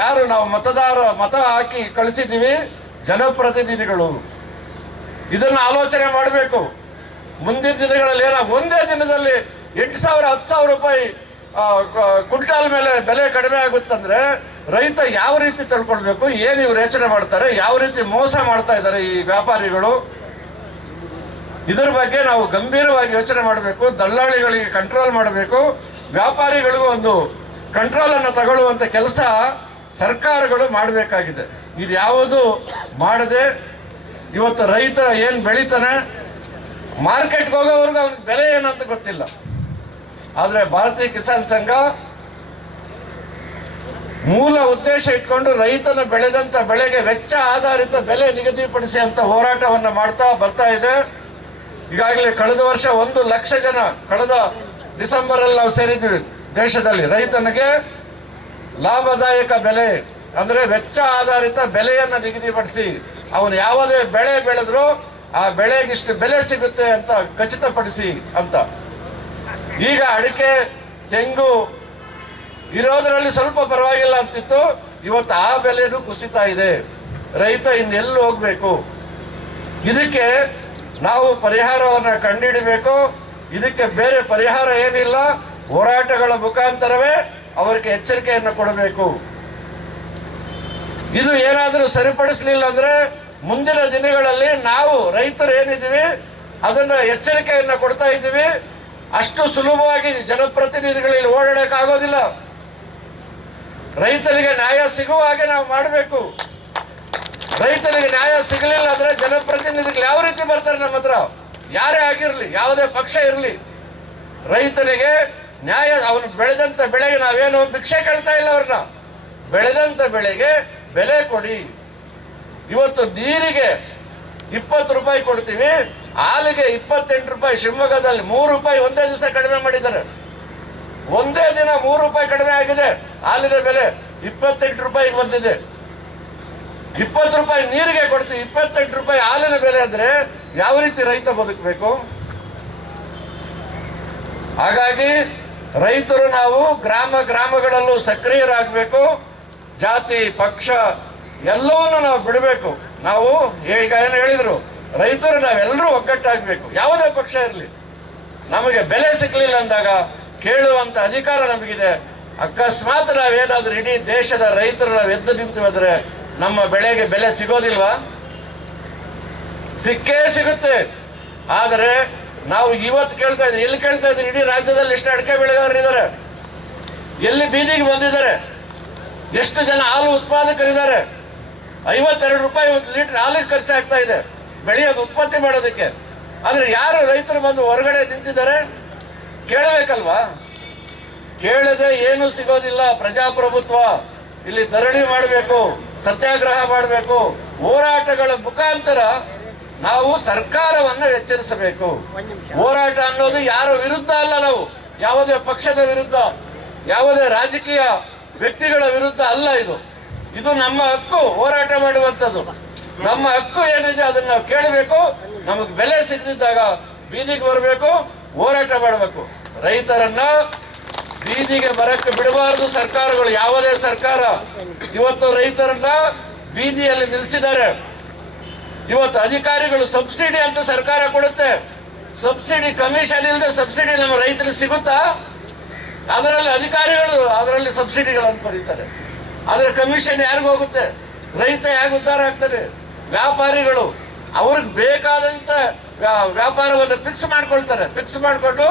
ಯಾರು ನಾವು ಮತ ಹಾಕಿ ಕಳಿಸಿದ್ದೀವಿ ಜನಪ್ರತಿನಿಧಿಗಳು. ಇದನ್ನು ಆಲೋಚನೆ ಮಾಡಬೇಕು. ಮುಂದಿನ ದಿನಗಳಲ್ಲಿ ಒಂದೇ ದಿನದಲ್ಲಿ 8,000 10,000 ರೂಪಾಯಿ ಕ್ವಿಂಟಾಲ್ ಮೇಲೆ ಬೆಲೆ ಕಡಿಮೆ ಆಗುತ್ತಂದ್ರೆ ರೈತ ಯಾವ ರೀತಿ ತಿಳ್ಕೊಳ್ಬೇಕು? ಏನು ಇವ್ರು ಯೋಚನೆ ಮಾಡ್ತಾರೆ? ಯಾವ ರೀತಿ ಮೋಸ ಮಾಡ್ತಾ ಇದ್ದಾರೆ ಈ ವ್ಯಾಪಾರಿಗಳು? ಇದರ ಬಗ್ಗೆ ನಾವು ಗಂಭೀರವಾಗಿ ಯೋಚನೆ ಮಾಡಬೇಕು. ದಲ್ಲಾಳಿಗಳಿಗೆ ಕಂಟ್ರೋಲ್ ಮಾಡಬೇಕು, ವ್ಯಾಪಾರಿಗಳಿಗೂ ಒಂದು ಕಂಟ್ರೋಲ್ ಅನ್ನು ತಗೊಳ್ಳುವಂತ ಕೆಲಸ ಸರ್ಕಾರಗಳು ಮಾಡಬೇಕಾಗಿದೆ. ಇದು ಯಾವುದು ಮಾಡದೆ ಇವತ್ತು ರೈತ ಏನು ಬೆಳೀತಾನೆ, ಮಾರ್ಕೆಟ್ಗೆ ಹೋಗೋವರೆಗೂ ಅವನಿಗೆ ಬೆಲೆ ಏನಂತ ಗೊತ್ತಿಲ್ಲ. ಆದರೆ ಭಾರತೀಯ ಕಿಸಾನ್ ಸಂಘ ಮೂಲ ಉದ್ದೇಶ ಇಟ್ಕೊಂಡು ರೈತನ ಬೆಳೆದಂತ ಬೆಳೆಗೆ ವೆಚ್ಚ ಆಧಾರಿತ ಬೆಲೆ ನಿಗದಿಪಡಿಸಿ ಅಂತ ಹೋರಾಟವನ್ನು ಮಾಡ್ತಾ ಬರ್ತಾ ಇದೆ. ಈಗಾಗಲೇ ಕಳೆದ ವರ್ಷ 1 ಲಕ್ಷ ಜನ, ಕಳೆದ ಡಿಸೆಂಬರಲ್ಲಿ ನಾವು ಸೇರಿದ್ವಿ ದೇಶದಲ್ಲಿ. ರೈತನಿಗೆ ಲಾಭದಾಯಕ ಬೆಲೆ ಅಂದ್ರೆ ವೆಚ್ಚ ಆಧಾರಿತ ಬೆಲೆಯನ್ನು ನಿಗದಿಪಡಿಸಿ ಅವನು ಯಾವುದೇ ಬೆಳೆ ಬೆಳೆದ್ರು ಆ ಬೆಳೆಗಿಷ್ಟು ಬೆಲೆ ಸಿಗುತ್ತೆ ಅಂತ ಖಚಿತಪಡಿಸಿ ಅಂತ. ಈಗ ಅಡಿಕೆ ತೆಂಗು ಇರೋದರಲ್ಲಿ ಸ್ವಲ್ಪ ಪರವಾಗಿಲ್ಲ ಅಂತಿತ್ತು, ಇವತ್ತು ಆ ಬೆಲೆನೂ ಕುಸಿತಾ ಇದೆ. ರೈತ ಇನ್ನೆಲ್ಲಿ ಹೋಗ್ಬೇಕು? ಇದಕ್ಕೆ ನಾವು ಪರಿಹಾರವನ್ನು ಕಂಡುಹಿಡಬೇಕು. ಇದಕ್ಕೆ ಬೇರೆ ಪರಿಹಾರ ಏನಿಲ್ಲ, ಹೋರಾಟಗಳ ಮುಖಾಂತರವೇ ಅವರಿಗೆ ಎಚ್ಚರಿಕೆಯನ್ನು ಕೊಡಬೇಕು. ಇದು ಏನಾದರೂ ಸರಿಪಡಿಸಲಿಲ್ಲ ಅಂದ್ರೆ ಮುಂದಿನ ದಿನಗಳಲ್ಲಿ ನಾವು ರೈತರು ಏನಿದ್ದೀವಿ ಅದನ್ನ ಎಚ್ಚರಿಕೆಯನ್ನು ಕೊಡ್ತಾ ಇದ್ದೀವಿ. ಅಷ್ಟು ಸುಲಭವಾಗಿ ಜನಪ್ರತಿನಿಧಿಗಳಲ್ಲಿ ಓಡಾಡಕ್ಕಾಗೋದಿಲ್ಲ. ರೈತರಿಗೆ ನ್ಯಾಯ ಸಿಗುವ ಹಾಗೆ ನಾವು ಮಾಡಬೇಕು. ರೈತರಿಗೆ ನ್ಯಾಯ ಸಿಗಲಿಲ್ಲ ಅಂದ್ರೆ ಜನಪ್ರತಿನಿಧಿಗಳು ಯಾವ ರೀತಿ ಬರ್ತಾರೆ ನಮ್ಮ ಹತ್ರ? ಯಾರೇ ಆಗಿರಲಿ, ಯಾವುದೇ ಪಕ್ಷ ಇರಲಿ, ರೈತನಿಗೆ ನ್ಯಾಯ, ಅವನು ಬೆಳೆದಂತ ಬೆಳೆಗೆ ನಾವೇನು ಭಿಕ್ಷೆ ಕೇಳ್ತಾ ಇಲ್ಲ. ಅವ್ರನ್ನ ಬೆಳೆದಂತ ಬೆಳೆಗೆ ಬೆಲೆ ಕೊಡಿ. ಇವತ್ತು ನೀರಿಗೆ 20 ರೂಪಾಯಿ ಕೊಡ್ತೀವಿ, ಹಾಲಿಗೆ 28 ರೂಪಾಯಿ. ಶಿವಮೊಗ್ಗದಲ್ಲಿ 3 ರೂಪಾಯಿ ಒಂದೇ ದಿವಸ ಕಡಿಮೆ ಮಾಡಿದ್ದಾರೆ. ಒಂದೇ ದಿನ 3 ರೂಪಾಯಿ ಕಡಿಮೆ ಆಗಿದೆ. ಹಾಲಿನ ಬೆಲೆ 28 ರೂಪಾಯಿಗೆ ಬಂದಿದೆ. 20 ರೂಪಾಯಿ ನೀರಿಗೆ ಕೊಡ್ತೀವಿ, 28 ರೂಪಾಯಿ ಹಾಲಿನ ಬೆಲೆ ಅಂದ್ರೆ ಯಾವ ರೀತಿ ರೈತ ಬದುಕಬೇಕು? ಹಾಗಾಗಿ ರೈತರು ನಾವು ಗ್ರಾಮಗಳಲ್ಲೂ ಸಕ್ರಿಯರಾಗಬೇಕು. ಜಾತಿ ಪಕ್ಷ ಎಲ್ಲವನ್ನೂ ನಾವು ಬಿಡಬೇಕು. ನಾವು ಈಗ ಏನು ಹೇಳಿದ್ರು, ರೈತರು ನಾವೆಲ್ಲರೂ ಒಗ್ಗಟ್ಟಾಗಬೇಕು. ಯಾವುದೇ ಪಕ್ಷ ಇರಲಿ, ನಮಗೆ ಬೆಲೆ ಸಿಕ್ಕಲಿಲ್ಲ ಅಂದಾಗ ಕೇಳುವಂತ ಅಧಿಕಾರ ನಮಗಿದೆ. ಅಕಸ್ಮಾತ್ ನಾವೇನಾದ್ರೂ ಇಡೀ ದೇಶದ ರೈತರು ನಾವು ಎದ್ದು ನಿಂತಿದ್ರೆ ನಮ್ಮ ಬೆಳೆಗೆ ಬೆಲೆ ಸಿಗೋದಿಲ್ವಾ? ಸಿಕ್ಕೇ ಸಿಗುತ್ತೆ. ಆದರೆ ನಾವು ಇವತ್ತು ಕೇಳ್ತಾ ಇದ್ದೀವಿ, ಎಲ್ಲಿ ಕೇಳ್ತಾ ಇದ್ದೀವಿ? ಇಡೀ ರಾಜ್ಯದಲ್ಲಿ ಎಷ್ಟು ಅಡಿಕೆ ಬೆಳೆಗಾರರಿದ್ದಾರೆ, ಎಲ್ಲಿ ಬೀದಿಗೆ ಬಂದಿದ್ದಾರೆ, ಎಷ್ಟು ಜನ ಹಾಲು ಉತ್ಪಾದಕರಿದ್ದಾರೆ, 52 ರೂಪಾಯಿ 1 ಲೀಟರ್ ಹಾಲಿಗೆ ಖರ್ಚಾಗ್ತಾ ಇದೆ ಬೆಳೆಯೋದು, ಉತ್ಪತ್ತಿ ಮಾಡೋದಕ್ಕೆ. ಆದ್ರೆ ಯಾರು ರೈತರು ಬಂದು ಹೊರಗಡೆ ನಿಂತಿದ್ದಾರೆ? ಕೇಳಬೇಕಲ್ವಾ? ಕೇಳದೆ ಏನೂ ಸಿಗೋದಿಲ್ಲ. ಪ್ರಜಾಪ್ರಭುತ್ವ, ಇಲ್ಲಿ ಧರಣಿ ಮಾಡಬೇಕು, ಸತ್ಯಾಗ್ರಹ ಮಾಡಬೇಕು, ಹೋರಾಟಗಳ ಮುಖಾಂತರ ನಾವು ಸರ್ಕಾರವನ್ನು ಎಚ್ಚರಿಸಬೇಕು. ಹೋರಾಟ ಅನ್ನೋದು ಯಾರ ವಿರುದ್ಧ ಅಲ್ಲ, ನಾವು ಯಾವುದೇ ಪಕ್ಷದ ವಿರುದ್ಧ, ಯಾವುದೇ ರಾಜಕೀಯ ವ್ಯಕ್ತಿಗಳ ವಿರುದ್ಧ ಅಲ್ಲ. ಇದು ನಮ್ಮ ಹಕ್ಕು, ಹೋರಾಟ ಮಾಡುವಂಥದ್ದು. ನಮ್ಮ ಹಕ್ಕು ಏನಿದೆ ಅದನ್ನ ನಾವು ಕೇಳಬೇಕು. ನಮಗೆ ಬೆಲೆ ಸಿಗದಿದ್ದಾಗ ಬೀದಿಗೆ ಬರಬೇಕು, ಹೋರಾಟ ಮಾಡಬೇಕು. ರೈತರನ್ನ ಬೀದಿಗೆ ಬರಕ್ಕೆ ಬಿಡಬಾರದು ಸರ್ಕಾರಗಳು, ಯಾವುದೇ ಸರ್ಕಾರ. ಇವತ್ತು ರೈತರನ್ನ ಬೀದಿಯಲ್ಲಿ ನಿಲ್ಲಿಸಿದ್ದಾರೆ. ಇವತ್ತು ಅಧಿಕಾರಿಗಳು ಸಬ್ಸಿಡಿ ಅಂತ ಸರ್ಕಾರ ಕೊಡುತ್ತೆ. ಸಬ್ಸಿಡಿ ಕಮಿಷನ್ ಇಲ್ಲದೆ ಸಬ್ಸಿಡಿ ನಮ್ಮ ರೈತರಿಗೆ ಸಿಗುತ್ತಾ? ಅದರಲ್ಲಿ ಅಧಿಕಾರಿಗಳು ಅದರಲ್ಲಿ ಸಬ್ಸಿಡಿಗಳನ್ನು ಪಡೀತಾರೆ. ಅದರ ಕಮಿಷನ್ ಯಾರಿಗೂ ಹೋಗುತ್ತೆ? ರೈತ ಹೇಗೆ ಉದ್ಧಾರ ಆಗ್ತದೆ? ವ್ಯಾಪಾರಿಗಳು ಅವ್ರಿಗೆ ಬೇಕಾದಂತ ವ್ಯಾಪಾರವನ್ನು ಫಿಕ್ಸ್ ಮಾಡ್ಕೊಳ್ತಾರೆ. ಫಿಕ್ಸ್ ಮಾಡಿಕೊಂಡು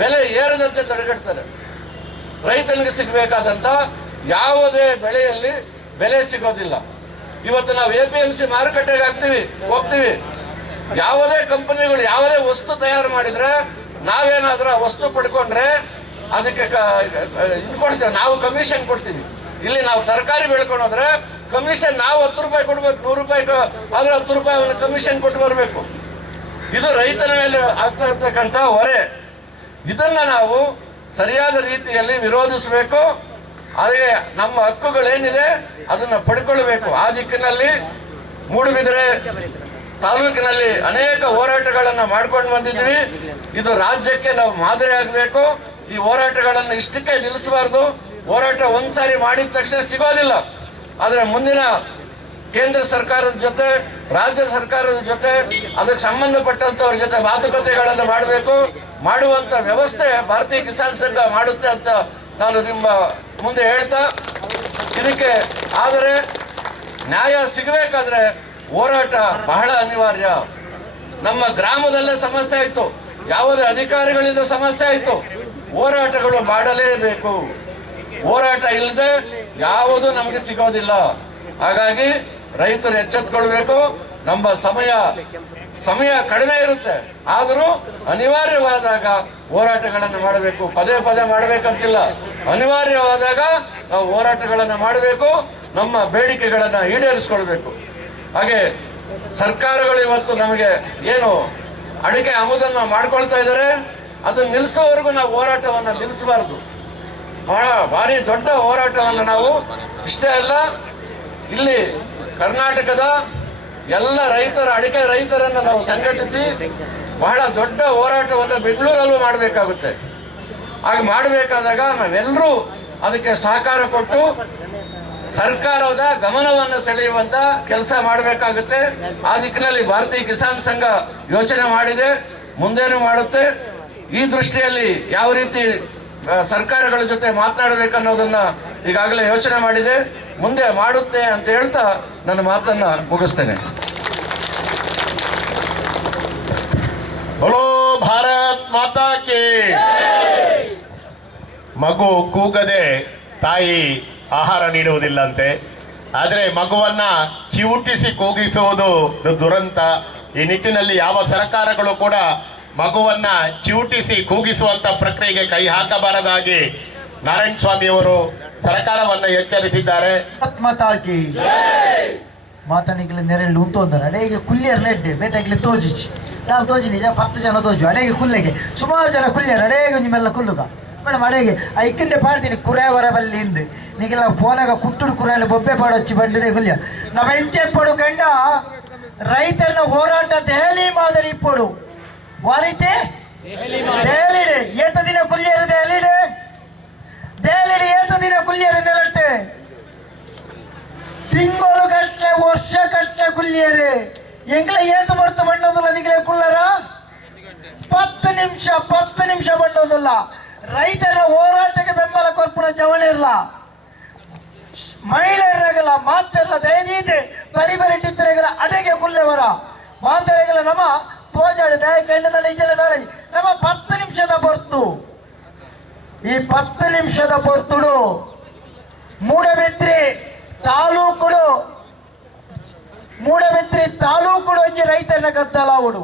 ಬೆಲೆ ಏರದಂತೆ ತಡೆಗಟ್ತಾರೆ. ರೈತನಿಗೆ ಸಿಗಬೇಕಾದಂತ ಯಾವುದೇ ಬೆಳೆಯಲ್ಲಿ ಬೆಲೆ ಸಿಗೋದಿಲ್ಲ. ಇವತ್ತು ನಾವು APMC ಮಾರುಕಟ್ಟೆಗೆ ಹೋಗ್ತೀವಿ. ಯಾವುದೇ ಕಂಪನಿಗಳು ಯಾವುದೇ ವಸ್ತು ತಯಾರು ಮಾಡಿದ್ರೆ ನಾವೇನಾದ್ರೂ ಆ ವಸ್ತು ಪಡ್ಕೊಂಡ್ರೆ ಅದಕ್ಕೆ ಇದು ಕೊಡ್ತೇವೆ, ನಾವು ಕಮಿಷನ್ ಕೊಡ್ತೀವಿ. ಇಲ್ಲಿ ನಾವು ತರಕಾರಿ ಬೆಳ್ಕೊಂಡ್ರೆ ಕಮಿಷನ್ ನಾವು 10 ರೂಪಾಯಿ ಕೊಡ್ಬೇಕು, 100 ರೂಪಾಯಿ ಆದ್ರೆ 10 ರೂಪಾಯಿ ಅವನು ಕಮಿಷನ್ ಕೊಟ್ಟು ಬರಬೇಕು. ಇದು ರೈತನ ಮೇಲೆ ಆಗ್ತಾ ಇರ್ತಕ್ಕಂಥ ಹೊರೆ. ಇದನ್ನ ನಾವು ಸರಿಯಾದ ರೀತಿಯಲ್ಲಿ ವಿರೋಧಿಸಬೇಕು. ಹಾಗೆ ನಮ್ಮ ಹಕ್ಕುಗಳೇನಿದೆ ಅದನ್ನ ಪಡ್ಕೊಳ್ಬೇಕು. ಆ ದಿಕ್ಕಿನಲ್ಲಿ ಮೂಡುಬಿದಿರೆ ತಾಲೂಕಿನಲ್ಲಿ ಅನೇಕ ಹೋರಾಟಗಳನ್ನು ಮಾಡ್ಕೊಂಡು ಬಂದಿದ್ವಿ. ಇದು ರಾಜ್ಯಕ್ಕೆ ನಾವು ಮಾದರಿ ಆಗಬೇಕು. ಈ ಹೋರಾಟಗಳನ್ನು ಇಷ್ಟಕ್ಕೆ ನಿಲ್ಲಿಸಬಾರ್ದು. ಹೋರಾಟ ಒಂದ್ಸಾರಿ ಮಾಡಿದ ತಕ್ಷಣ ಸಿಗೋದಿಲ್ಲ. ಆದರೆ ಮುಂದಿನ ಕೇಂದ್ರ ಸರ್ಕಾರದ ಜೊತೆ, ರಾಜ್ಯ ಸರ್ಕಾರದ ಜೊತೆ, ಅದಕ್ಕೆ ಸಂಬಂಧಪಟ್ಟಂತವ್ರ ಜೊತೆ ಮಾತುಕತೆಗಳನ್ನು ಮಾಡಬೇಕು. ಮಾಡುವಂತ ವ್ಯವಸ್ಥೆ ಭಾರತೀಯ ಕಿಸಾನ್ ಸಂಘ ಮಾಡುತ್ತೆ ಅಂತ ನಾನು ನಿಮ್ಮ ಮುಂದೆ ಹೇಳ್ತಾ, ಇದಕ್ಕೆ ಆದರೆ ನ್ಯಾಯ ಸಿಗಬೇಕಾದ್ರೆ ಹೋರಾಟ ಬಹಳ ಅನಿವಾರ್ಯ. ನಮ್ಮ ಗ್ರಾಮದಲ್ಲೇ ಸಮಸ್ಯೆ ಆಯಿತು, ಯಾವುದೇ ಅಧಿಕಾರಿಗಳಿಂದ ಸಮಸ್ಯೆ ಆಯಿತು. ಹೋರಾಟಗಳು ಮಾಡಲೇಬೇಕು. ಹೋರಾಟ ಇಲ್ಲದೆ ಯಾವುದು ನಮಗೆ ಸಿಗೋದಿಲ್ಲ. ಹಾಗಾಗಿ ರೈತರು ಎಚ್ಚೆತ್ತುಕೊಳ್ಬೇಕು. ನಮ್ಮ ಸಮಯ ಕಡಿಮೆ ಇರುತ್ತೆ, ಆದರೂ ಅನಿವಾರ್ಯವಾದಾಗ ಹೋರಾಟಗಳನ್ನು ಮಾಡಬೇಕು. ಪದೇ ಪದೇ ಮಾಡಬೇಕಂತಿಲ್ಲ. ಅನಿವಾರ್ಯವಾದಾಗ ನಾವು ಹೋರಾಟಗಳನ್ನು ಮಾಡಬೇಕು. ನಮ್ಮ ಬೇಡಿಕೆಗಳನ್ನು ಈಡೇರಿಸ್ಕೊಳ್ಬೇಕು. ಹಾಗೆ ಸರ್ಕಾರಗಳು ಇವತ್ತು ನಮಗೆ ಏನು ಅಡಿಕೆ ಆಮದನ್ನು ಮಾಡ್ಕೊಳ್ತಾ ಇದ್ದಾರೆ, ಅದನ್ನು ನಿಲ್ಲಿಸೋವರೆಗೂ ನಾವು ಹೋರಾಟವನ್ನು ನಿಲ್ಲಿಸಬಾರ್ದು. ಭಾರಿ ದೊಡ್ಡ ಹೋರಾಟವನ್ನು ನಾವು ಇಷ್ಟೇ ಅಲ್ಲ, ಇಲ್ಲಿ ಕರ್ನಾಟಕದ ಎಲ್ಲ ಅಡಿಕೆ ರೈತರನ್ನು ನಾವು ಸಂಘಟಿಸಿ ಬಹಳ ದೊಡ್ಡ ಹೋರಾಟವನ್ನು ಬೆಂಗಳೂರಲ್ಲೂ ಮಾಡಬೇಕಾಗುತ್ತೆ. ಹಾಗೆ ಮಾಡಬೇಕಾದಾಗ ನಾವೆಲ್ಲರೂ ಅದಕ್ಕೆ ಸಹಕಾರ ಕೊಟ್ಟು ಸರ್ಕಾರದ ಗಮನವನ್ನು ಸೆಳೆಯುವಂತ ಕೆಲಸ ಮಾಡಬೇಕಾಗುತ್ತೆ. ಆ ದಿಕ್ಕಿನಲ್ಲಿ ಭಾರತೀಯ ಕಿಸಾನ್ ಸಂಘ ಯೋಚನೆ ಮಾಡಿದೆ, ಮುಂದೇನು ಮಾಡುತ್ತೆ. ಈ ದೃಷ್ಟಿಯಲ್ಲಿ ಯಾವ ರೀತಿ ಸರ್ಕಾರಗಳ ಜೊತೆ ಮಾತನಾಡಬೇಕನ್ನೋದನ್ನ ಈಗಾಗಲೇ ಯೋಚನೆ ಮಾಡಿದೆ, ಮುಂದೆ ಮಾಡುತ್ತೆ ಅಂತ ಹೇಳ್ತಾ ನನ್ನ ಮಾತನ್ನ ಮುಗಿಸ್ತೇನೆ. बोलो भारत माता की. ಮಗು ಕೂಗದೆ ತಾಯಿ ಆಹಾರ ನೀಡುವುದಿಲ್ಲಂತೆ, ಆದರೆ ಮಗುವನ್ನ ಚಿವುಟಿಸಿ ಕೂಗಿಸುವುದು ದುರಂತ. ಈ ನಿಟ್ಟಿನಲ್ಲಿ ಯಾವ ಸರ್ಕಾರಗಳು ಕೂಡ ಮಗುವನ್ನ ಚಿವುಟಿಸಿ ಕೂಗಿಸುವಂತ ಪ್ರಕ್ರಿಯೆಗೆ ಕೈ ಹಾಕಬಾರದಾಗಿ ನಾರಾಯಣ ಸ್ವಾಮಿ ಅವರು ಸರ್ಕಾರವನ್ನು ಎಚ್ಚರಿಸಿದ್ದಾರೆ. ಮಾತನಿಗೆ ನೆರಳು ಉಂಟು ಅಡೆಗೆ ಕುಲ್ಲಿಯರ್ ನೆಡ್ಡೆ ಬೇತಾಗ್ಲಿ ತೋಜಿಚಿ ಯಾರು ತೋಜಿ ನಿಜ 10 ಜನ ತೋಜು ಅಡೆಗೆ ಕುಲ್ಲೆಗೆ ಸುಮಾರು ಜನ ಕುಲ್ಲಿಯರ್ ಅಡೆಗೆ ನಿಮ್ಮೆಲ್ಲ ಕುಲ್ಲುಗ ಮೇಡಮ್ ಅಡೆಗೆ ಐಕಂದೆ ಪಾಡ್ತೀನಿ ಕುರೆಯವರ ಬಲ್ಲಿ ಹಿಂದೆ ನೀಗೆಲ್ಲ ಫೋನಾಗ ಕುಟ್ಟುಡು ಕುರೆಯಲ್ಲಿ ಬೊಬ್ಬೆ ಪಾಡೊಚ್ಚಿ ಬಂದಿದೆ ಕುಲ್ಯ ನಮ್ಮ ಹೆಂಚೆ ಪಡು ಕಂಡ ರೈತರನ್ನ ಹೋರಾಟ ದೆಹಲಿ ಮಾದರಿ ಇಪ್ಪಡು ವಾರಿತೆ ದೆಹಲಿಡೆ ಏತ ದಿನ ಕುಲ್ಲಿಯರು ದೆಹಲಿಡೆ ಏತ ದಿನ ಕುಲ್ಲಿಯರು ನೆರಟೆ ತಿಂಗಳು ಗಟ್ಟಲೆ ವರ್ಷ ಗಟ್ಟಲೆ ಕುಲ್ಲಿಯರೆ ಎಂಗ್ಲ ಏತು ಬರ್ತು ಬಣ್ಣೋದಿಲ್ಲ ನಿಗಲೇ ಕುಲ್ಲರ 10 ನಿಮಿಷ ಬಣ್ಣೋದಿಲ್ಲ. ರೈತರ ಹೋರಾಟಕ್ಕೆ ಬೆಂಬಲ ಕೊರ್ಪುಣ ಜವಳಿ ಇರಲ್ಲ, ಮಹಿಳೆಯರಾಗಲ್ಲ ಮಾತಿರಲ್ಲ ದಯನೀದೆ ಪರಿಬರಿಟ್ಟಿದ್ದರೆಗಲ ಅಡೆಗೆ ಕುಲ್ಲೆವರ ಮಾತರೆಗಲ ನಮ್ಮ ತೋಜಾಡು ದಯ ಕೆಂಡದಲ್ಲಿ ಇಜಲದಾರ ನಮ್ಮ 10 ನಿಮಿಷದ ಬರ್ತು. ಈ 10 ನಿಮಿಷದ ಬರ್ತು ಮೂಡಬಿದ್ರೆ ತಾಲೂಕುಡು ಮೂಡಬಿದ್ರೆ ತಾಲೂಕು ಒಂಜಿ ರೈತನ ಗದ್ದಲಾವುಡು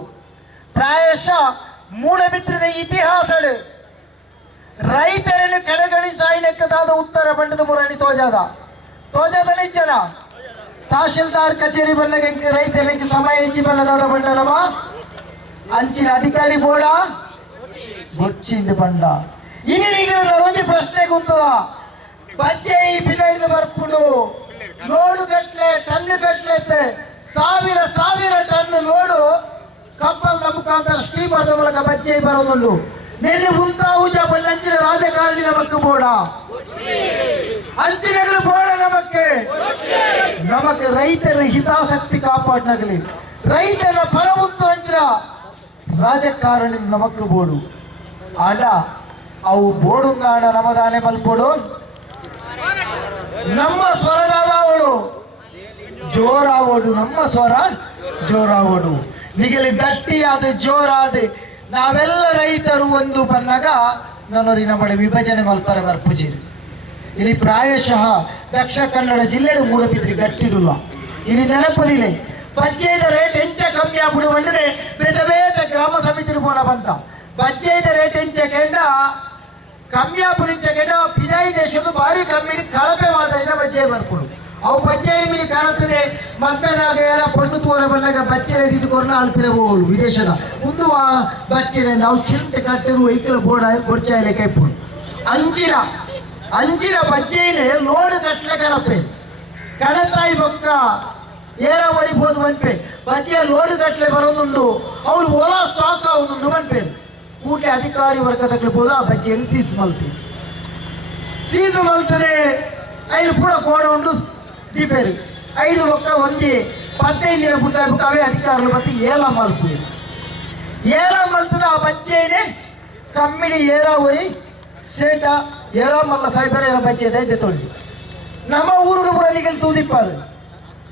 ಪ್ರಾಯಶಃ ಮೂಡಬಿದ್ರದ ಇತಿಹಾಸ ರೈತರನ್ನು ಕೆಳಗಣಿಸಾಯಿನಕ್ಕದಾದ ಉತ್ತರ ಬಂಡದ ಮುರಣಿ ತೋಜದ ನಿಜನ ತಹಶೀಲ್ದಾರ್ ಕಚೇರಿ ಬನ್ನಗೆ ರೈತರಿಗೆ ಸಮಯ ಹೆಚ್ಚಿ ಬನ್ನದಾದ ಬಂಡನವ ಅಂಚಿನ ಅಧಿಕಾರಿ ಬೋಡ ಬೊಚ್ಚಿಂದ ಬಂಡ ಈಗ ಒಂದು ಪ್ರಶ್ನೆ ಗುಂತುವ ಬಜ್ಜೆ ಈ ಬಿಲೈದ ಬರ್ಪುಡು ಲೋಡು ಗಟ್ಲೆ ಟನ್ನು ಗಟ್ಲೆ ಸಾವಿರ ಟನ್ ಲೋಡು ಕಪ್ಪಲ್ದ ಮುಖಾಂತರ ಸ್ಟೀಮರ್ದ ಮೂಲಕ ಬಜ್ಜೆ ಬರೋದುಂಡು ನೆನ್ನೆ ಮುಂತಾವುಜ ಬಣ್ಣಂಚಿನ ರಾಜಕಾರಣಿ ನಮಕ್ಕೆ ಬೋಡ ಅಂಚಿನಗಲು ಬೋಡ ನಮಕ್ಕೆ ರೈತರ ಹಿತಾಸಕ್ತಿ ಕಾಪಾಡಿನಗಲಿ ರೈತರ ಪರಮುತ್ತು ಅಂಚಿನ ರಾಜಕಾರಣಿ ನಮಕ್ಕೆ ಬೋಡು ಆಡ ಅವು ಬೋಡುಂಗಾಡ ನಮದಾನೆ ಮಲ್ಪೋಡು ನಮ್ಮ ಸ್ವರದಾದ ಅವಳು ಜೋರಾವೋಡು ನಮ್ಮ ಸ್ವರ ಜೋರಾವೋಡು ನಿಗಲಿ ಗಟ್ಟಿಯಾದ ಜೋರಾದ ನಾವೆಲ್ಲ ರೈತರು ಒಂದು ಬಂದಾಗ ನನ್ನೋರಿ ನಮ್ಮ ವಿಭಜನೆ ಮಲ್ಪರ ಬರ್ಪುಜಿರಿ ಇಲ್ಲಿ ಪ್ರಾಯಶಃ ದಕ್ಷಿಣ ಕನ್ನಡ ಜಿಲ್ಲೆ ಮೂಡಬಿದ್ರಿ ಗಟ್ಟಿಡುಲ್ಲ ಇಲ್ಲಿ ನೆನಪುದಿಲ್ಲ ಬಜ್ಜೆದ ರೇಟ್ ಎಂಚ ಕಮ್ಮಿ ಆಗ್ಬಿಡು ಬಂದ್ರೆ ಬೇಟ ಗ್ರಾಮ ಸಮಿತಿ ಬೋಡ ಬಂತ ಬಜ್ಜೆದ ರೇಟ್ ಎಂಚ ಕೆಂಡ ಕಮ್ಮಿ ಆಗ್ಬಿಡಿಂಚ ಕೆಂಡ ಪಿದಾಯಿ ದೇಶದ ಭಾರಿ ಕಮ್ಮಿ ಕಳಪೆ ಮಾತ್ರ ಬಜ್ಜೆ ಬರ್ಕೊಡು ಅವು ಬಜ್ಜೆ ಮೀನು ಕಾಣುತ್ತದೆ ಮದ್ಮೆದಾಗ ಯಾರ ಪೊಂಡು ತೋರ ಬಂದಾಗ ಬಚ್ಚೆ ತಿದ್ದುಕೊಂಡು ಅಲ್ಪಿರಬಹುದು ವಿದೇಶದ ಒಂದು ಬಚ್ಚೆ ನಾವು ಚಿಂತೆ ಕಟ್ಟದು ವೈಕಲ್ ಬೋಡ ಕೊಡ್ಚಾಯಿಲೆ ಕೈಪುಡು ಅಂಚಿನ ಬಜ್ಜೆನೆ ಲೋಡ್ ಕಟ್ಲೆ ಕಣಪೆ ಕಣತಾಯಿ ಬೊಕ್ಕ ಏರ ಒರಿಬೋದು ಬಂಪೆ ಬಜ್ಜೆಯ ಲೋಡ್ ಕಟ್ಲೆ ಬರೋದುಂಡು ಅವಳು ಓಲಾ ಸ್ಟಾಕ್ ಆಗುದುಂಡು ಬಂಪೆ ಊಟ ಅಧಿಕಾರಿ ವರ್ಗದಲ್ಲಿರ್ಬೋದು ಆ ಬಜ್ಜೆಯನ್ನು ಸೀಸು ಮಲ್ತದೆ ಐದು ಪೂರ ಕೋಡ ಉಂಡು ಡಿಪೇರು 5 ಒಕ್ಕ ಒಂಜಿ 15 ಬುಟ್ಟ ಅವೇ ಅಧಿಕಾరులు ಮತ್ತೆ ಏಲ ಮಲ್ತದ ಆ ಬಜ್ಜೆನೆ ಕಮ್ಮಿಡಿ ಏರ ಹೋಯಿ ಸೇಟ ಏರ ಮಲ್ಲ ಸಾಯ್ಬರ ಏರ ಬಜ್ಜೆ ಇದೆ ತೊಂಡಿ ನಮ್ಮ ಊರು ಕೂಡ ನಿಗಲ್ ತೂದಿಪ್ಪಾರು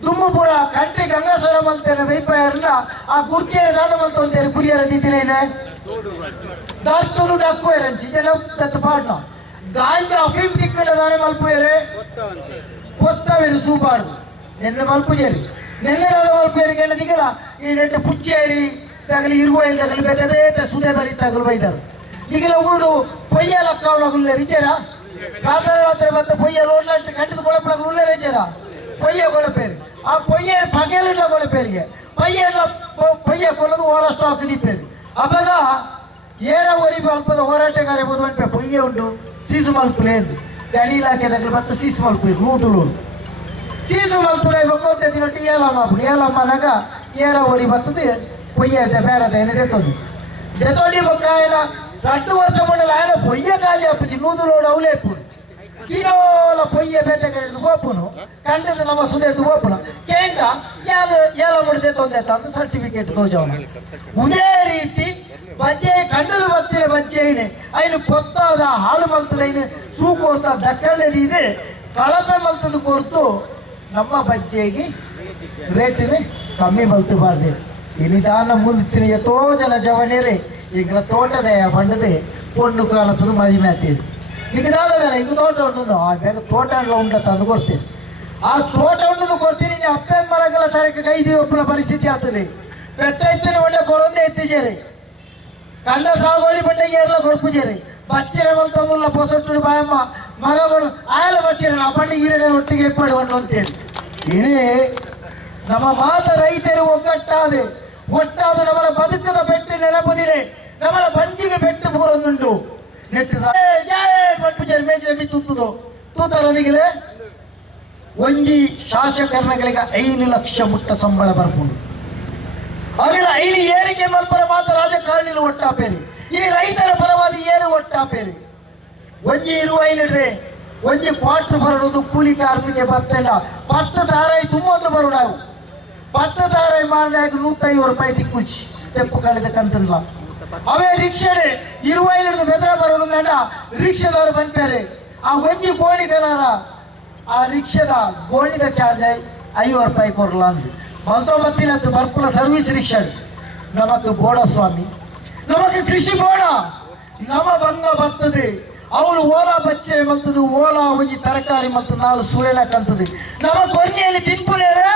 ತುಮ್ಮಪುರ ಕಂಟ್ರಿ ಗಂಗಾಸರ ಮಲ್ತೇನೆ ವೈಪಾಯರ್ನ ಆ ಕುರ್ಚಿಯ ದಾದ ಮಲ್ತ ಅಂತೇಳಿ ಕುರಿಯರ ದಿತ್ತಿನೇನೆ ದಾರ್ತದು ದಕ್ಕುಯರಂಚಿ ಜನ ತತ್ತು ಪಾಡ್ನ ಗಾಂಜಾ ಅಫೀಮ್ ತಿಕ್ಕಡದಾನೆ ಮಲ್ಪುಯರೆ పొత్తవేరు సూపాడు నిన్న మలుపు చేరి నిన్న మలుపు ఎరిగేళ్ళ దిగల ఈ నెట్టు పుచ్చేరి తగిలి 20 తగిలి పెట్టదే సుదే బరి తగులు పోయితారు దిగిల ఊరు పొయ్య లక్కవులు రిచారా రాత్రి ಮತ್ತೆ పొయ్య లోడ్లంటే కంటిది కొಳపలకు ఉల్లే రిచారా పొయ్య కొಳపేరు ఆ పొయ్య పగేలిలో కొಳపేರಿಗೆ పొయ్య కొలదు ಓರ ಸ್ಟಾಕ್ ದಿಪ್ಪೇರು ಅವಾಗ ಏರ ಒರಿ ಮಲ್ಪದ ಹೋರಾಟಗಾರ ಎಂಬುದು ಅನ್ಪೆ పొయ్య ಉಂಟು ಸೀಸು ಮಲ್ಪು ಲೇದು ಗಡಿ ಇಲಾಖೆ దగ్గర ಮತ್ತೆ ಸೀಸು ಮಲ್ಪು ನೂತುಲು ಸೀಸು ಮಲ್ಪುರ ಒಕ್ಕೊಂತೆ ತಿನ್ನೊಟ್ಟು ಏಲಮ್ಮನಾಗ ಏರ ಒರಿ ಬರ್ತದೆ పొయ్య ಬೇರೆ ದೆತೊಂದು ದೆತೊಂಡಿ ಬೊಕ್ಕ ఆయన 2 ವರ್ಷ ಮುಂದೆ ఆయన పొయ్య ఖాళీ అప్పుచి నూతులోడు అవులేపు కిలోల పొయ్య బెట్టగెడు పోపును కంటది ನಮ್ಮ ಸುದೇದು పోపును ಕೇಂದ್ರ ಯಾವುದು ಏಲ ಮುಡಿದೆ ತೊಂದೆತ ಅಂತ ಸರ್ಟಿಫಿಕೇಟ್ ತೋಜವನ ಉದೇ ರೀತಿ ಬಜ್ಜೆ ಕಂಡದು ಬರ್ತಿರ ಬಜ್ಜೆನೆ ಐನು ಪೊತ್ತಾದ ಹಾಳು ಮಲ್ತದೈನು ಸೂಕೋತ ದಕ್ಕಲಿದೆ ಕಳಪೆ ಮಲ್ತದ ಕೊರ್ತು ನಮ್ಮ ಬಜ್ಜೆಗೆ ರೇಟಿನ ಕಮ್ಮಿ ಮಲ್ತು ಬಾರ್ದೆ ಇನಿದಾನ ಮುಲ್ತಿನ ಎಷ್ಟೋ ಜನ ಜವನೇರೆ ಈಗ ತೋಟದ ಬಂಡದೆ ಪೊಣ್ಣು ಕಾಲತ್ತದು ಮದಿ ಮ್ಯಾತಿದು ನಿಗದಾದ ಮೇಲೆ ಹಿಂಗೆ ತೋಟ ಉಂಟು ಆ ಬೇಗ ತೋಟ ಉಂಟ ತಂದು ಕೊಡ್ತೇನೆ ಆ ತೋಟ ಉಂಟು ಕೊಡ್ತೀನಿ ನೀನು ಅಪ್ಪೆ ಮರಗಳ ತರಕ್ಕೆ ಕೈದಿ ಒಪ್ಪನ ಪರಿಸ್ಥಿತಿ ಆಗ್ತದೆ ಪೆತ್ತೈತಿನ ಒಳ್ಳೆ ಕೊಳೊಂದೆ ಎತ್ತಿಜೇರಿ ಕಂಡ ಸಾಗೋಳಿ ಬಂಡೆಗೆ ಎಲ್ಲ ಕೊರ್ಪುಜೇರಿ ಬಚ್ಚಿರ ಬಂತಂದುಲ್ಲ ಪೊಸಟ್ಟು ಬಾಯಮ್ಮ ಮಗಗಳು ಆಯಲ ಬಚ್ಚಿರ ಅಪ್ಪಣ್ಣ ಈರಡೆ ಒಟ್ಟಿಗೆ ಎಪ್ಪಡುವಂಡು ಅಂತೇಳಿ ಇದೇ ನಮ್ಮ ಮಾತ ರೈತರು ಒಟ್ಟಾದ ನಮ್ಮನ ಬದುಕದ ಪೆಟ್ಟು ನೆನಪುದಿಲೆ ನಮ್ಮನ ಬಂಜಿಗೆ ಪೆಟ್ಟು ಬೋರೊಂದುಂಟು ನೆಟ್ಟು ಪಟ್ಟುಜೇರಿ ಮೇಜಿನ ಮಿತ್ತುತ್ತದು ತೂತರದಿಗೆ ಒಂಜಿ ಶಾಸಕರ್ನಗಳಿಗೆ 5 ಲಕ್ಷ ಮುಟ್ಟ ಸಂಬಳ ಬರ್ಕೊಂಡು ಹಾಗೆಲ್ಲ 5 ಏರಿಕೆ ಮಲ್ಪರ ಮಾತ್ರ ರಾಜಕಾರಣಿಗಳು ಒಟ್ಟಾಪೇರಿ ಇಲ್ಲಿ ರೈತರ ಪರವಾದಿ ಏನು ಒಟ್ಟಾಪೇರಿ ಒಂಜಿ 25 ಒಂಜಿ ಕ್ವಾರ್ಟರ್ ಬರೋದು ಕೂಲಿ ಕಾರ್ಮಿಕ ಬರ್ತಿಲ್ಲ 10 ತಾರಾಯಿ ತುಂಬೊಂದು ಬರೋಣಾವು 10 ತಾರಾಯಿ ಮಾರನಾಗ 150 ರೂಪಾಯಿ ತಿಕ್ಕುಚ್ಚಿ ತೆಪ್ಪು ಕಳೆದ ಕಂತಿಲ್ಲ ಅವೇ ರಿಕ್ಷಾನೆ 25 ಬೆದರ ಬರೋದು ಗಂಡ ರಿಕ್ಷಾದವರು ಬಂದ್ಬೇರೆ ಆ ಒಂಜಿ ಗೋಣಿ ಕನಾರ ಆ ರಿಕ್ಷಾದ ಗೋಣಿದ ಚಾರ್ಜ್ 50 ರೂಪಾಯಿ ಕೊರಲ ಅಂದು ಮಲ್ತೊಂಬತ್ತಿನದ್ದು ಬರ್ಪುಲ ಸರ್ವಿಸ್ ರಿಕ್ಷಾ ನಮಕ್ ಬೋಡ ಸ್ವಾಮಿ ನಮಕ್ ಕೃಷಿ ಬೋಡ ನಮ ಬಂಗ ಬರ್ತದೆ ಅವಳು ಓಲಾ ಬಚ್ಚೆ ಮಲ್ತದು ಓಲಾ ಒಂಜಿ ತರಕಾರಿ ಮತ್ತು 4 ಸೂರ್ಯನ ಕಂತದೆ ನಮ್ಮ ಕೊನೆಯಲ್ಲಿ ತಿನ್ಪುನೇರೆ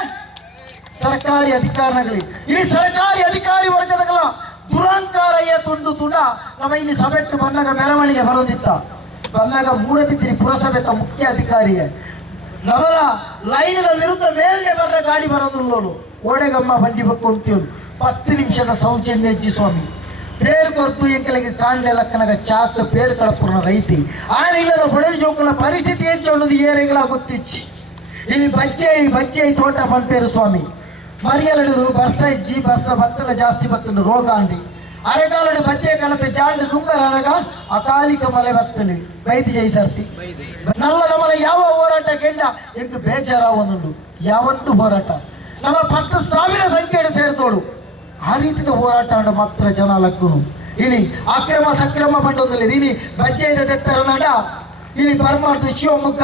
ಸರ್ಕಾರಿ ಅಧಿಕಾರಿಗಳು ಇಲ್ಲಿ ಸರ್ಕಾರಿ ಅಧಿಕಾರಿ ವರ್ಗದಗಳ ದುರಾಂಕಾರಯ್ಯ ತುಂಡು ತುಂಡ ನಮ್ಮ ಇಲ್ಲಿ ಸಭೆಟ್ಟು ಬಂದಾಗ ಮೆರವಣಿಗೆ ಬರೋದಿತ್ತ ಬಂದಾಗ ಮೂಡತಿದ್ರಿ ಪುರಸಭೆತ ಮುಖ್ಯ ಅಧಿಕಾರಿಯೇ ನವರ ಲೈನಿನ ವಿರುದ್ಧ ಮೇಲ್ಗೆ ಬರ ಗಾಡಿ ಬರೋದಿಲ್ಲೋಳು ಓಡೆಗಮ್ಮ ಬಂಡಿ ಬಕ್ಕು ಅಂತೀವ್ರು 10 ನಿಮಿಷದ ಸೌಜನ್ಯ ಹೆಜ್ಜಿ ಸ್ವಾಮಿ ಪೇರು ಕೊರ್ತು ಎಂಕಲಿಗೆ ಕಾಂಡೆ ಲಕ್ಕನಗ ಚಾತ್ ಪೇರು ಕಳಪುರ ರೈತಿ ಆಳಿಲ್ಲದ ಬಡದ ಜೋಕುಲ ಪರಿಸ್ಥಿತಿ ಹೆಚ್ಚು ಏರೆಗಳ ಗೊತ್ತಿಚ್ಚಿ ಇಲ್ಲಿ ಬಜ್ಜೆ ತೋಟ ಬಂಪೇರು ಸ್ವಾಮಿ ಮರಿಯಲಡು ಬರ್ಸ ಇಜ್ಜಿ ಬರ್ಸ ಬತ್ತಲ ಜಾಸ್ತಿ ಬತ್ತಲು ರೋಗ ಅಂಡಿ ಅರೆಗಾಲಡು ಬಜ್ಜೆ ಕಲತೆ ಜಾಂಡು ನುಂಗರನಗ ಅಕಾಲಿಕ ಮಳೆ ಬತ್ತಲು ಬೈತಿ ಜೈ ಸರ್ತಿ ನಲ್ಲ ನಮ್ಮನ ಯಾವ ಹೋರಾಟ ಕೆಂಡ ಎಂದು ಬೇಜಾರಾವೊಂದುಂಡು ಯಾವತ್ತು ಹೋರಾಟ ನಮ್ಮ 10,000 ಸಂಖ್ಯೆಯನ್ನು ಸೇರ್ತೋಳು ಆ ರೀತಿಯ ಹೋರಾಟ ಅಂಡ ಮಾತ್ರ ಜನ ಲಕ್ಕುನು ಇಲ್ಲಿ ಅಕ್ರಮ ಸಕ್ರಮ ಬಂಡೋದಲ್ಲಿ ಇಲ್ಲಿ ಬಜ್ಜೆದ ತೆತ್ತರ ನಡ ಇಲ್ಲಿ ಬರ್ಮಾರ್ದು ಶಿವಮೊಗ್ಗ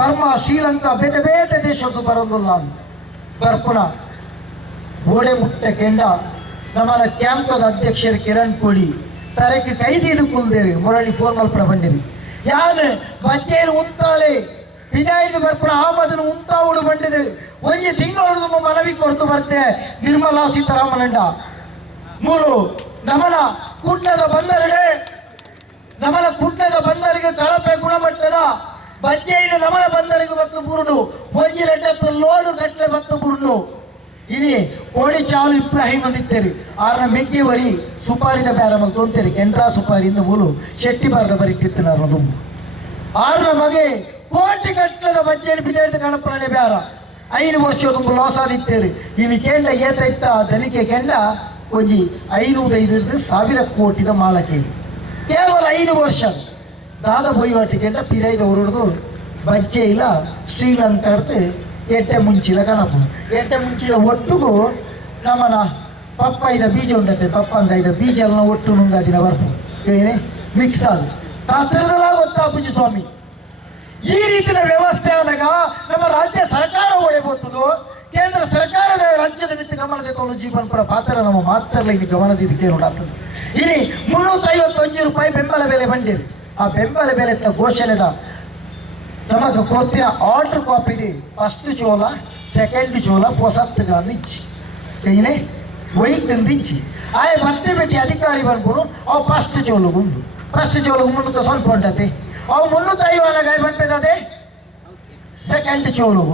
ಬರ್ಮಾ ಶ್ರೀಲಂಕಾ ಬೇರೆ ಬೇರೆ ದೇಶದ್ದು ಬರೋದಿಲ್ಲ ಬರ್ಪುನ ಓಡೆ ಮುಟ್ಟ ಕೆಂಡ ನಮ್ಮನ ಕ್ಯಾಂಪದ ಅಧ್ಯಕ್ಷರು ಕಿರಣ್ ಕೋಳಿ ತರಕ್ಕೆ ಕೈದಿದು ಕುಲ್ದೇರಿ ಮೊರಳಿ ಫೋನ್ ಮಲ್ಪಡ ಬಂದಿರಿ ಯಾರು ಬಜ್ಜೆಯನ್ನು ಉಂತಾಲೆ ವಿಜಯದು ಬರ್ಪುನ ಆಮದನ್ನು ಉಂತಾವುಡು ಬಂದಿದೆ ಒಂಜಿ ತಿಂಗಳು ನಮ್ಮ ಮನವಿ ಕೊರತು ಬರ್ತೆ ನಿರ್ಮಲಾ ಸೀತಾರಾಮನಂಡ ಮೂರು ನಮನ ಕುಟ್ಲದ ಬಂದರಿಗೆ ಕಳಪೆ ಗುಣಮಟ್ಟದ ಬಜ್ಜೆಯನ್ನು ನಮನ ಬಂದರಿಗೆ ಬತ್ತು ಬುರುಡು ಒಂಜಿ ರೆಡ್ಡತ್ತು ಲೋಡು ಕಟ್ಲೆ ಬತ್ತು ಬುರುಡು ಇನಿ ಕೋಡಿ ಚಾಲು ಇಬ್ರಾಹಿಂ ಅಂದಿತ್ತೇರಿ ಆರನ ಮೆಗ್ಗಿವರಿ ಸುಪಾರಿದ ಬ್ಯಾರಮ ತೊಂತೇರಿ ಕೆಂಡ್ರಾ ಸುಪಾರಿಯಿಂದ ಮೂಲು ಶೆಟ್ಟಿ ಬಾರದ ಬರಿಟ್ಟಿತ್ತು ನಾನು ದುಂಬು ಆರನ ಮಗೆ ಕೋಟಿ ಕಟ್ಲದ ಬಜ್ಜೆಯನ್ನು ಬಿದ್ದಾಡಿದ ಕಣಪಣೆ ಬ್ಯಾರ 5 ವರ್ಷ ತುಂಬ ಲಾಸ್ ಆದಿತ್ತೇರಿ ಇವಿ ಕೆಂಡ ಏತ ದನಿಕೆ ಕೆಂಡ ಒಂಜಿ 505 ಕೋಟಿದ ಮಾಳಕೆ ಕೇವಲ 5 ವರ್ಷ ದಾದ ಬೊಯ್ವಾಟಿ ಕೆಂಡ ಪಿರೈದ ಹೊರಡ್ದು ಬಜ್ಜೆ ಇಲ್ಲ ಶ್ರೀಲಂಕಾ ಅಡ್ದು ಎಟ್ಟೆ ಮುಂಚಿದ ಕನಪು ಎಟ್ಟೆ ಮುಂಚಿದ ಒಟ್ಟಿಗೂ ನಮ್ಮನ ಪಪ್ಪಾಯಿದ ಬೀಜ ಉಂಡತೆ ಪಪ್ಪಂಗಾಯ್ದ ಬೀಜ ಎಲ್ಲ ಒಟ್ಟು ನುಂಗಾದಿನ ಬರ್ಪು ಏನೇ ಮಿಕ್ಸ್ ಆದ ತಾತ್ರದಲ್ಲ ಗೊತ್ತಾಪುಜಿ ಸ್ವಾಮಿ ಈ ರೀತಿಯ ವ್ಯವಸ್ಥೆ ಆದಾಗ ನಮ್ಮ ರಾಜ್ಯ ಸರ್ಕಾರ ಒಡೆಬೋತುದು ಕೇಂದ್ರ ಸರ್ಕಾರದ ರಾಜ್ಯದ ಮಿತಿ ಗಮನದ ತಗೊಂಡು ಜೀವನ ಪರ ಪಾತ್ರ ನಮ್ಮ ಮಾತ್ರಲ್ಲ ಇಲ್ಲಿ ಗಮನದಿದ್ದಕ್ಕೆ ನೋಡಾಗ್ತದೆ ಇಲ್ಲಿ 351 ರೂಪಾಯಿ ಬೆಂಬಲ ಬೆಲೆ ಬಂದಿರಿ ಆ ಬೆಂಬಲ ಬೆಲೆ ಘೋಷಣೆದ ನಮಗೆ ಕೊಡ್ತಿನ ಆರ್ಡರ್ ಕಾಪಿಡಿ ಫಸ್ಟ್ ಚೋಲ ಸೆಕೆಂಡ್ ಚೋಲ ಪೊಸತ್ತುಗ ನಿಚ್ಚಿ ಏನೇ ಒಯ್ದಿಂದಿಚ್ಚಿ ಆಯ ಮತ್ತೆ ಬಿಟ್ಟು ಅಧಿಕಾರಿ ಬಂದ್ಬಿಡು ಅವು ಫಸ್ಟ್ ಚೋಲು ಮುಂದೆ ಸ್ವಲ್ಪ ಉಂಟತೆ ಅವು 350 ಗಾಯ ಬಂದಿದೆ ಸೆಕೆಂಡ್ ಚೋಲು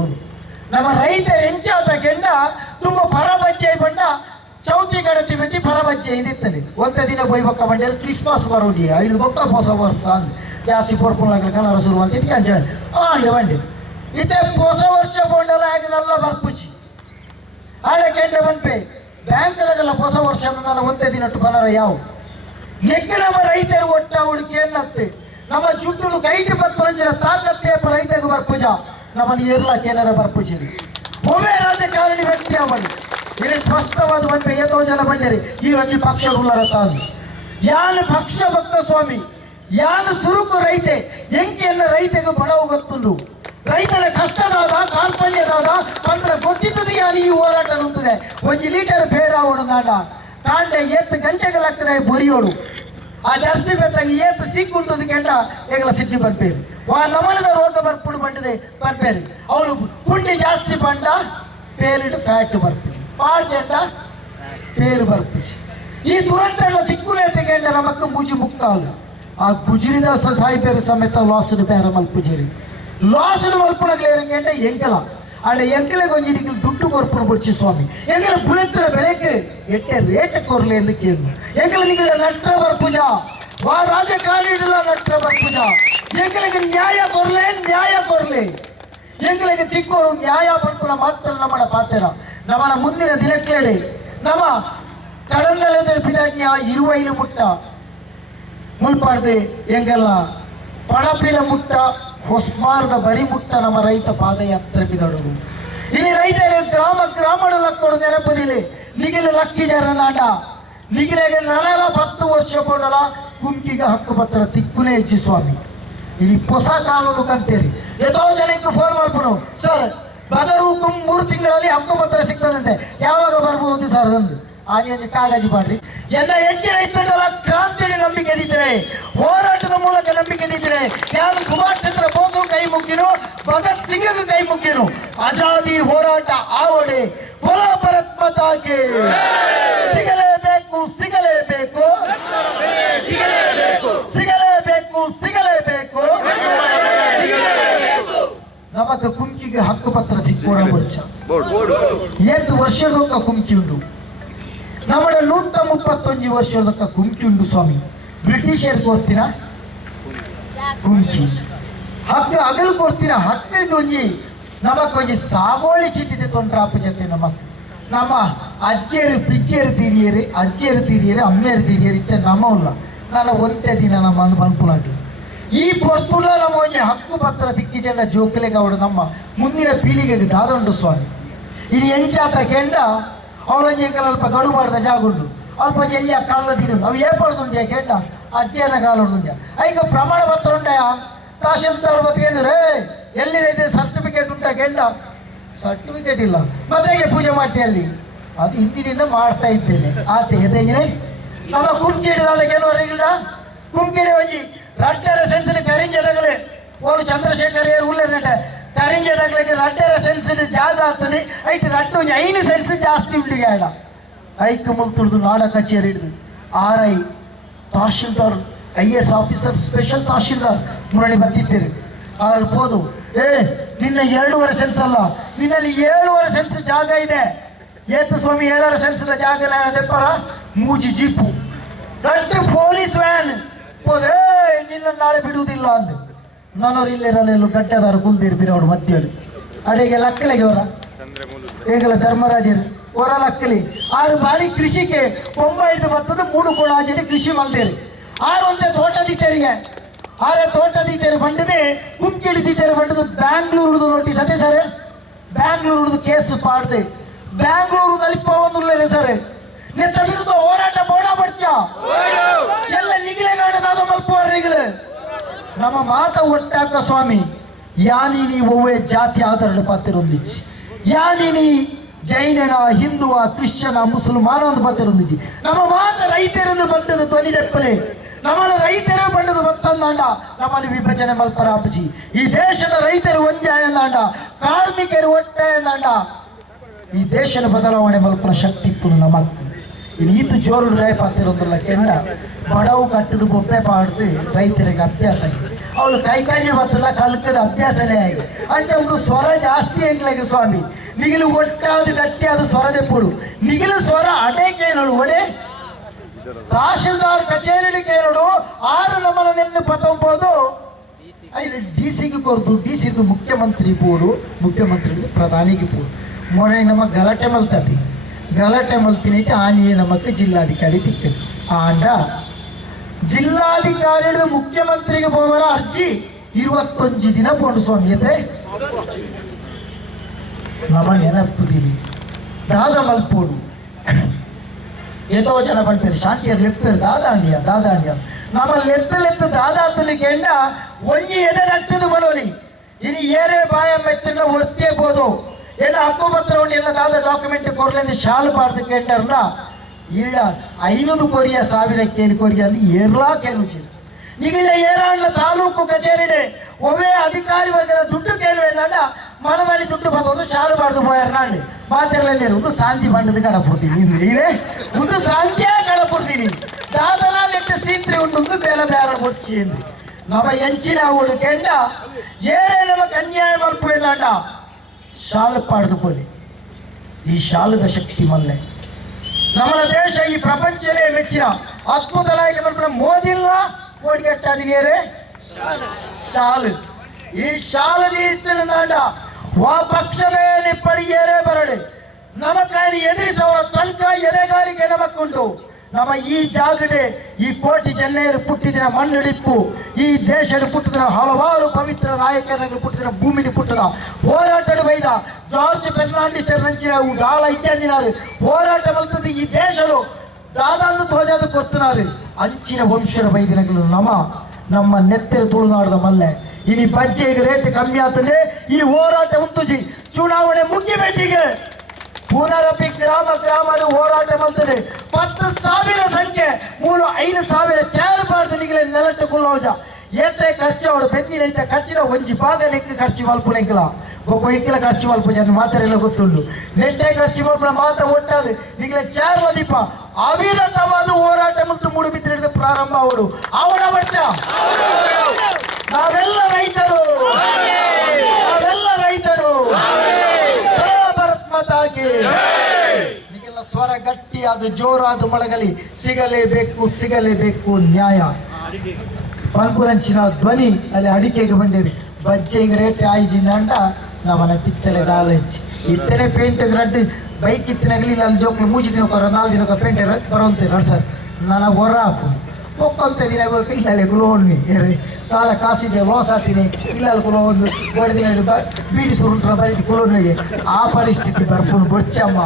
ನಮ್ಮ ರೈತರ ಹೆಂಚಾದ ಕೆಂಡ ತುಂಬ ಪರಬಜ್ಜೆ ಬಂಡ ಚೌತಿ ಗಡತಿ ಬಿಟ್ಟು ಪರಬಜ್ಜೆ ಇದಿರ್ತದೆ ಒಂದೇ ದಿನ ಬೊಯ್ಬಕ್ಕ ಬಂಡ ಕ್ರಿಸ್ಮಸ್ ಬರೋಡಿ ಇಲ್ಲಿ ಗೊತ್ತ ಹೊಸ ವರ್ಷ ಜಾಸ್ತಿ ಪೊರ್ಪುಣಗಳ ಕಲರ ಶುರು ಅಂತ ಇಲ್ಲಿ ಬಂಡಿ ಇದೇ ಹೊಸ ವರ್ಷ ಕೊಂಡಲ್ಲ ಆಗಿನಲ್ಲ ಬರ್ಪುಚಿ ಆಳೆ ಕೆಂಡೆ ಬಂಪೆ ಬ್ಯಾಂಕ್ದಾಗೆಲ್ಲ ಹೊಸ ವರ್ಷ ನಾನು ಒಂದೇ ದಿನಟ್ಟು ಬನರ ಯಾವ ನೆಕ್ಕೆ ನಮ್ಮ ರೈತರು ಒಟ್ಟ ಹುಡುಕಿ ಏನತ್ತೆ ನಮ್ಮ ಜುಟ್ಟು ಕೈಟಿ ಬರ್ತಂಜಿನ ತಾಕತ್ತೆ ರೈತರಿಗೆ ಬರ್ಪುಜ ನಮ್ಮನ್ನು ಏರ್ಲಾಕ ಏನಾರ ಬರ್ಪುಜಿರಿ ಒಮ್ಮೆ ರಾಜಕಾರಣಿ ವ್ಯಕ್ತಿ ಅವಳಿ ಇಲ್ಲಿ ಸ್ಪಷ್ಟವಾದ ಬಂಪೆ ಏತೋ ಜನ ಬಂದಿರಿ ಈ ಒಂಜಿ ಪಕ್ಷಗುಲ್ಲರ ತಾನು ಯಾನು ಪಕ್ಷ ಭಕ್ತ ಸ್ವಾಮಿ ಯಾನು ಸುರುಕು ರೈತೆ ಎಂಕಿಯನ್ನ ರೈತೆಗೆ ಬಡವು ಗೊತ್ತುಂಡು ರೈತರ ಕಷ್ಟದಾದ ಕಾರ್ಪಣ್ಯದಾದ ಅಂದ್ರೆ ಗೊತ್ತಿದ್ದದು ಯಾರು ಈ ಹೋರಾಟ ನುಂತಿದೆ 1 ಲೀಟರ್ ಬೇರಾವೋಡು ನಾಡ ಕಾಂಡೆ 8 ಗಂಟೆಗೆ ಲಕ್ಕದ ಬೊರಿಯೋಡು ಆ ಜರ್ಸಿ ಬೆತ್ತಾಗಿ ಏತು ಸಿಕ್ಕುಂಟದು ಕೆಂಡ ಈಗಲ ಸಿಟ್ಟಿ ಬರ್ಪೇರಿ ನಮನದ ರೋಗ ಬರ್ಪುಡು ಬಂದಿದೆ ಬರ್ಪೇರಿ ಅವಳು ಪುಂಡಿ ಜಾಸ್ತಿ ಬಂಡ ಪೇರಿಡು ಫ್ಯಾಟ್ ಬರ್ಪೇರಿ ಪಾಡ್ಜೆಂಡ ಪೇರು ಬರ್ಪಿಸಿ ಈ ದುರಂತ ದಿಕ್ಕುನೇ ತೆಗೆಂಡ ನಮಕ್ಕ ಮುಜಿ ಮುಕ್ತ ಅಲ್ಲ ಆ ಗುಜರಿದ ಸಾಯಿಪೇರು ಸಮೇತ ಲಾಸ್ಡ್ ಬೇರ ಮಲ್ಪುಜಿರಿ ಲಾಸ್ಡ್ ಮಲ್ಪುಣಗ್ಲೇರಂಗೆಂಡ ಎಂಕಲ ಆಡ ಎಂಕಲೆ ಗೊಂಜಿನಿಗೆ ದುಡ್ಡು ಕೊರ್ಪುಣ ಬುಡ್ಚಿ ಸ್ವಾಮಿ ಎಂಕಲ ಬುಲೆತ್ತಿನ ಬೆಲೆಗೆ ಎಟ್ಟೆ ರೇಟ್ ಕೊರ್ಲೆ ಎಂದು ಕೇಳು ಎಂಕಲ ನಿಗಲ ನಟ್ರ ಬರ್ಪುಜ ವಾ ರಾಜಕಾರಣಿ ನಟ್ರ ಬರ್ಪುಜ ಎಂಕಲಿಗೆ ನ್ಯಾಯ ಕೊರ್ಲೆ ಎಂಕಲಿಗೆ ತಿಕ್ಕೋಳು ನ್ಯಾಯ ಬರ್ಪುಣ ಮಾತ್ರ ನಮ್ಮನ ಪಾತ್ರ ನಮ್ಮನ ಮುಂದಿನ ದಿನಕ್ಕೇಳಿ ನಮ್ಮ ಕಡಲದ ಪಿಲಾಟ್ಯ 20 ಮುಟ್ಟ ಮುಲ್ಪಾಡ್ದೆ ಎಂಗೆಲ್ಲ ಪಣಪಿಲ ಮುಟ್ಟ ಹೊಸ್ಮಾರ್ದ ಬರಿ ಮುಟ್ಟ ನಮ್ಮ ರೈತ ಪಾದಯಾತ್ರೆ ಬಿದಡುದು ಇಲ್ಲಿ ರೈತರು ಗ್ರಾಮಗಳು ಲಕ್ಕೋಡು ನೆನಪದಿಲಿ ನಿಗಿಲು ಲಕ್ಕಿ ಜರ ನಾಡ ನಿಗಿಲೆಗೆ ನನಲ 10 ವರ್ಷ ಕೊಡಲ ಕುಂಕಿಗೆ ಹಕ್ಕು ಪತ್ರ ತಿಕ್ಕುನೇ ಹೆಜ್ಜಿ ಸ್ವಾಮಿ ಇಲ್ಲಿ ಹೊಸ ಕಾನೂನು ಕಂತೇರಿ ಎಷ್ಟೋ ಜನಕ್ಕೆ ಫೋನ್ ಮಾಡ್ಬೋದು ಸರ್ ಬದರು 3 ತಿಂಗಳಲ್ಲಿ ಹಕ್ಕು ಪತ್ರ ಸಿಗ್ತದಂತೆ ಯಾವಾಗ ಬರ್ಬೋದು ಸರ್ ಅಂದು ಆನೆಯನ್ನು ಕಾಳಜಿ ಮಾಡ್ರಿ ಎಲ್ಲ ಹೆಚ್ಚಿನ ರೈತರಲ್ಲ ಕ್ರಾಂತಿಯಲ್ಲಿ ನಂಬಿಕೆ ಇದ್ದಿದ್ರೆ ಹೋರಾಟದ ಮೂಲಕ ನಂಬಿಕೆ ಇದ್ದಿದ್ರೆ ಯಾರು ಸುಭಾಷ್ ಚಂದ್ರ ಬೋಸ್ ಕೈ ಮುಗ್ಗಿನು ಭಗತ್ ಸಿಂಗ್ ಕೈ ಮುಗ್ಗಿನು ಆಜಾದಿ ಹೋರಾಟ ಆವಡೆ ಬೋಲೋ ಭಾರತ್ ಮಾತಾ ಕಿ ಸಿಗಲೇಬೇಕು ಸಿಗಲೇಬೇಕು ಸಿಗಲೇಬೇಕು ಸಿಗಲೇಬೇಕು ನಮಕ್ ಕುಮ್ಕಿಗೆ ಹಕ್ಕು ಪತ್ರ ಸಿಕ್ಕೋಡ ವರ್ಷ 7 ವರ್ಷದೊಕ್ಕ ಕುಮ್ಕಿ ಉಂಡು ನಮ್ಮಡ 131 ವರ್ಷದೊಕ್ಕ ಕುಮ್ಕಿ ಉಂಡು ಸ್ವಾಮಿ ಬ್ರಿಟಿಷರ್ ಕೊಡ್ತೀರಾ ಕುಮ್ಕಿ ಹಕ್ಕು ಹಗಲು ಕೊಡ್ತೀರಾ ಹಕ್ಕಿಗೆ ಒಂಜಿ ನಮಕೊಂಜಿ ಸಾಗೋಳಿ ಚಿಟ್ಟಿದೆ ತೊಂಡ್ರಾಪ ಜೊತೆ ನಮ್ಮ ಅಜ್ಜಿಯರು ಪಿಜ್ಜಿಯರು ತೀರಿಯರು ಅಮ್ಮೆಯರು ತೀರಿಯರು ಇತ್ತೆ ನಮ್ಮಲ್ಲ ನಾನು ಒಂದೇ ದಿನ ನಮ್ಮ ಅನುಪುಲಾಗಿ ಈ ಪೊರ್ತುಲ ನಮ್ಮ ಒಂಜಿ ಹಕ್ಕು ಪತ್ರ ದಿಕ್ಕಿಜೆಂಡ ಜೋಕಲೆಗೌಡ ನಮ್ಮ ಮುಂದಿನ ಪೀಳಿಗೆಗೆ ದಾದೊಂಡು ಸ್ವಾಮಿ ಇದು ಎಂಚಾತ ಕೆಂಡ ಅವಳೊಂಜಿ ಅಲ್ಪ ಗಡು ಮಾಡಿದ ಜಾಗುಂಡು ಅಲ್ಪ ಎಲ್ಲಿಯ ಕಲ್ಲದಿದ್ದು ಅವು ಏಪಡ್ದುಂಡ್ಯಾ ಕೆಂಡ ಅಜ್ಜಿಯನ್ನ ಕಾಲೊಡ್ದುಂಡ್ಯಾ ಈಗ ಪ್ರಮಾಣ ಪತ್ರ ಉಂಡಯಾ ತಹಶೀಲ್ದಾರ್ ಬತ್ತಿಗೆ ರೇ ಎಲ್ಲಿದೆ ಸರ್ಟಿಫಿಕೇಟ್ ಉಂಟಾ ಕೆಂಡ ಸರ್ಟಿಫಿಕೇಟ್ ಇಲ್ಲ ಮತ್ತೆ ಹೇಗೆ ಪೂಜೆ ಮಾಡ್ತೀಯ ಅಲ್ಲಿ ಅದು ಹಿಂದಿನಿಂದ ಮಾಡ್ತಾ ಇದ್ದೇನೆ ಆತ ಎದೆಗೆ ನಮ್ಮ ಕುಮ್ಕಿಡಿದ ಕೆಲವರಿಗಿಲ್ಲ ಕುಮ್ಕಿಡಿ ಒಂಜಿ ರಡ್ಡರ ಸೆನ್ಸಿನ ಕರಿಂಜದಾಗಲೇ ಓಲು ಚಂದ್ರಶೇಖರ್ ಉಳ್ಳೇನಟ ಕರಿಂಜದಾಗಲಿಕ್ಕೆ ರಡ್ಡರ ಸೆನ್ಸಿನ ಜಾಗ ಆಗ್ತದೆ ಐಟ್ ರಡ್ಡು ಒಂಜಿ 5 ಸೆನ್ಸ್ ಜಾಸ್ತಿ ಉಂಡಿಗೆ ಆಡ ಐಕ್ ಮುಲ್ತುಡ್ದು ನಾಡ ಕಚೇರಿ ಹಿಡಿದು RI tahsildar IAS officer special tahsildar Murali ಬಂದಿದ್ದೀರಿ ಅವ್ರು ಹೋದು ನಿನ್ನ 2.5 ಸೆನ್ಸ್ ಅಲ್ಲ ನಿನ್ನಲ್ಲಿ 7.5 ಸೆನ್ಸ್ ಜಾಗ ಇದೆ ಏತು ಸ್ವಾಮಿ 7.5 ಸೆನ್ಸ್ದ ಜಾಗ ದೆಪ್ಪರ ಮೂಜಿ ಜೀಪು ದೊಡ್ಡ ಪೊಲೀಸ್ ವ್ಯಾನ್ ಹೋದೆ ನಿನ್ನ ನಾಳೆ ಬಿಡುವುದಿಲ್ಲ ಅಂದೆ ನಾನವ್ರು ಇಲ್ಲಿರಲ್ಲೆಲ್ಲೂ ಗಡ್ಡೆದಾರ ಕುಲ್ದಿರ್ತೀರಿ ಅವ್ರು ಮತ್ತೆ ಹೇಳಿ ಅಡೆಗೆ ಲಕ್ಕಲೆಗೆ ಅವರ ಹೇಗಲ್ಲ ಧರ್ಮರಾಜರು ಹೊರ ಲಕ್ಕಲಿ ಆರು ಬಾರಿ ಕೃಷಿಗೆ 9 ಬರ್ತದ 3 ಕೋಣಾಜಿ ಕೃಷಿ ಮಲ್ದೇರಿ ಆರು ಒಂದೇ ತೋಟದಿದ್ದರಿಗೆ ಆರೆ ತೋಟದಿದ್ದೇರು ಬಂಡದೆ ಕುಮ್ಕಿಡಿದ್ದೇರು ಬಂಡದು ಬ್ಯಾಂಗ್ಳೂರು ನೋಟಿಸ್ ಅದೇ ಸರ್ ಬ್ಯಾಂಗ್ಳೂರು ಕೇಸ್ ಪಾಡ್ದೆ ಬ್ಯಾಂಗ್ಳೂರಿನಲ್ಲಿ ಪವನ್ನುಳ್ಳೇ ಸರ್ ನೆತ್ತ ವಿರುದ್ಧ ಹೋರಾಟ ಬೋಡ ಬಡ್ಚ ಎಲ್ಲ ನಿಗಿಲೆ ಕಾಣದ ಮಲ್ಪುವರ್ ನಿಗಿಲೆ ನಮ್ಮ ಮಾತ ಒಟ್ಟಾಕ ಸ್ವಾಮಿ ಯಾನಿ ಒವ್ವೆ ಜಾತಿ ಆಧಾರದ ಪಾತಿರೊಂದಿಜ್ಜಿ ಯಾನಿ ಜೈನನ ಹಿಂದುವ ಕ್ರಿಶ್ಚನ ಮುಸಲ್ಮಾನ ಅಂತ ಪಾತಿರೊಂದಿಜ್ಜಿ ನಮ್ಮ ಮಾತ ರೈತರನ್ನು ಬಂದದ್ದು ಧ್ವನಿದೆಪ್ಪಲೆ ನಮ್ಮನ್ನು ರೈತರು ಬಂಡದು ಮತ್ತೊಂದಾಂಡ ನಮ್ಮಲ್ಲಿ ವಿಭಜನೆ ಮಲ್ಪರಾಪಜಿ ಈ ದೇಶದ ರೈತರು ಒಂದೇ ಎಂದಾಂಡ ಕಾರ್ಮಿಕರು ಒಟ್ಟೆ ಎಂದಾಂಡ ಈ ದೇಶದ ಬದಲಾವಣೆ ಮಲ್ಪನ ಶಕ್ತಿ ಇತ್ತು ನಮಕ್ ಇನ್ನು ಈತು ಜೋರು ಪಾತಿರೋದಿಲ್ಲ ಕೆಂಡ ಬಡವು ಕಟ್ಟದು ಬೊಬ್ಬೆ ಪಾಡ್ದು ರೈತರಿಗೆ ಅಭ್ಯಾಸ ಆಗಿದೆ ಅವಳು ಕೈಕಾಯಿ ಬತ್ತಲ್ಲ ಕಲ್ಕದ ಅಭ್ಯಾಸನೇ ಆಗಿದೆ ಅಂಚೆ ಒಂದು ಸ್ವರ ಜಾಸ್ತಿ ಎಂಗ್ಲಾಗಿ ಸ್ವಾಮಿ ನಿಗಿಲು ಒಟ್ಟಾದ ಗಟ್ಟಿಯಾದ ಸ್ವರದೆ ಪುಡು ನಿಗಿಲು ಸ್ವರ ಅಡೇಕೇನಳು ಒಡೆ ತಹಶೀಲ್ದಾರ್ ಕಚೇರಿ ಕೇಳೋಡು 6 ನಮ್ಮನ್ನ ನೆನ್ನೆ ಪತ್ತೊಂಬೋದು ಅಲ್ಲಿ DC ಕೊರ್ದು DC ಮುಖ್ಯಮಂತ್ರಿ ಬೋರ್ಡು ಮುಖ್ಯಮಂತ್ರಿ ಪ್ರಧಾನಿಗೆ ಬೋರ್ಡು ಮೊನ್ನೆ ನಮ್ಮ ಗಲಾಟೆ ಮಲ್ತೀನಿ ಆನಿಯೇ ನಮಕ್ಕೆ ಜಿಲ್ಲಾಧಿಕಾರಿ ತಿಕ್ಕಡಿ ಆಂಡ ಜಿಲ್ಲಾಧಿಕಾರಿ ಮುಖ್ಯಮಂತ್ರಿಗೆ ಹೋಗೋರ ಅರ್ಜಿ 21 ದಿನ ಬೋಂಡು ಸ್ವಾಮಿಯತೆ ನಮ್ಮ ನೆನಪುದಿರಿ ದಾದ ಮಲ್ಪೋಡು ಏತೋ ಜನ ಬಂದ್ಪೇರು ಶಾಂತಿಯರ್ ಲೆಪ್ಪೇರು ದಾದಾಂಡಿಯ ನಮ್ಮಲ್ಲಿ ಲೆತ್ತ ದಾದಾತನಿಗೆ ಎಂಡ ಒಂಜಿ ಎದೆ ನಟ್ಟದು ಬರೋಲಿ ಇನ್ನು ಏರೇ ಬಾಯ ಮೆತ್ತಿನ ಒತ್ತೇಬೋದು ಎಲ್ಲ ಹಕ್ಕುಪತ್ರ ಉಂಟು ಎಲ್ಲ ದಾದ ಡಾಕ್ಯುಮೆಂಟ್ ಕೊರ್ಲಿಂದ ಶಾಲು ಪಾಡ್ದು ಕೇಂದ್ರಲ್ಲ ಈಡ 500 ಕೊರಿಯ 1000 ಕೇಳಿ ಕೊರಿಯಲ್ಲಿ ಏರ್ಲಾ ಕೇಳುವುದು ಈಗಿಲ್ಲ ಏರಾಂಡ್ಲ ತಾಲೂಕು ಕಚೇರಿಡೆ ಒಬ್ಬೇ ಅಧಿಕಾರಿ ವರ್ಗದ ದುಡ್ಡು ಕೇಳುವೇನಾಡ ಮನದಲ್ಲಿ ದುಡ್ಡು ಬಂದು ಶಾಲು ಪಾಡ್ದು ಹೋಯಾರ ನಾಳೆ ಮಾತೆಲ್ಲ ಒಂದು ಶಾಂತಿ ಬಂಡದ ಕಡಪಡ್ತೀನಿ ನೀವೇ ಒಂದು ಶಾಂತಿಯೇ ಕಡಪಡ್ತೀನಿ ದಾದನ ಲೆಟ್ಟ ಸೀತ್ರಿ ಉಂಟು ಬೇಲ ಬೇರೆ ಮುಚ್ಚಿ ಎಂದು ನಮ್ಮ ಎಂಚಿನ ಅವಳು ಕೆಂಡ ಏನೇ ನಮಗೆ ಅನ್ಯಾಯ ಮಲ್ಪೋಯ್ದಾಂಡ ಶಾಲು ಪಾಡ್ದು ಪೋಲಿ ಈ ಶಾಲದ ಶಕ್ತಿ ಮಲ್ಲೆ ನಮ್ಮ ದೇಶ ಈ ಪ್ರಪಂಚನೇ ಮೆಚ್ಚಿನ ಅದ್ಭುತ ನಾಯಕ ಮಲ್ಪನ ಮೋದಿಲ್ಲ ಓಡಿಗೆಟ್ಟಾದಿಗೇರೆ ಶಾಲು ಈ ಶಾಲದಿ ಇತ್ತಿನ ವಾ ಪಕ್ಷವೇ ನಿಪ್ಪಡಿಗೇರೆ ಬರಡೆ ನಮಕಾಯಿ ಎದುರಿಸುವ ತನಕ ಎದೆಗಾರಿಕೆ ನಮಕ್ಕುಂಟು ನಮ್ಮ ಈ ಜಾಗಡೆ ಈ ಕೋಟಿ ಜನ್ನೆಯರು ಪುಟ್ಟಿದಿನ ಮಣ್ಣಿಡಿಪ್ಪು ಈ ದೇಶದ ಪುಟ್ಟಿದ ಹಲವಾರು ಪವಿತ್ರ ನಾಯಕರಿಗೆ ಪುಟ್ಟಿದ ಭೂಮಿಲಿ ಪುಟ್ಟದ ಹೋರಾಟದ ಬೈದ ಜಾರ್ಜ್ ಫೆರ್ನಾಂಡಿಸ್ ನಂಚಿನ ಗಾಲ ಇತ್ಯಾದಿನಾರು ಹೋರಾಟ ಬರ್ತದೆ ಈ ದೇಶರು ದಾದಾಂದು ಧ್ವಜದ ಕೊರ್ತನಾರು ಅಂಚಿನ ವಂಶದ ಬೈದಿನಗಳು ನಮ್ಮ ನೆತ್ತೆರು ತುಳುನಾಡದ ಮಲ್ಲೆ ಇನಿ ಬಜ್ಜೆಗೆ ರೇಟ್ ಕಮ್ಮಿ ಆಗ್ತದೆ ಈ ಹೋರಾಟ ಉಂಟುಜಿ ಚುನಾವಣೆ ಮುಗಿಬೇಕಿಗೆ ಪುನರಪಿ ಗ್ರಾಮದ ಹೋರಾಟ ಮಾಡ್ತದೆ 10,000 ಸಂಖ್ಯೆ 5,000 ಚೇರ್ ಪಾಡ್ದು ನಿಗಲೆ ನೆಲಟ್ಟು ಕುಲ್ಲೋಜ ಏತೆ ಖರ್ಚು ಅವಳು ಬೆನ್ನಿನೈತೆ ಖರ್ಚಿನ ಒಂಜಿ ಭಾಗ ಲೆಕ್ಕ ಖರ್ಚು ಮಲ್ಪುನೆಂಕಲ ಒಬ್ಬ ಇಕ್ಕಿಲ ಖರ್ಚು ಮಲ್ಪ ಜನ ಮಾತಾರೆಲ್ಲ ಗೊತ್ತುಂಡು ನೆಟ್ಟೆ ಖರ್ಚು ಮಲ್ಪನ ಮಾತ್ರ ಒಟ್ಟಾದು ಈಗಲೇ ಚಾರ್ಲ ದೀಪ ಅವಿರತವಾದ ಹೋರಾಟ ಮತ್ತು ಮೂಡುಬಿದ್ರಿದ ಪ್ರಾರಂಭ ಅವರ ಬಟ್ಟ ನಾವೆಲ್ಲ ರೈತರು ಭಾರತ್ ಮಾತಾಗೆ ನಿಗೆಲ್ಲ ಸ್ವರ ಗಟ್ಟಿ ಅದು ಜೋರಾದು ಮೊಳಗಲಿ ಸಿಗಲೇಬೇಕು ನ್ಯಾಯ ಪಂಪುರಂಚಿನ ಧ್ವನಿ ಅಲ್ಲಿ ಅಡಿಕೆಗೆ ಬಂದಿರಿ ಬಜ್ಜೆಗೆ ರೇಟ್ ಆಯ್ಜಿನ ಅಂಡ ನಮ್ಮನ ಪಿತ್ತಲೆ ದಾಲಂಚಿ ಇತ್ತನೆ ಪೇಂಟ್ ರಡ್ ಬೈಕ್ ಇತ್ತಿನಾಗಲಿ ಅಲ್ಲಿ ಜೋಕ್ಲು ಮೂಜಿ ದಿನಕ್ಕೊರ 4 ದಿನಕ್ಕ ಪೇಂಟ್ ಬರುವಂತೆ ಸರ್ ನಾನು ಹೊರ ಹಾಕು ಒಕ್ಕಂತ ದಿನ ಬೇಕು ಇಲ್ಲಲ್ಲಿ ಗುಲೋಣ್ಣಿ ಕಾಲ ಕಾಸಿದೆ ಲಾಸ್ ಆಗ್ತೀನಿ ಇಲ್ಲಲ್ಲಿ ಕುಲೋ ಒಂದು 2 ದಿನ ಬೀಡಿ ಸುರುಂಟ್ರ ಬರೀ ಕುಲೋನಿಗೆ ಆ ಪರಿಸ್ಥಿತಿ ಬರ್ಪುನು ಬೊಚ್ಚಮ್ಮ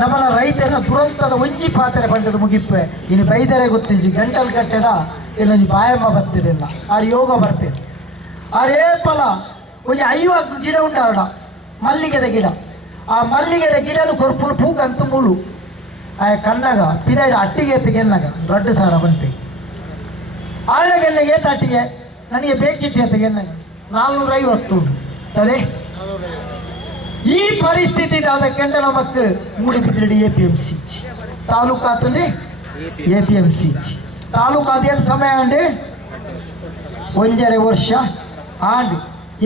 ನಮ್ಮನ ರೈತನ ದುರಂತದ ಒಂಜಿ ಪಾತ್ರೆ ಬಂಡದ ಮುಗಿಪ್ಪೆ ಇನ್ನು ಬೈದರೆ ಗೊತ್ತಿಜ್ಜಿ ಗಂಟಲ್ ಕಟ್ಟೆದ ಇನ್ನೊಂದು ಬಾಯಮ್ಮ ಬರ್ತಿರಲಿಲ್ಲ ಆರು ಯೋಗ ಬರ್ತೇನೆ ಆರು ಏಪಲ ಒಂದು 50 ಗಿಡ ಉಂಟಾಡ ಮಲ್ಲಿಗೆದ ಗಿಡ ಆ ಮಲ್ಲಿಗೆದ ಗಿಡನು ಕೊರ್ಪುಲು ಪೂಗಂತ ಮುಳು ಆ ಕಣ್ಣಾಗ ಪಿದಾಯ ಅಟ್ಟಿಗೆ ತೆಗೆನ್ನಾಗ ದೊಡ್ಡ ಸಾರ ಬಂತೆ ಆಳೆಗೆಲ್ಲೆಗೆ ಅಟ್ಟಿಗೆ ನನಗೆ ಬೇಕಿತ್ತು ತೆಗೆನ್ನಾಗ 450 ಸರಿ ಈ ಪರಿಸ್ಥಿತಿ ಆದ ಕೆಂಡ ನಮಕ್ ಮೂಡಿಬಿದ್ರಡಿ APMC ತಾಲೂಕಾತಲ್ಲಿ APMC ತಾಲೂಕಾದ ಸಮಯ ಅಂಡಿ 1.5 ವರ್ಷ ಆಂಡ್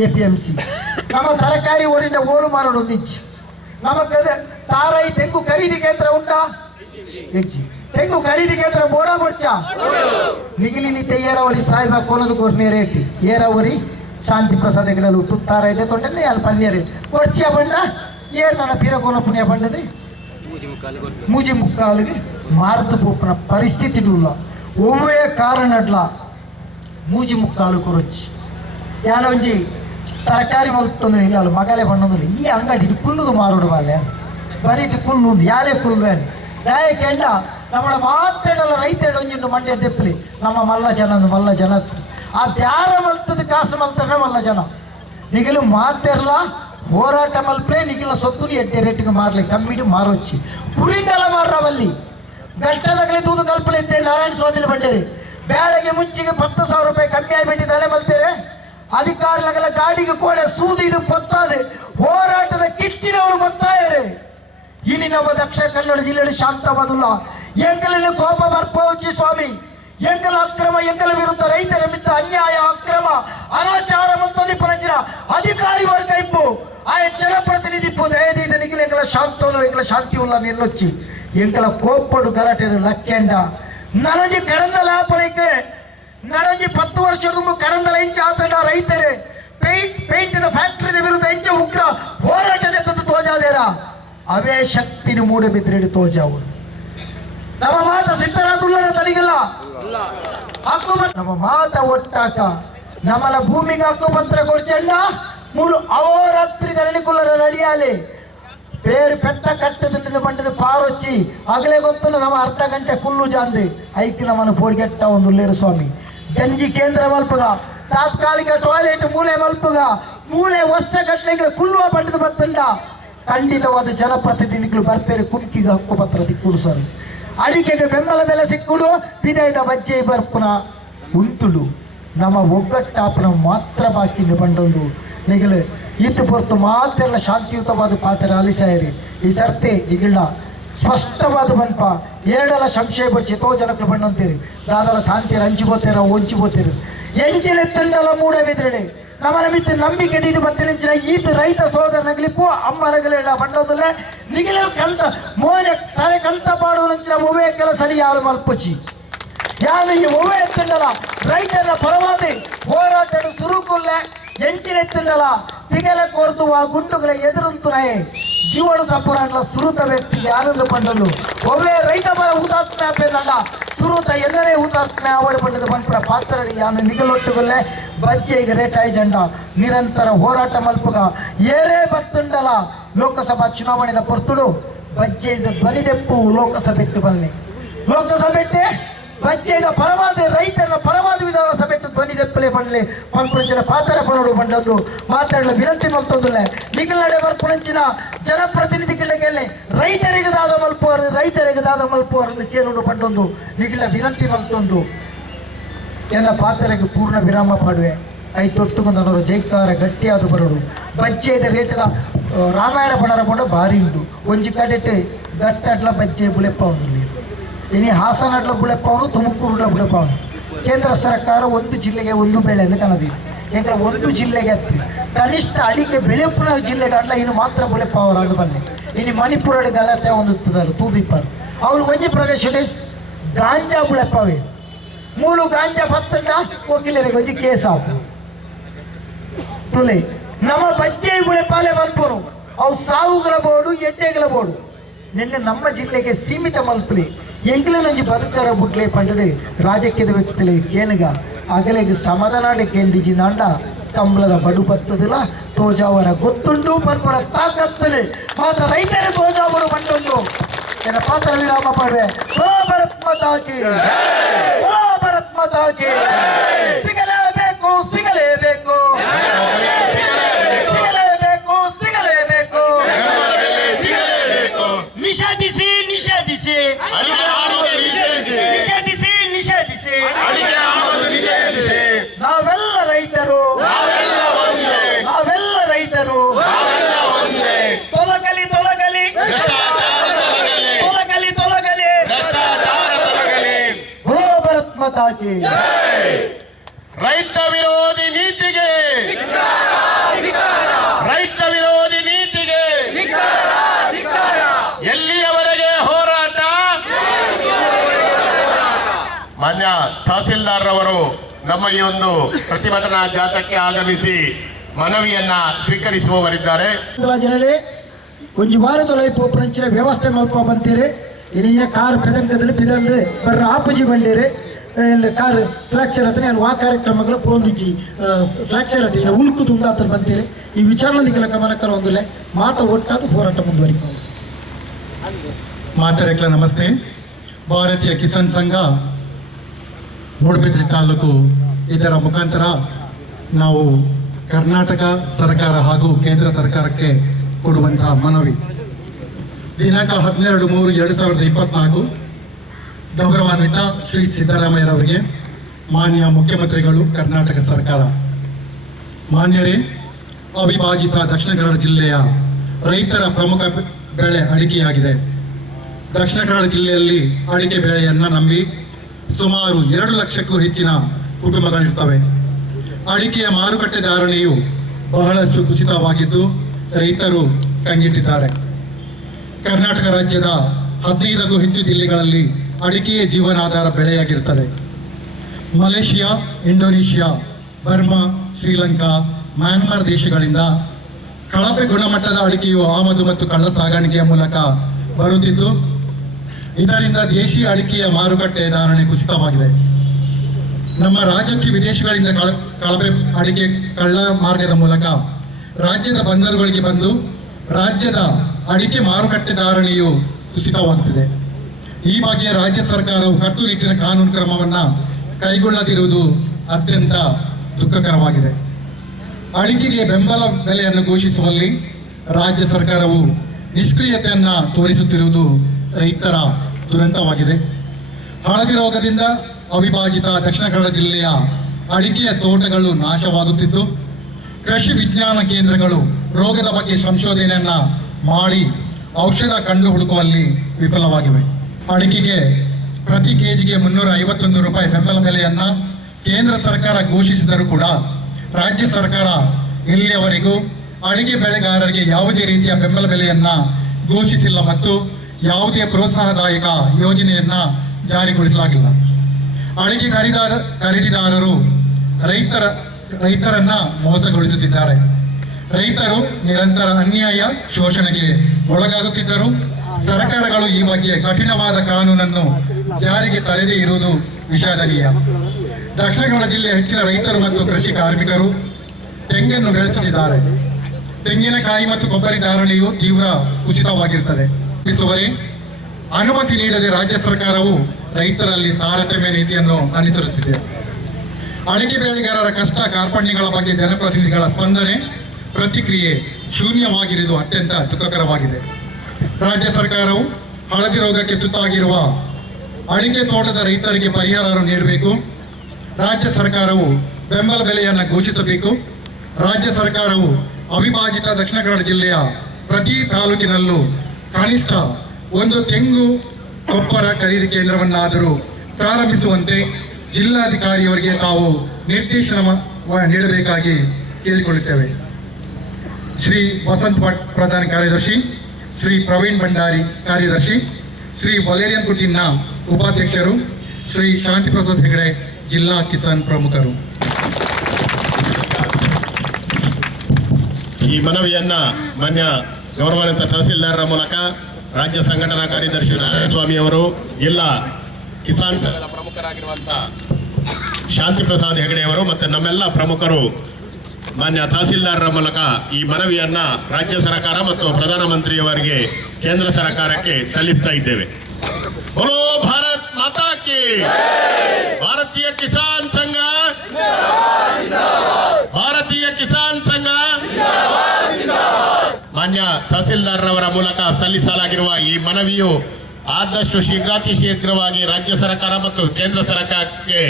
APMC ನಮ್ಮ ತರಕಾರಿ ಊರಿಂದ ಓಳು ಮಾರೋಡು ಒಂದಿಚ್ಚು ನಮಕ್ಕೆ ತಾರಾಯಿ ತೆಂಗು ಖರೀದಿ ಕೇಂದ್ರ ಉಂಟಾ ಹೆಚ್ಚಿ ತೆಂಗು ಖರೀದಿ ಕೇಂದ್ರ ಬೋಡ ಬರ್ಚ ನಿಗಿಲಿನಿತೆ ಏರಾವರಿ ಸಾಯಿಬ ಕೊನದು ಕೊರ್ನೆ ರೇಟಿ ಏರಾವರಿ ಶಾಂತಿ ಪ್ರಸಾದ ಗಿಡಲು ತುತ್ತಾರ ಇದೆ ತೊಟ್ಟೆ ಅಲ್ಲಿ ಪನ್ನೇರಿ ಕೊಡ್ಚಿಯ ಬಂಡ ಏರ್ ನನ್ನ ಪಿರಕೋನ ಪುಣ್ಯ ಬಂಡದ್ರಿ ಮೂಜಿ ಮುಕ್ಕಾಲಿಗೆ ಮಾರುತ ಪೂಪನ ಪರಿಸ್ಥಿತಿ ಇಲ್ಲ ಒವ್ವೇ ಕಾರಣಡ್ಲ ಮೂಜಿ ಮುಕ್ಕಾಲು ಕೊರೊಚ್ಚಿ ಯಾನೊಂಜಿ ತರಕಾರಿ ಮಲ್ತೊಂದ್ರೆ ಇಲ್ಲ ಅಲ್ಲಿ ಮಗಲೇ ಬಣ್ಣೊಂದ್ರೆ ಈ ಅಂಗಡಿ ಕುಲ್ಲುದು ಮಾರೋಡು ಬಾಲೆ ಬರೀಟ್ ಕುಲ್ಲು ಉಂದು ಯಾರೇ ಕುಲ್ಲು ದಯ ಕೆಂಡ ನಮ್ಮ ಮಾತೆಡಲ್ಲ ರೈತರು ಒಂಜಿಂಡು ಮಂಡ್ಯ ತೆಪ್ಪಲಿ ನಮ್ಮ ಮಲ್ಲ ಜನ ಆ ಬ್ಯಾರ ಮಲ್ತದ ಕಾಸು ಮಲ್ತಾರ ಮಲ್ಲ ಜನ ನಿಗಲು ಮಾತೆರ್ಲ ಹೋರಾಟ ಮಲ್ಪೇ ನಿಗಿಲ ಸೊತ್ತು ಎಡ್ಡೆ ರೇಟಿಗೆ ಮಾರ್ಲಿ ಕಮ್ಮಿಡು ಮಾರೊಚ್ಚಿ ಪುರಿಂಡೆಲ್ಲ ಮಾರ್ರವಲ್ಲಿ ಗಟ್ಟದಾಗಲಿ ತೂದು ಕಲ್ಪನೆ ಇದ್ದೆ ನಾರಾಯಣ ಸ್ವಾಮಿಲಿ ಬಂಡೇರಿ ಬೇಳೆಗೆ ಮುಂಚಿಗೆ 10,000 ರೂಪಾಯಿ ಕಮ್ಮಿ ಆಗಿಬಿಟ್ಟಿದ್ದಾನೆ ಮಲ್ತೇರೆ ಅಧಿಕಾರಿಗಳ ಗಾಡಿಗೆ ಕೂಡ ಸೂದಿ ಇದು ಪತ್ತಾದೆ ಹೋರಾಟದ ಕಿಚ್ಚಿನವರು ಬತ್ತಾಯರೆ ಇಲ್ಲಿ ನಮ್ಮ ದಕ್ಷಿಣ ಕನ್ನಡ ಜಿಲ್ಲೆಯಲ್ಲಿ ಶಾಂತವಾದಲ್ಲ ಎಂಕಲಿನ ಕೋಪ ಬರ್ಪೋಚಿ ಸ್ವಾಮಿ ಎಂಕಲ ಅಕ್ರಮ ಎಂಕಲ ವಿರುದ್ಧ ರೈತರ ಮಿತ್ರ ಅನ್ಯಾಯ ಅಕ್ರಮ ಅನಾಚಾರ ಮತ್ತು ಪರಂಜಿನ ಅಧಿಕಾರಿ ವರ್ಗ ಇಪ್ಪು ಆ ಜನಪ್ರತಿನಿಧಿ ದಯದಿಂದ ನಿಗಿಲೆಂಕಲ ಶಾಂತವನು ಎಂಕಲ ಶಾಂತಿ ಉಲ್ಲ ನಿಲ್ಲೊಚ್ಚಿ ಎಂಕಲ ಕೋಪಡು ಗಲಾಟೆ ಲಕ್ಕೆಂಡ ನನಗೆ ಕಡಂದ ಲಾಪನಕ್ಕೆ ನನಗೆ 10 ವರ್ಷದ ಕಡಂದಲ ಇಂಚ ಆತಂಡ ರೈತರೇ ಪೇಂಟಿನ ಫ್ಯಾಕ್ಟರಿನ ವಿರುದ್ಧ ಇಂಚ ಉಗ್ರ ಹೋರಾಟ ಜಗತ್ತು ತೋಜಾದೇರ ಅವೇ ಶಕ್ತಿನ ಮೂಡಬಿದ್ರೆಡಿ ತೋಜಾವು ನಮ್ಮ ಮಾತ ಸಿದ್ದರಾಮಯ್ಯ ತನಿಗಲ್ಲ ನಮ್ಮ ಮಾತ ಒಟ್ಟಾಕ ನಮ್ಮನ ಭೂಮಿಗೆ ಹಕ್ಕುಪತ್ರ ಕೊಡ್ಚಂಡ ಮೂರು ಅಹೋರಾತ್ರಿ ಧರಣಿಕುಲರ ನಡಿಯಾಲಿ ಬೇರೆ ಪೆತ್ತ ಕಟ್ಟದಿಂದ ಬಂಡದ ಪಾರೊಚ್ಚಿ ಆಗಲೇ ಗೊತ್ತು ನಮ್ಮ ಅರ್ಧ ಗಂಟೆ ಕುಲ್ಲು ಜಾಂದಿ ಐಕ್ ನಮ್ಮನ್ನು ಪೋಡಿಗೆಟ್ಟ ಒಂದು ಉಲ್ಲೇರು ಸ್ವಾಮಿ ಗಂಜಿ ಕೇಂದ್ರ ಮಲ್ಪಗ ತಾತ್ಕಾಲಿಕ ಟಾಯ್ಲೆಟ್ ಮೂಲೆ ಮಲ್ಪಗ ಮೂಲೆ ವರ್ಷ ಗಟ್ಟಲೆಗೆ ಕುಲ್ಲುವ ಬಂಡದ ಬತ್ತಂಡ ಖಂಡಿತವಾದ ಜನಪ್ರತಿನಿಧಿಗಳು ಬರ್ಪೇರೆ ಕುಮ್ಕಿಗೆ ಹಕ್ಕುಪತ್ರ ದಿಕ್ಕುಡು ಸರ್ ಅಡಿಕೆಗೆ ಬೆಂಬಲ ಬೆಲೆ ಸಿಕ್ಕುಡು ಬಿದೈದ ಬಜ್ಜೆ ಬರ್ಪುನ ಉಂಟುಡು ನಮ್ಮ ಒಗ್ಗಟ್ಟಾಪನ ಮಾತ್ರ ಬಾಕಿಂದ ಬಂಡೊಂದು ನಿಗಲು ಇತ್ತು ಹೊರತು ಮಾತೆಲ್ಲ ಶಾಂತಿಯುತವಾದ ಪಾತ್ರ ಅಲಿಸಾಯಿರಿ ಈ ಸರ್ತೆ ಈಗಿಲ್ಲ ಸ್ಪಷ್ಟವಾದ ಬನ್ಪ ಎರಡಲ ಸಂಶಯ ಬಚ್ಚಿ ಎಷ್ಟೋ ಜನಕ್ಕೆ ಬಂದಂತೀರಿ ದಾದಲ ಶಾಂತಿಯರು ಹಂಚಿಬೋತೀರ ಒಂಚಿಬೋತೀರಿ ಎಂಚಿನ ತಂಡಲ ಮೂಡಬಿದ್ರಡೆ ನಮ್ಮನ ಮಿತ್ರ ನಂಬಿಕೆ ಇದು ಬತ್ತಿನ ಈತ ರೈತ ಸೋದರ ನಗಲಿಪ್ಪು ಅಮ್ಮನಗಲೆಲ್ಲ ಬಂಡೋದಿಲ್ಲ ನಿಗಿಲ ಕಂತ ಮೋನೆ ತಲೆ ಕಂತ ಪಾಡುವಂಚಿನ ಒವ್ವೇ ಕೆಲಸ ಯಾರು ಮಲ್ಪಚಿ ಯಾರು ಈ ಒವ್ವೇ ಎತ್ತಂಡಲ ರೈತರ ಪರವಾದಿ ಹೋರಾಟ ಸುರುಕುಲ್ಲ ಎಂಚಿನ ಎತ್ತಂಡಲ ತಿಗಲ ಕೋರ್ತುವ ಗುಂಡುಗಳ ಎದುರುಂತುನಾಯೆ ಜೀವನ ಸಂಪೂರ್ಣ ಸುರುತ ವ್ಯಕ್ತಿಗೆ ಆನಂದ ಪಂಡಲು ಒವ್ವೇ ರೈತ ಪರ ಹುತಾತ್ಮೆ ಅಪ್ಪೇನಲ್ಲ ಸುರುತ ಎಲ್ಲರೇ ಹುತಾತ್ಮೆ ಅವಳು ಪಂಡದ ಪಂಪರ ಪಾತ್ರ ಯಾನು ನಿಗಲೊಟ್ಟುಗಲ್ಲೇ ಬಜ್ಜೆಗೆ ರೇಟ್ ಆಯ್ಜಂಡ ನಿರಂತರ ಹೋರಾಟ ಮಲ್ಪಗ ಏರೇ ಬತ್ತುಂಡಲ ಲೋಕಸಭಾ ಚುನಾವಣೆದ ಪೊರ್ತುಡು ಬಜ್ಜೆದ ಧ್ವನಿದೆಪ್ಪು ಲೋಕಸಭೆಟ್ಟು ಬನ್ನಿ ಲೋಕಸಭೆಟ್ಟೆ ಬಜ್ಜೆದ ಪರವಾದ ರೈತರ ಪರವಾದ ವಿಧಾನಸಭೆಟ್ಟು ಧ್ವನಿದೆಪ್ಪಲೆ ಬನ್ನಿ ಪಂಪುರಂಚಿನ ಪಾತ್ರ ಪರಡು ಬಂಡದ್ದು ಮಾತಾಡಲು ವಿನಂತಿ ಮಲ್ತೊಂದುಲ್ಲ ನಿಗಲಡೆ ಬರ್ಪುರಂಚಿನ ಜನಪ್ರತಿನಿಧಿಗಳಿಗೆ ರೈತರಿಗದಾದ ಮಲ್ಪುವರು ಕೇಳುಡು ಬಂಡೊಂದು ನಿಗಿಲ ವಿನಂತಿ ಮಲ್ತೊಂದು ಎಲ್ಲ ಪಾತ್ರೆಗೆ ಪೂರ್ಣ ವಿರಾಮ ಪಾಡುವೆ ಐತೊಟ್ಟುಕೊಂಡವರು ಜೈಕಾರ ಗಟ್ಟಿಯಾದ ಬರೋಡು ಬಜ್ಜೆದ ರೇಟದ ರಾಮಾಯಣ ಪಡರ ಪಂಡ ಭಾರಿ ಉಂಟು ಒಂಜಿ ಕಡೆಟ್ ಗಟ್ಟಟ್ಲ ಬಜ್ಜೆ ಬುಳೆಪ್ಪ ಉಂಟು ಇನಿ ಹಾಸನಟ್ಲ ಬುಳೆಪ್ಪ ಅವನು ತುಮಕೂರುಲ ಬುಳೆಪ್ಪ ಅವನು ಕೇಂದ್ರ ಸರ್ಕಾರ ಒಂದು ಜಿಲ್ಲೆಗೆ ಒಂದು ಬೆಳೆ ಅಂತ ಕನದಿ ಈಗ ಒಂದು ಜಿಲ್ಲೆಗೆ ಹತ್ತಿ ಕನಿಷ್ಠ ಅಡಿಕೆ ಬೆಳೆಪುರ ಜಿಲ್ಲೆಗೆ ಅಡ್ಲ ಇನ್ನು ಮಾತ್ರ ಬುಳೆಪ್ಪ ಅವರು ಅದು ಬನ್ನಿ ಇನ್ನು ಮಣಿಪುರ ಗಲತೆ ಒಂದು ತೂದಿಪ್ಪಾರು ಅವಳು ಒಂಜಿ ಪ್ರದೇಶದ ಗಾಂಜಾ ಬುಳೆಪ್ಪವೇ ಮೂಲು ಗಾಂಜಾ ಪತ್ತಂಡ ವಕೀಲರಿಗೆ ಒಂಜಿ ಕೇಸ್ ಆಪು ತುಲೆ ನಮ್ಮ ಬಜ್ಜೆ ಬುಳೆಪಾಲೆ ಬಂದ್ಪೋನು ಅವು ಸಾವುಗಳ ಬೋಡು ಎಡ್ಡೆಗಳ ಬೋಡು ನಿನ್ನೆ ನಮ್ಮ ಜಿಲ್ಲೆಗೆ ಸೀಮಿತ ಮಲ್ಪಲಿ ಎಂಗ್ಲನೊಂಜಿ ಬದುಕರ ಬುಟ್ಲೆ ಪಂಡದೆ ರಾಜಕೀಯದ ವ್ಯಕ್ತಿಲೆ ಕೇನಗ ಅಗಲೆಗೆ ಸಮಾಧಾನ ಕೇಂದಿಜಿ ನಾಂಡ ಕಂಬಳದ ಬಡು ಬತ್ತದಿಲ್ಲ ತೋಜಾವರ ಗೊತ್ತುಂಟು ಪನ್ಪುರ ತಾಕತ್ತಲೆ ಮಾತ್ರ ರೈತರ ತೋಜಾವರು ಬಂಟುಂಟು ಏನ ಪಾತ್ರ ವಿರಾಮ ಪಡುವೆ ಓ ಭರತ್ ಮಾತಾ ಕಿ ಓ ಭರತ್ ಮಾತಾ ಕಿ ಸಿಗಲೇಬೇಕು ಸಿಗಲೇಬೇಕು ಸಿಗಲೇಬೇಕು ಸಿಗಲೇಬೇಕು ನಿಷೇಧಿಸಿ ನಿಷೇಧಿಸಿ ನಿಷೇಧಿಸಿ ನಿಷೇಧಿಸಿ ನಾವೆಲ್ಲ ರೈತರು ನಾವೆಲ್ಲ ರೈತರು ತೊಲಗಲಿ ತೊಲಗಲಿ ತೊಲಗಲಿ ತೊಲಗಲಿ ಓ ಭರತ್ ಮಾತಾ ಕಿ ರೈತ ವಿರೋಧಿ ನೀತಿಗೆ ರೈತ ವಿರೋಧಿ ನೀತಿಗೆ ಎಲ್ಲಿಯವರೆಗೆ ಹೋರಾಟ? ಮಾನ್ಯ ತಹಸೀಲ್ದಾರ್ ಅವರು ನಮ್ಮ ಈ ಒಂದು ಪ್ರತಿಭಟನಾ ಜಾಥಾಕ್ಕೆ ಆಗಮಿಸಿ ಮನವಿಯನ್ನ ಸ್ವೀಕರಿಸುವವರಿದ್ದಾರೆ. ಜನರೇ ಒಂಜಿ ವಾರದೊಳ ಪೋಪುನಂಚಿನ ವ್ಯವಸ್ಥೆ ಮಲ್ಪ ಬಂತೀರಿ ಇಲ್ಲಿನ ಕಾರ್ ಪೆದಂಗದಲ್ಲಿ ಪಿದಲ್ದು ಬರ್ರ ಆಪುಜಿ ಬಂಡೀರಿ ಕಾರ್ ಫ್ಲಾಕ್ಚರ್ ಹತ್ರ ನಾನು ಆ ಕಾರ್ಯಕ್ರಮಗಳು ಪೋಂದಿಜ್ಜಿ ಫ್ಲಾಕ್ಚರ್ ಹತ್ರ ಈಗ ಉಲ್ಕು ತುಂಬ ಹತ್ರ ಬಂತೀರಿ ಈ ವಿಚಾರಣೆಗಳ ಗಮನಕರ ಒಂದಿಲ್ಲ ಮಾತ ಒಟ್ಟಾದ ಹೋರಾಟ ಮುಂದುವರಿಕೊಂಡು ಮಾತರೆಕ್ಲ ನಮಸ್ತೆ. ಭಾರತೀಯ ಕಿಸಾನ್ ಸಂಘ ಮೂಡಬಿದ್ರೆ ತಾಲೂಕು ಇದರ ಮುಖಾಂತರ ನಾವು ಕರ್ನಾಟಕ ಸರ್ಕಾರ ಹಾಗೂ ಕೇಂದ್ರ ಸರ್ಕಾರಕ್ಕೆ ಕೊಡುವಂತಹ ಮನವಿ ದಿನಾಂಕ 12/3/2024 ಗೌರವಾನ್ವಿತ ಶ್ರೀ ಸಿದ್ದರಾಮಯ್ಯರವರಿಗೆ ಮಾನ್ಯ ಮುಖ್ಯಮಂತ್ರಿಗಳು ಕರ್ನಾಟಕ ಸರ್ಕಾರ. ಮಾನ್ಯರೇ, ಅವಿಭಾಜಿತ ದಕ್ಷಿಣ ಕನ್ನಡ ಜಿಲ್ಲೆಯ ರೈತರ ಪ್ರಮುಖ ಬೆಳೆ ಅಡಿಕೆಯಾಗಿದೆ. ದಕ್ಷಿಣ ಕನ್ನಡ ಜಿಲ್ಲೆಯಲ್ಲಿ ಅಡಿಕೆ ಬೆಳೆಯನ್ನು ನಂಬಿ ಸುಮಾರು 2 ಲಕ್ಷಕ್ಕೂ ಹೆಚ್ಚಿನ ಕುಟುಂಬಗಳಿರ್ತವೆ. ಅಡಿಕೆಯ ಮಾರುಕಟ್ಟೆ ಧಾರಣೆಯು ಬಹಳಷ್ಟು ಕುಸಿತವಾಗಿದ್ದು ರೈತರು ಕಂಗಿಟ್ಟಿದ್ದಾರೆ. ಕರ್ನಾಟಕ ರಾಜ್ಯದ 15ಕ್ಕೂ ಹೆಚ್ಚು ಜಿಲ್ಲೆಗಳಲ್ಲಿ ಅಡಿಕೆಯ ಜೀವನಾಧಾರ ಬೆಳೆಯಾಗಿರುತ್ತದೆ. Malaysia, Indonesia, Burma, Sri Lanka, Myanmar ದೇಶಗಳಿಂದ ಕಳಪೆ ಗುಣಮಟ್ಟದ ಅಡಿಕೆಯು ಆಮದು ಮತ್ತು ಕಳ್ಳ ಸಾಗಾಣಿಕೆಯ ಮೂಲಕ ಬರುತ್ತಿದ್ದು ಇದರಿಂದ ದೇಶೀಯ ಅಡಿಕೆಯ ಮಾರುಕಟ್ಟೆ ಧಾರಣೆ ಕುಸಿತವಾಗಿದೆ. ನಮ್ಮ ರಾಜ್ಯಕ್ಕೆ ವಿದೇಶಗಳಿಂದ ಕಳಪೆ ಅಡಿಕೆ ಕಳ್ಳ ಮಾರ್ಗದ ಮೂಲಕ ರಾಜ್ಯದ ಬಂದರುಗಳಿಗೆ ಬಂದು ರಾಜ್ಯದ ಅಡಿಕೆ ಮಾರುಕಟ್ಟೆ ಧಾರಣೆಯು ಕುಸಿತವಾಗುತ್ತಿದೆ. ಈ ಬಗ್ಗೆ ರಾಜ್ಯ ಸರ್ಕಾರವು ಕಟ್ಟುನಿಟ್ಟಿನ ಕಾನೂನು ಕ್ರಮವನ್ನು ಕೈಗೊಳ್ಳದಿರುವುದು ಅತ್ಯಂತ ದುಃಖಕರವಾಗಿದೆ. ಅಡಿಕೆಗೆ ಬೆಂಬಲ ಬೆಲೆಯನ್ನು ಘೋಷಿಸುವಲ್ಲಿ ರಾಜ್ಯ ಸರ್ಕಾರವು ನಿಷ್ಕ್ರಿಯತೆಯನ್ನು ತೋರಿಸುತ್ತಿರುವುದು ರೈತರ ದುರಂತವಾಗಿದೆ. ಹಳದಿ ರೋಗದಿಂದ ಅವಿಭಾಜಿತ ದಕ್ಷಿಣ ಕನ್ನಡ ಜಿಲ್ಲೆಯ ಅಡಿಕೆಯ ತೋಟಗಳು ನಾಶವಾಗುತ್ತಿದ್ದು ಕೃಷಿ ವಿಜ್ಞಾನ ಕೇಂದ್ರಗಳು ರೋಗದ ಬಗ್ಗೆ ಸಂಶೋಧನೆಯನ್ನು ಮಾಡಿ ಔಷಧ ಕಂಡು ಹುಡುಕುವಲ್ಲಿ ವಿಫಲವಾಗಿವೆ. ಅಡಿಕೆಗೆ ಪ್ರತಿ ಕೆಜಿಗೆ 351 ರೂಪಾಯಿ ಬೆಂಬಲ ಬೆಲೆಯನ್ನು ಕೇಂದ್ರ ಸರ್ಕಾರ ಘೋಷಿಸಿದರೂ ಕೂಡ ರಾಜ್ಯ ಸರ್ಕಾರ ಇಲ್ಲಿಯವರೆಗೂ ಅಡಿಕೆ ಬೆಳೆಗಾರರಿಗೆ ಯಾವುದೇ ರೀತಿಯ ಬೆಂಬಲ ಬೆಲೆಯನ್ನು ಘೋಷಿಸಿಲ್ಲ ಮತ್ತು ಯಾವುದೇ ಪ್ರೋತ್ಸಾಹದಾಯಕ ಯೋಜನೆಯನ್ನು ಜಾರಿಗೊಳಿಸಲಾಗಿಲ್ಲ. ಅಡಿಕೆ ಖರೀದಿದಾರರು ರೈತರನ್ನ ಮೋಸಗೊಳಿಸುತ್ತಿದ್ದಾರೆ. ರೈತರು ನಿರಂತರ ಅನ್ಯಾಯ ಶೋಷಣೆಗೆ ಒಳಗಾಗುತ್ತಿದ್ದರು. ಸರ್ಕಾರಗಳು ಈ ಬಗ್ಗೆ ಕಠಿಣವಾದ ಕಾನೂನನ್ನು ಜಾರಿಗೆ ತರದೇ ಇರುವುದು ವಿಷಾದನೀಯ. ದಕ್ಷಿಣ ಕನ್ನಡ ಜಿಲ್ಲೆಯ ಹೆಚ್ಚಿನ ರೈತರು ಮತ್ತು ಕೃಷಿ ಕಾರ್ಮಿಕರು ತೆಂಗನ್ನು ಬೆಳೆಸುತ್ತಿದ್ದಾರೆ. ತೆಂಗಿನಕಾಯಿ ಮತ್ತು ಕೊಬ್ಬರಿ ಧಾರಣೆಯು ತೀವ್ರ ಕುಸಿತವಾಗಿರುತ್ತದೆ. ಅನುಮತಿ ನೀಡದೆ ರಾಜ್ಯ ಸರ್ಕಾರವು ರೈತರಲ್ಲಿ ತಾರತಮ್ಯ ನೀತಿಯನ್ನು ಅನುಸರಿಸುತ್ತಿದೆ. ಅಡಿಕೆ ಬೆಳೆಗಾರರ ಕಷ್ಟ ಕಾರ್ಪಣ್ಯಗಳ ಬಗ್ಗೆ ಜನಪ್ರತಿನಿಧಿಗಳ ಸ್ಪಂದನೆ ಪ್ರತಿಕ್ರಿಯೆ ಶೂನ್ಯವಾಗಿರುವುದು ಅತ್ಯಂತ ದುಃಖಕರವಾಗಿದೆ. ರಾಜ್ಯ ಸರ್ಕಾರವು ಹಳದಿ ರೋಗಕ್ಕೆ ತುತ್ತಾಗಿರುವ ಅಡಿಕೆ ತೋಟದ ರೈತರಿಗೆ ಪರಿಹಾರ ನೀಡಬೇಕು. ರಾಜ್ಯ ಸರ್ಕಾರವು ಬೆಂಬಲ ಬೆಲೆಯನ್ನು ಘೋಷಿಸಬೇಕು. ರಾಜ್ಯ ಸರ್ಕಾರವು ಅವಿಭಾಜಿತ ದಕ್ಷಿಣ ಕನ್ನಡ ಜಿಲ್ಲೆಯ ಪ್ರತಿ ತಾಲೂಕಿನಲ್ಲೂ ಕನಿಷ್ಠ ಒಂದು ತೆಂಗು ಗೊಬ್ಬರ ಖರೀದಿ ಕೇಂದ್ರವನ್ನಾದರೂ ಪ್ರಾರಂಭಿಸುವಂತೆ ಜಿಲ್ಲಾಧಿಕಾರಿಯವರಿಗೆ ತಾವು ನಿರ್ದೇಶನ ನೀಡಬೇಕಾಗಿ ಕೇಳಿಕೊಳ್ಳುತ್ತೇವೆ. ಶ್ರೀ ವಸಂತ್ ಭಟ್ ಪ್ರಧಾನ ಕಾರ್ಯದರ್ಶಿ, ಶ್ರೀ ಪ್ರವೀಣ್ ಭಂಡಾರಿ ಕಾರ್ಯದರ್ಶಿ, ಶ್ರೀ ವಲೇರಿಯನ್ ಕುಟಿನ್ನ ಉಪಾಧ್ಯಕ್ಷರು, ಶ್ರೀ ಶಾಂತಿ ಪ್ರಸಾದ್ ಹೆಗಡೆ ಜಿಲ್ಲಾ ಕಿಸಾನ್ ಪ್ರಮುಖರು. ಈ ಮನವಿಯನ್ನ ಮಾನ್ಯ ಗೌರವಾನ್ವಿತ ತಹಸೀಲ್ದಾರರ ಮೂಲಕ ರಾಜ್ಯ ಸಂಘಟನಾ ಕಾರ್ಯದರ್ಶಿ ನಾರಾಯಣಸ್ವಾಮಿ ಅವರು, ಜಿಲ್ಲಾ ಕಿಸಾನ್ ಸಂಘದ ಪ್ರಮುಖರಾಗಿರುವಂತಹ ಶಾಂತಿ ಪ್ರಸಾದ್ ಹೆಗಡೆ ಅವರು ಮತ್ತು ನಮ್ಮೆಲ್ಲ ಪ್ರಮುಖರು ಮಾನ್ಯ ತಹಸೀಲ್ದಾರರ ಮೂಲಕ ಈ ಮನವಿಯನ್ನ ರಾಜ್ಯ ಸರ್ಕಾರ ಮತ್ತು ಪ್ರಧಾನಮಂತ್ರಿಯವರಿಗೆ ಕೇಂದ್ರ ಸರ್ಕಾರಕ್ಕೆ ಸಲ್ಲಿಸ್ತಾ ಇದ್ದೇವೆ. बोलो भारत माता की, भारतीय किसान संघ, ಭಾರತೀಯ ಕಿಸಾನ್ ಸಂಘ. ಮಾನ್ಯ ತಹಸೀಲ್ದಾರರವರ ಮೂಲಕ ಸಲ್ಲಿಸಲಾಗಿರುವ ಈ ಮನವಿಯು ಆದಷ್ಟು ಶೀಘ್ರವಾಗಿ ರಾಜ್ಯ ಸರ್ಕಾರ ಮತ್ತು ಕೇಂದ್ರ ಸರ್ಕಾರಕ್ಕೆ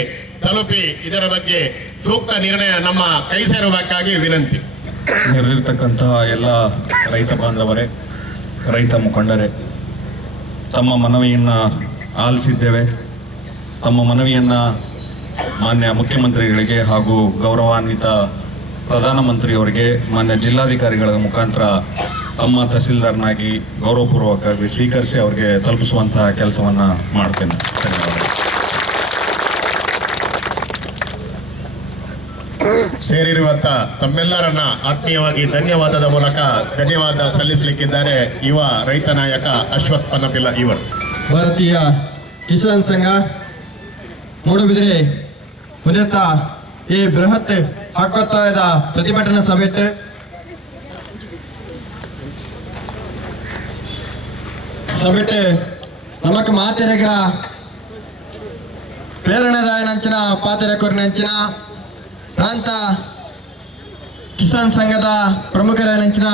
ತಲುಪಿ ಇದರ ಬಗ್ಗೆ ಸೂಕ್ತ ನಿರ್ಣಯ ನಮ್ಮ ಕೈ ಸೇರಬೇಕಾಗಿ ವಿನಂತಿ. ನೆರೆದಿರ್ತಕ್ಕಂತಹ ಎಲ್ಲ ರೈತ ಬಾಂಧವರೇ, ರೈತ ಮುಖಂಡರೇ, ತಮ್ಮ ಮನವಿಯನ್ನು ಆಲಿಸಿದ್ದೇವೆ. ತಮ್ಮ ಮನವಿಯನ್ನು ಮಾನ್ಯ ಮುಖ್ಯಮಂತ್ರಿಗಳಿಗೆ ಹಾಗೂ ಗೌರವಾನ್ವಿತ ಪ್ರಧಾನಮಂತ್ರಿಯವರಿಗೆ ಮಾನ್ಯ ಜಿಲ್ಲಾಧಿಕಾರಿಗಳ ಮುಖಾಂತರ ತಮ್ಮ ತಹಸೀಲ್ದಾರ್ನಾಗಿ ಗೌರವಪೂರ್ವಕವಾಗಿ ಸ್ವೀಕರಿಸಿ ಅವರಿಗೆ ತಲುಪಿಸುವಂತಹ ಕೆಲಸವನ್ನು ಮಾಡ್ತೇನೆ. ಧನ್ಯವಾದ. ಸೇರಿರುವಂತ ತಮ್ಮೆಲ್ಲರನ್ನ ಆತ್ಮೀಯವಾಗಿ ಧನ್ಯವಾದದ ಮೂಲಕ ಧನ್ಯವಾದ ಸಲ್ಲಿಸಲಿಕ್ಕಿದ್ದಾರೆ ಯುವ ರೈತ ನಾಯಕ ಅಶ್ವಥ್ ಪನ್ನಪಿಲ್ಲ ಇವರು. ಭಾರತೀಯ ಕಿಸಾನ್ ಸಂಘ ಮೂಡುಬಿದಿರೆ ಉನ್ನತ ಈ ಬೃಹತ್ ಹಕ್ಕೊತ್ತಾಯದ ಪ್ರತಿಭಟನಾ ಸಭೆಟ್ ನಮಕ್ ಮಾತೆರೆಗಳ ಪ್ರೇರಣೆದಾಯನಂಚಿನ ಪಾತೆರೆಕೊರಿನಂಚಿನ ಪ್ರಾಂತ ಕಿಸಾನ್ ಸಂಘದ ಪ್ರಮುಖರಾಯನಂಚಿನ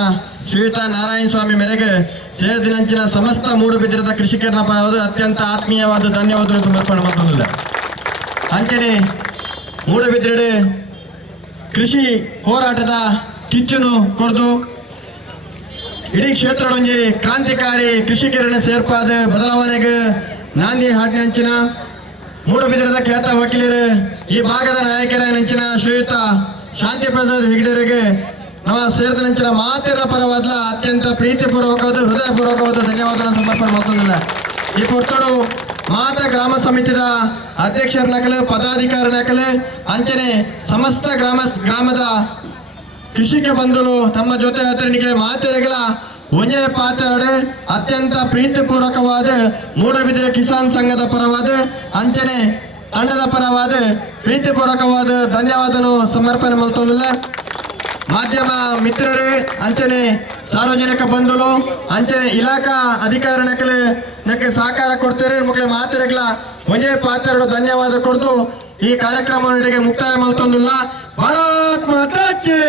ಶ್ರೀಯುತ ನಾರಾಯಣ ಸ್ವಾಮಿ ಮೇರೆಗೆ ಸೇರಿದಿನಂಚಿನ ಸಮಸ್ತ ಮೂಡುಬಿದಿರದ ಕೃಷಿಕರನ ಪರವಾದ ಅತ್ಯಂತ ಆತ್ಮೀಯವಾದ ಧನ್ಯವಾದ ಸಮರ್ಪಣೆ ಮಾಡ್ಕೊಂಡಿಲ್ಲ. ಅಂಚನೆ ಮೂಡುಬಿದಿರೆ ಕೃಷಿ ಹೋರಾಟದ ಕಿಚ್ಚನ್ನು ಕೊರೆದು ಇಡೀ ಕ್ಷೇತ್ರದೊಂಜಿ ಕ್ರಾಂತಿಕಾರಿ ಕೃಷಿಕರನ್ನ ಸೇರ್ಪಾದ ಬದಲಾವಣೆಗೆ ನಾಂದಿ ಹಾಡಿನಂಚಿನ ಮೂಡುಬಿದಿರದ ಖ್ಯಾತ ವಕೀಲರು ಈ ಭಾಗದ ನಾಯಕರಾಯನಂಚಿನ ಶ್ರೀಯುತ ಶಾಂತಿ ಪ್ರಸಾದ್ ಹೆಗಡೆರಿಗೆ ನಮ್ಮ ಸೇರಿದಂಚಿನ ಮಾತಿನ ಪರವಾದ ಅತ್ಯಂತ ಪ್ರೀತಿಪೂರ್ವಕವಾದ ಹೃದಯಪೂರ್ವಕವಾದ ಧನ್ಯವಾದಗಳನ್ನು ಸಮರ್ಪಣೆ ಮಾಡ್ಕೊಂಡಿಲ್ಲ. ಈ ಪೊರ್ತೋಡು ಮಾತ ಗ್ರಾಮ ಸಮಿತಿದ ಅಧ್ಯಕ್ಷರ ನಕಲು ಪದಾಧಿಕಾರಿ ನಕಲು ಅಂಚನೆ ಸಮಸ್ತ ಗ್ರಾಮದ ಕೃಷಿಕ ಬಂಧುಗಳು ನಮ್ಮ ಜೊತೆ ಹತ್ತಿರನಿಗೆ ಮಾತೆರೆಗಳ ಒಂದೇ ಪಾತ್ರ ಅತ್ಯಂತ ಪ್ರೀತಿಪೂರ್ವಕವಾದ ಮೂಡುಬಿದಿರೆ ಕಿಸಾನ್ ಸಂಘದ ಪರವಾದ ಅಂಚನೆ ತಂಡದ ಪರವಾದ ಪ್ರೀತಿಪೂರ್ವಕವಾದ ಧನ್ಯವಾದನು ಸಮರ್ಪಣೆ ಮಾಡ್ತೊಂದಿಲ್ಲ. ಮಾಧ್ಯಮ ಮಿತ್ರರು ಅಂಚನೆ ಸಾರ್ವಜನಿಕ ಬಂಧುಗಳು ಅಂಚನೆ ಇಲಾಖಾ ಅಧಿಕಾರಿ ನಕ್ಕೆ ಸಹಕಾರ ಕೊಡ್ತಾರೆ ಮಕ್ಕಳ ಮಾತೆರೆಗಳ ಒಂದೇ ಪಾತ್ರ ಧನ್ಯವಾದ ಕೊಡ್ದು ಈ ಕಾರ್ಯಕ್ರಮ ಮುಕ್ತಾಯ ಮಾಡ್ತೊಂದಿಲ್ಲ. ಭಾರತ್ ಮಾತಾ ಕಿ.